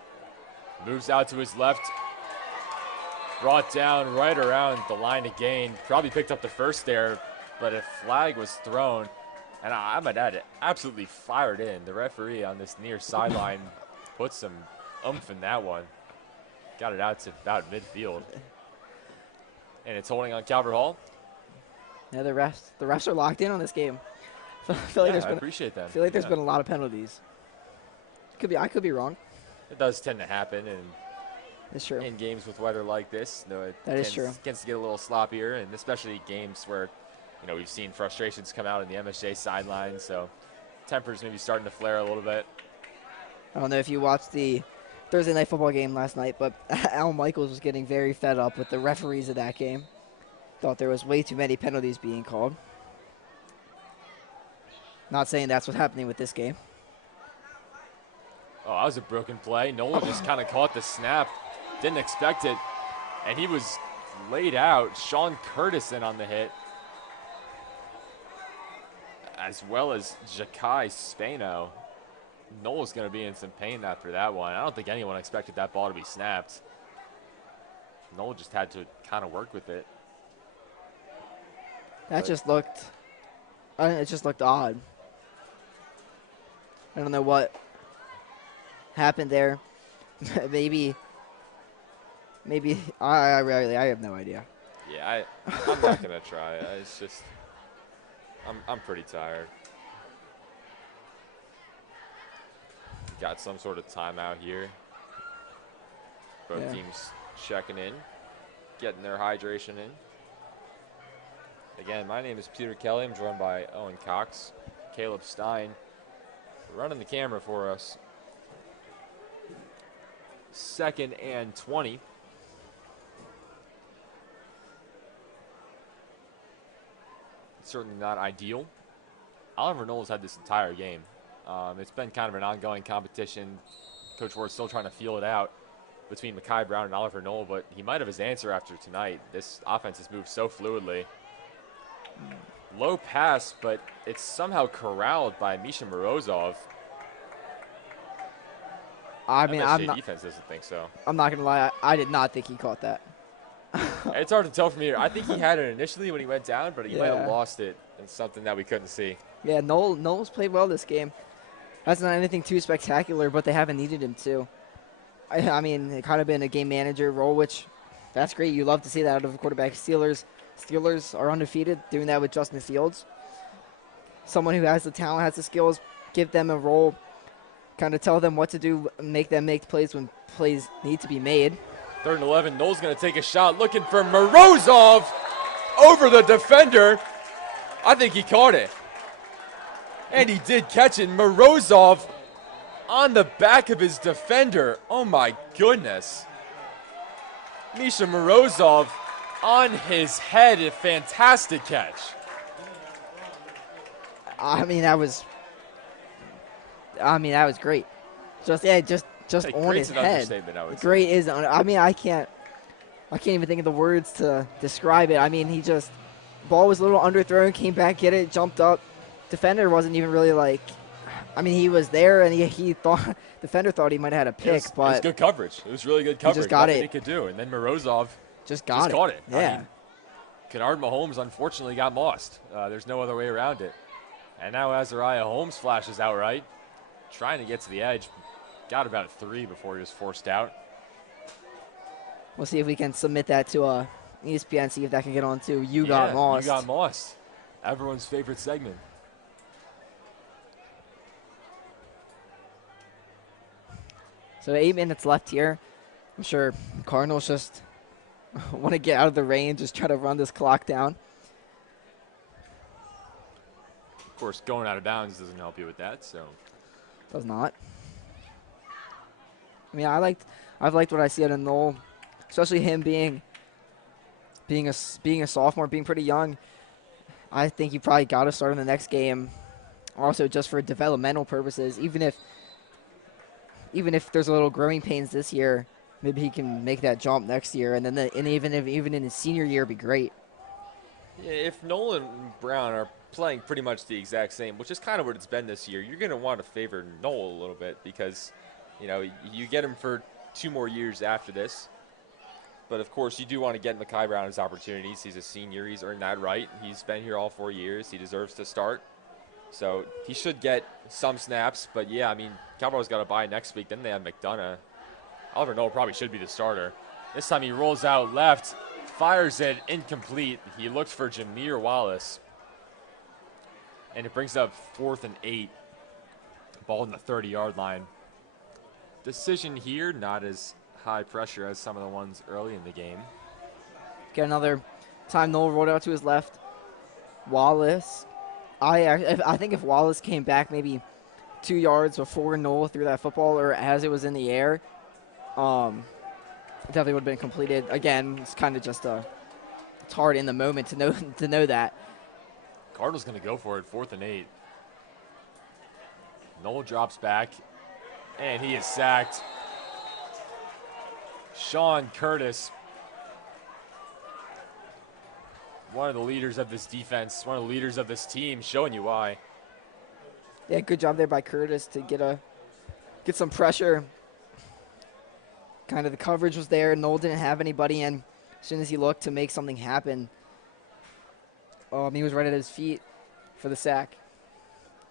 Moves out to his left. Brought down right around the line of gain. Probably picked up the first there, but a flag was thrown. And I might add, it absolutely fired in. The referee on this near sideline put some oomph in that one. Got it out to about midfield. And it's holding on Calvert Hall. Yeah, the refs are locked in on this game. I feel like I appreciate that. I feel like there's been a lot of penalties. I could be wrong. It does tend to happen It's true. in games with weather like this. No, it That is true. tends to get a little sloppier, and especially games where, you know, we've seen frustrations come out in the MSJ sideline, so tempers maybe starting to flare a little bit. I don't know if you watched the Thursday night football game last night, but Al Michaels was getting very fed up with the referees of that game. Thought there was way too many penalties being called. Not saying that's what's happening with this game. Oh, that was a broken play. Nolan just kind of caught the snap, didn't expect it, and he was laid out. Sean Curtis in on the hit, as well as Ja'Kai Spano. Noel's going to be in some pain after that one. I don't think anyone expected that ball to be snapped. Noel just had to kind of work with it. It just looked odd. I don't know what happened there. maybe I have no idea. Yeah, I'm not going to try. It's just, I'm pretty tired. Got some sort of timeout here. Both teams checking in, getting their hydration in. Again, my name is Peter Kelly. I'm joined by Owen Cox, Caleb Stein, running the camera for us. 2nd and 20. certainly not ideal. Oliver Knowles had this entire game. It's been kind of an ongoing competition. Coach Ward's still trying to feel it out between Mekhi Brown and Oliver Knoll, but he might have his answer after tonight. This offense has moved so fluidly. Low pass, but it's somehow corralled by Misha Morozov. I mean, MSJ defense doesn't think so. I'm not going to lie. I did not think he caught that. It's hard to tell from here. I think he had it initially when he went down, but he might have Yeah. lost it. It's something that we couldn't see. Yeah, Knowles played well this game. That's not anything too spectacular, but they haven't needed him to. I mean, it kind of been a game manager role, which that's great. You love to see that out of a quarterback. Steelers are undefeated, doing that with Justin Fields. Someone who has the talent, has the skills, give them a role, kind of tell them what to do, make them make plays when plays need to be made. 3rd and 11. Knowles going to take a shot, looking for Morozov over the defender. I think he caught it. And he did catch it. Morozov on the back of his defender. Oh, my goodness. Misha Morozov on his head. A fantastic catch. I mean, that was great. Just Like, on great's his an head. understatement, I would say. Great is. I mean, I can't even think of the words to describe it. I mean, ball was a little underthrown, came back, get it, jumped up. Defender wasn't even really like. I mean, he was there, and he thought defender thought he might have had a pick, It was but good coverage. It was really good coverage. just got Nothing it. he could do. And then Morozov just caught it. Yeah. I mean, Kennard Mahomes unfortunately got lost. There's no other way around it. And now Azariah Holmes flashes outright, trying to get to the edge. Got about 3 before he was forced out. We'll see if we can submit that to ESPN, see if that can get on to You Got Mossed. You got mossed. Everyone's favorite segment. So 8 minutes left here. I'm sure Cardinals just want to get out of the rain, just try to run this clock down. Of course, going out of bounds doesn't help you with that. So Does not. I mean, I've liked what I see out of Knoll, especially him being a sophomore, being pretty young. I think he probably got to start in the next game. Also, just for developmental purposes, even if there's a little growing pains this year, maybe he can make that jump next year, and then even in his senior year, it'd be great. yeah, if Nolan and Brown are playing pretty much the exact same, which is kind of what it's been this year, you're going to want to favor Noel a little bit because, you know, you get him for 2 more years after this. But, of course, you do want to get Mekhi Brown his opportunities. He's a senior. He's earned that right. He's been here all 4 years. He deserves to start. So he should get some snaps. But, yeah, I mean, Cowboys got to bye next week. Then they have McDonough. Oliver Knoll probably should be the starter. This time he rolls out left, fires it incomplete. He looked for Jameer Wallace. And it brings up 4th and 8. Ball in the 30-yard line. Decision here, not as high pressure as some of the ones early in the game. Get another time. Knoll rolled out to his left. Wallace. I think if Wallace came back maybe 2 yards before Knoll threw that football, or as it was in the air, it definitely would have been completed. Again, it's kind of just it's hard in the moment to know that. Cardinals going to go for it, 4th and 8. Knoll drops back, and he is sacked. Sean Curtis, one of the leaders of this defense, one of the leaders of this team, showing you why. Yeah, good job there by Curtis to get some pressure. Kind of the coverage was there. Knoll didn't have anybody in. As soon as he looked to make something happen, he was right at his feet for the sack.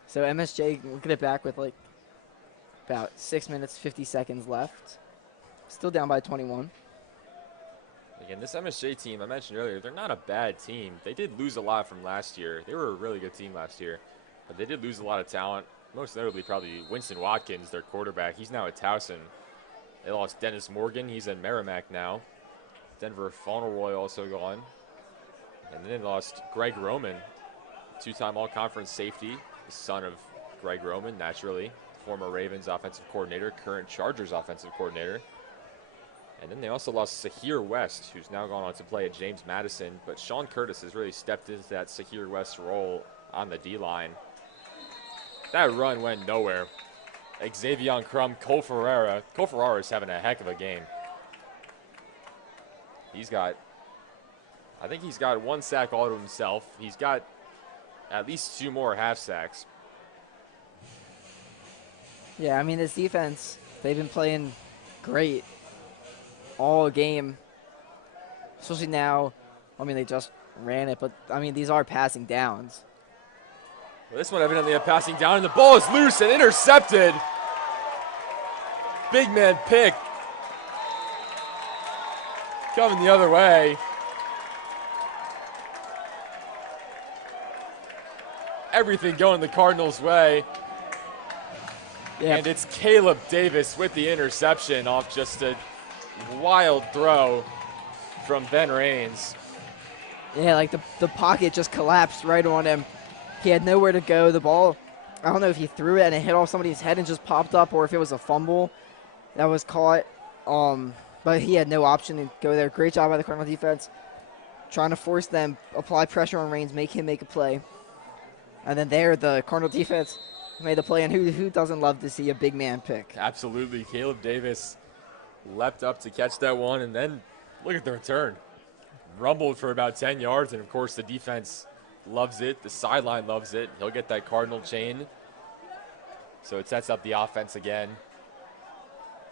So MSJ will get it back with like about 6 minutes, 50 seconds left. Still down by 21. Again, this MSJ team, I mentioned earlier, they're not a bad team. They did lose a lot from last year. They were a really good team last year, but they did lose a lot of talent. Most notably, probably Winston Watkins, their quarterback. He's now at Towson. They lost Dennis Morgan. He's at Merrimack now. Denver Fauntleroy also gone. And then they lost Greg Roman, 2-time all-conference safety, the son of Greg Roman, naturally, former Ravens offensive coordinator, current Chargers offensive coordinator. And then they also lost Sahir West, who's now gone on to play at James Madison. But Sean Curtis has really stepped into that Sahir West role on the D-line. That run went nowhere. Xavier Crum, Cole Ferreira. Cole Ferreira is having a heck of a game. I think he's got 1 sack all to himself. He's got at least 2 more half sacks. Yeah, I mean, this defense, they've been playing great all game. Especially now, I mean, they just ran it, but, I mean, these are passing downs. Well, this one evidently a passing down, and the ball is loose and intercepted. Big man pick. Coming the other way. Everything going the Cardinals' way. Yeah. And it's Caleb Davis with the interception off just a wild throw from Ben Raines. Yeah, like the pocket just collapsed right on him. He had nowhere to go. The ball, I don't know if he threw it and it hit off somebody's head and just popped up, or if it was a fumble that was caught. But he had no option to go there. Great job by the Cardinal defense, trying to force them, apply pressure on Raines, make him make a play. And then there, the Cardinal defense made the play, and who doesn't love to see a big man pick? Absolutely. Caleb Davis leapt up to catch that one, and then look at the return. Rumbled for about 10 yards, and of course the defense loves it. The sideline loves it. He'll get that Cardinal chain. So it sets up the offense again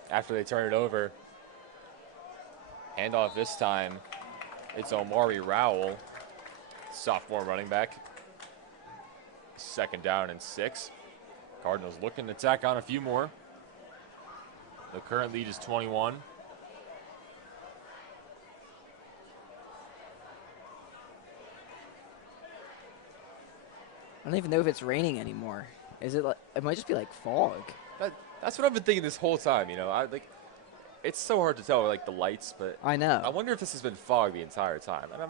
after they turn it over. Handoff this time. It's Omari Rowell, sophomore running back. 2nd down and 6. Cardinals looking to tack on a few more. The current lead is 21. I don't even know if it's raining anymore. Is it? It might just be like fog. That's what I've been thinking this whole time. You know, it's so hard to tell like the lights, but I know. I wonder if this has been fog the entire time. And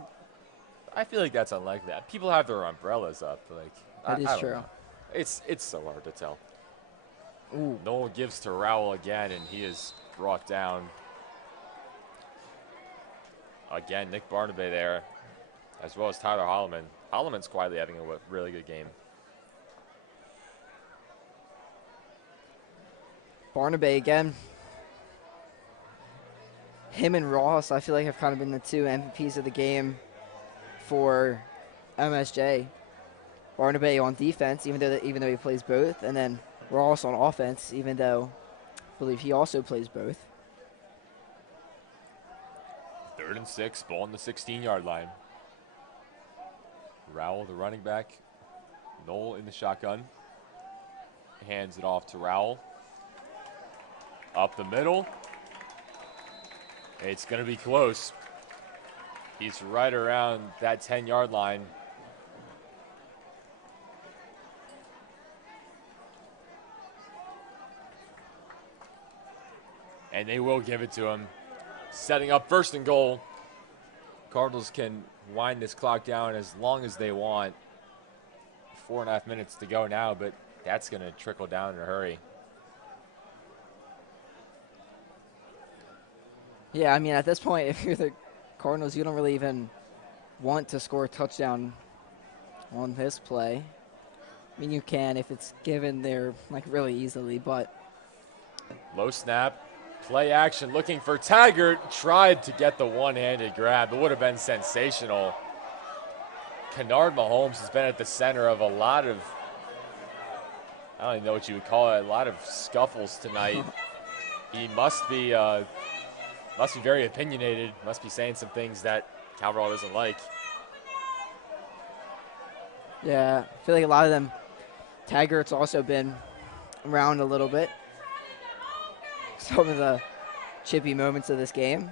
I feel like that's unlikely. People have their umbrellas up. Like That is I don't true. know. It's so hard to tell. Ooh. Noel gives to Rowell again, and he is brought down. Again, Nick Barnaby there, as well as Tyler Holloman. Holloman's quietly having a really good game. Barnaby again. Him and Ross, I feel like, have kind of been the 2 MVPs of the game for MSJ. Barnaby on defense, even though he plays both, and then Ross on offense, even though I believe he also plays both. 3rd and 6, ball on the 16-yard line. Rowell, the running back. Noel in the shotgun. Hands it off to Rowell. Up the middle. It's going to be close. He's right around that 10-yard line. And they will give it to him. Setting up 1st and goal. Cardinals can wind this clock down as long as they want. 4.5 minutes to go now, but that's going to trickle down in a hurry. Yeah, I mean, at this point, if you're the Cardinals, you don't really even want to score a touchdown on this play. I mean, you can if it's given there, like, really easily, but... Low snap. Play action, looking for Taggart. Tried to get the one-handed grab. It would have been sensational. Kennard Mahomes has been at the center of a lot of, I don't even know what you would call it, a lot of scuffles tonight. He must be very opinionated. Must be saying some things that Calverall doesn't like. Yeah, I feel like a lot of them. Taggart's also been around a little bit. Some of the chippy moments of this game.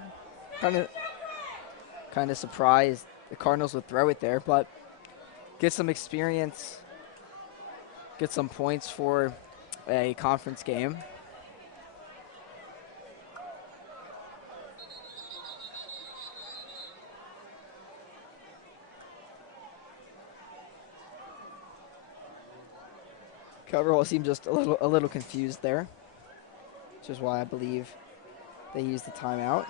Kind of surprised the Cardinals would throw it there, but get some experience, get some points for a conference game. Coverall seemed just a little confused there, which is why I believe They use the timeout.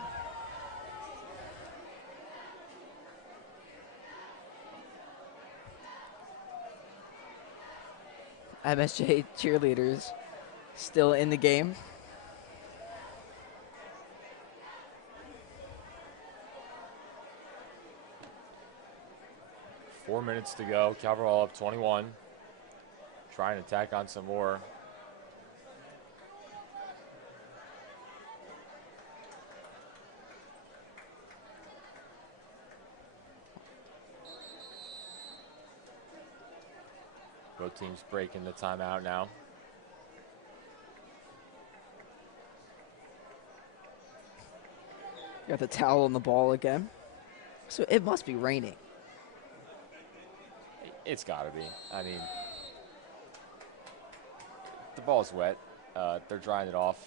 MSJ cheerleaders still in the game. Four minutes to go. Calvert Hall up 21. Trying to tack on some more. Both teams breaking the timeout now. Got the towel on the ball again. So it must be raining. It's got to be. I mean, the ball's wet. They're drying it off.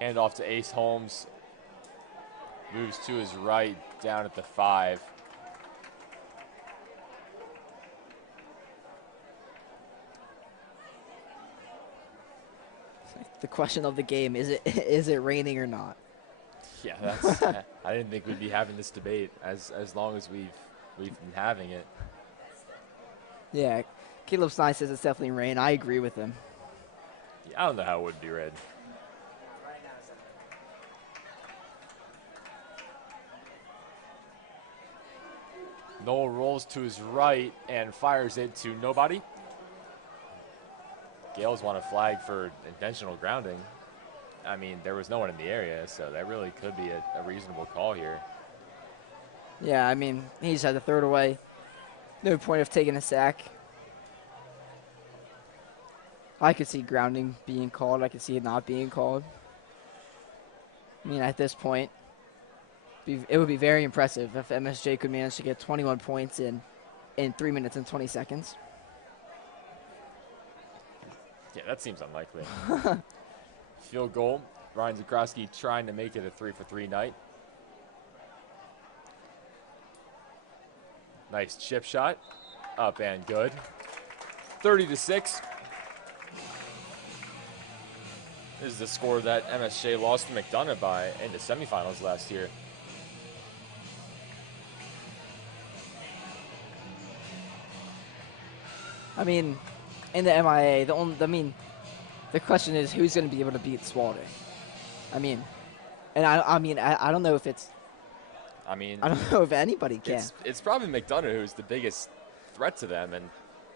Hand off to Ace Holmes. Moves to his right, down at the 5. The question of the game, is it raining or not? Yeah, that's. I didn't think we'd be having this debate as long as we've been having it. Yeah, Caleb Stein says it's definitely rain. I agree with him. Yeah, I don't know how it would be red. Noel rolls to his right and fires it to nobody. Gales want a flag for intentional grounding. I mean, there was no one in the area, so that really could be a reasonable call here. Yeah, I mean, he just had to throw it away. No point of taking a sack. I could see grounding being called. I could see it not being called. I mean, at this point, it would be very impressive if MSJ could manage to get 21 points in 3 minutes and 20 seconds. Yeah, that seems unlikely. Field goal. Ryan Zakrowski trying to make it a 3-for-3 night. Nice chip shot. Up and good. 30-6. This is the score that MSJ lost to McDonough by in the semifinals last year. I mean, in the MIA, the question is who's going to be able to beat Spalding. I don't know if it's. I don't know if anybody can. It's probably McDonough who's the biggest threat to them, and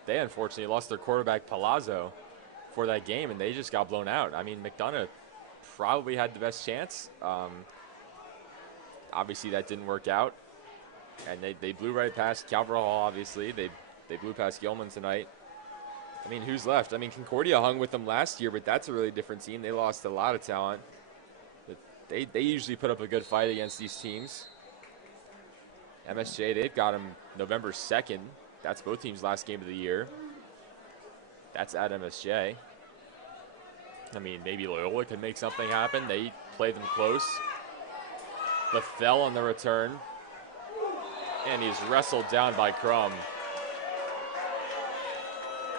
they unfortunately lost their quarterback Palazzo for that game, and they just got blown out. I mean, McDonough probably had the best chance. Obviously, that didn't work out, and they blew right past Calvert Hall. Obviously, they blew past Gilman tonight. I mean, who's left? I mean, Concordia hung with them last year, but that's a really different team. They lost a lot of talent. But they usually put up a good fight against these teams. MSJ, they've got them November 2nd. That's both teams' last game of the year. That's at MSJ. I mean, maybe Loyola could make something happen. They play them close. Bethel on the return. And he's wrestled down by Crum.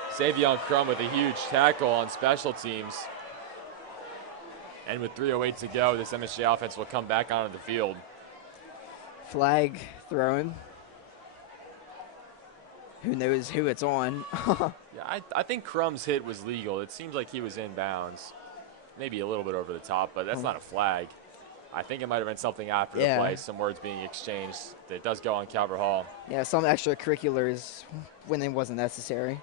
Savion Crum with a huge tackle on special teams. And with 3:08 to go, this MSJ offense will come back onto the field. Flag thrown. Who knows who it's on? Yeah, I think Crum's hit was legal. It seems like he was in bounds. Maybe a little bit over the top, but that's not a flag. I think it might have been something after the play, some words being exchanged. It does go on Calvert Hall. Yeah, some extracurriculars when it wasn't necessary.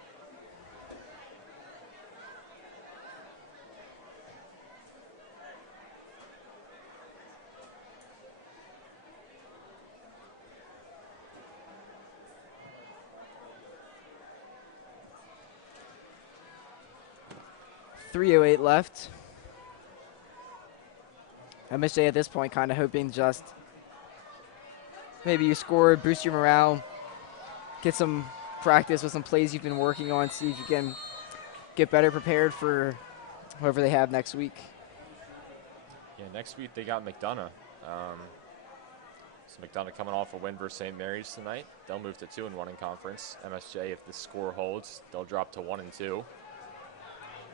.308 left. MSJ at this point kind of hoping just maybe you score, boost your morale, get some practice with some plays you've been working on, see if you can get better prepared for whoever they have next week. Yeah, next week they got McDonough. So McDonough coming off a win versus St. Mary's tonight. They'll move to 2-1 in conference. MSJ, if the score holds, they'll drop to 1-2.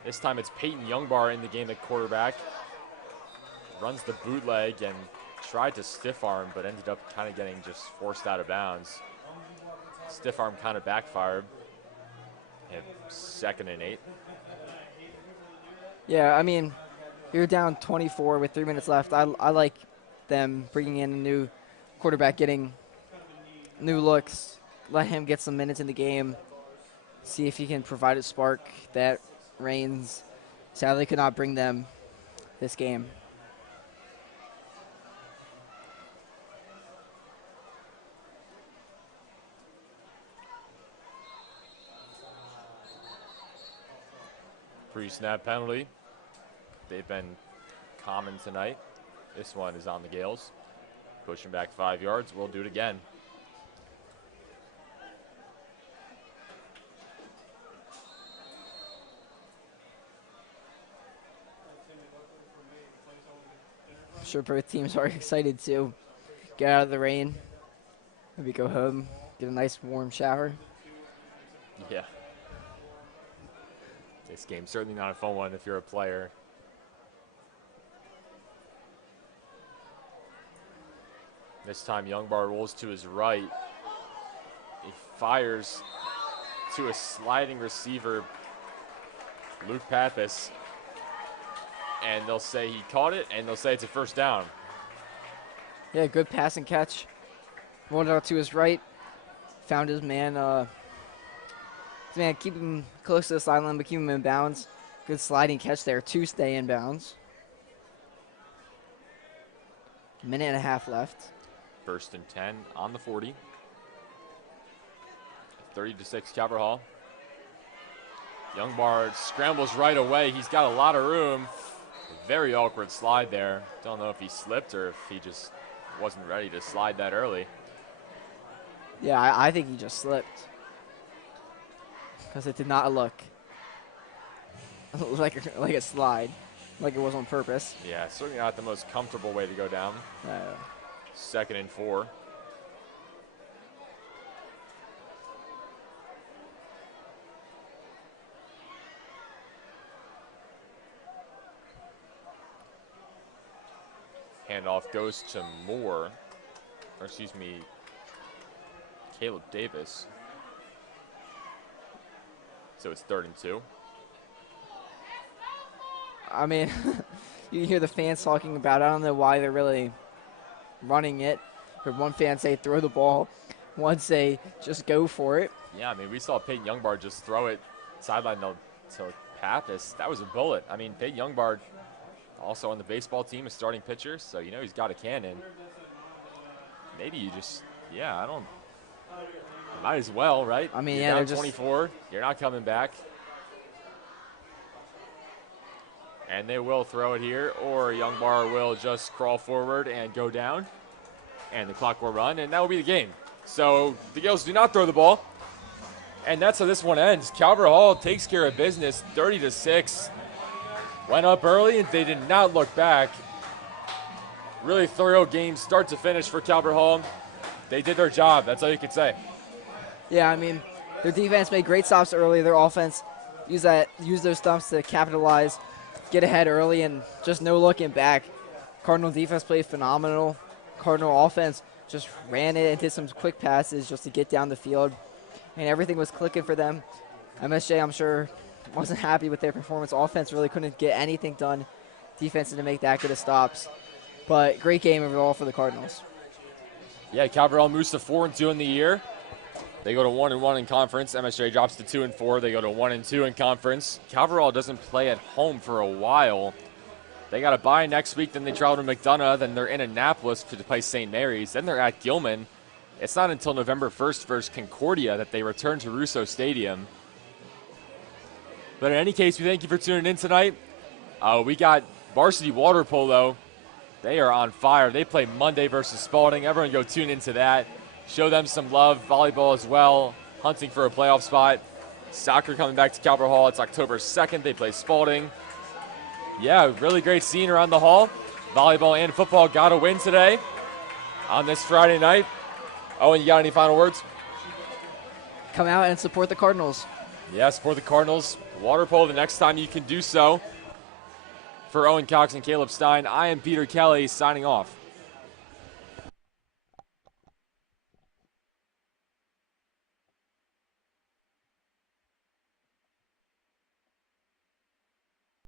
This time it's Peyton Youngbar in the game at quarterback. runs the bootleg and tried to stiff arm, but ended up kind of getting just forced out of bounds. Stiff arm kind of backfired. And 2nd and 8. Yeah, I mean, you're down 24 with 3 minutes left. I like them bringing in a new quarterback, getting new looks, let him get some minutes in the game, see if he can provide a spark that Reigns sadly could not bring them this game. Pre-snap penalty. They've been common tonight. This one is on the Gales. Pushing back 5 yards. We'll do it again. I'm sure both teams are excited to get out of the rain, maybe go home, get a nice warm shower. Yeah. This game's certainly not a fun one if you're a player. This time Youngbar rolls to his right. He fires to a sliding receiver, Luke Pappas. And they'll say he caught it, and they'll say it's a first down. Yeah, good pass and catch. Rolled out to his right, found his man. Keep him close to the sideline, but keep him in bounds. Good sliding catch there to stay in bounds. Minute and a half left. 1st and 10 on the 40. 30-6 Calvert Hall. Youngbar scrambles right away. He's got a lot of room. Very awkward slide there. Don't know if he slipped or if he just wasn't ready to slide that early. Yeah, I think he just slipped. Because it did not look like a slide, like it was on purpose. Yeah, certainly not the most comfortable way to go down. 2nd and 4. Handoff goes to Moore, or excuse me, Caleb Davis. So it's 3rd and 2. I mean, you hear the fans talking about it. I don't know why they're really running it. Heard one fan say throw the ball, one say just go for it. Yeah, I mean, we saw Peyton Youngbar just throw it sideline to Pappas. That was a bullet. I mean, Peyton Youngbar, also on the baseball team, a starting pitcher, so you know he's got a cannon. Maybe you just, I don't. Might as well, right? I mean, you're they're down 24. You're not coming back. And they will throw it here, or Youngbar will just crawl forward and go down. And the clock will run, and that will be the game. So the Gales do not throw the ball. And that's how this one ends. Calvert Hall takes care of business, 30-6. Went up early, and they did not look back. Really thorough game, start to finish for Calvert Hall. They did their job. That's all you can say. Yeah, I mean, their defense made great stops early. Their offense used those stumps to capitalize, get ahead early, and just no looking back. Cardinal defense played phenomenal. Cardinal offense just ran it and did some quick passes just to get down the field, and everything was clicking for them. MSJ, I'm sure, wasn't happy with their performance. Offense really couldn't get anything done. Defense didn't make that good of stops. But great game overall for the Cardinals. Yeah, Calvert Hall moves to 4-2 in the year. They go to 1-1 in conference. MSJ drops to 2-4. They go to 1-2 in conference. Calvert Hall doesn't play at home for a while. They got a bye next week. Then they travel to McDonough. Then they're in Annapolis to play St. Mary's. Then they're at Gilman. It's not until November 1st versus Concordia that they return to Russo Stadium. But in any case, we thank you for tuning in tonight. We got varsity water polo. They are on fire. They play Monday versus Spalding. Everyone go tune into that. Show them some love. Volleyball as well. Hunting for a playoff spot. Soccer coming back to Calvert Hall. It's October 2nd. They play Spalding. Yeah, really great scene around the hall. Volleyball and football got a win today on this Friday night. Owen, you got any final words? Come out and support the Cardinals. Yeah, support the Cardinals. Water polo the next time you can do so. For Owen Cox and Caleb Stein, I am Peter Kelly signing off.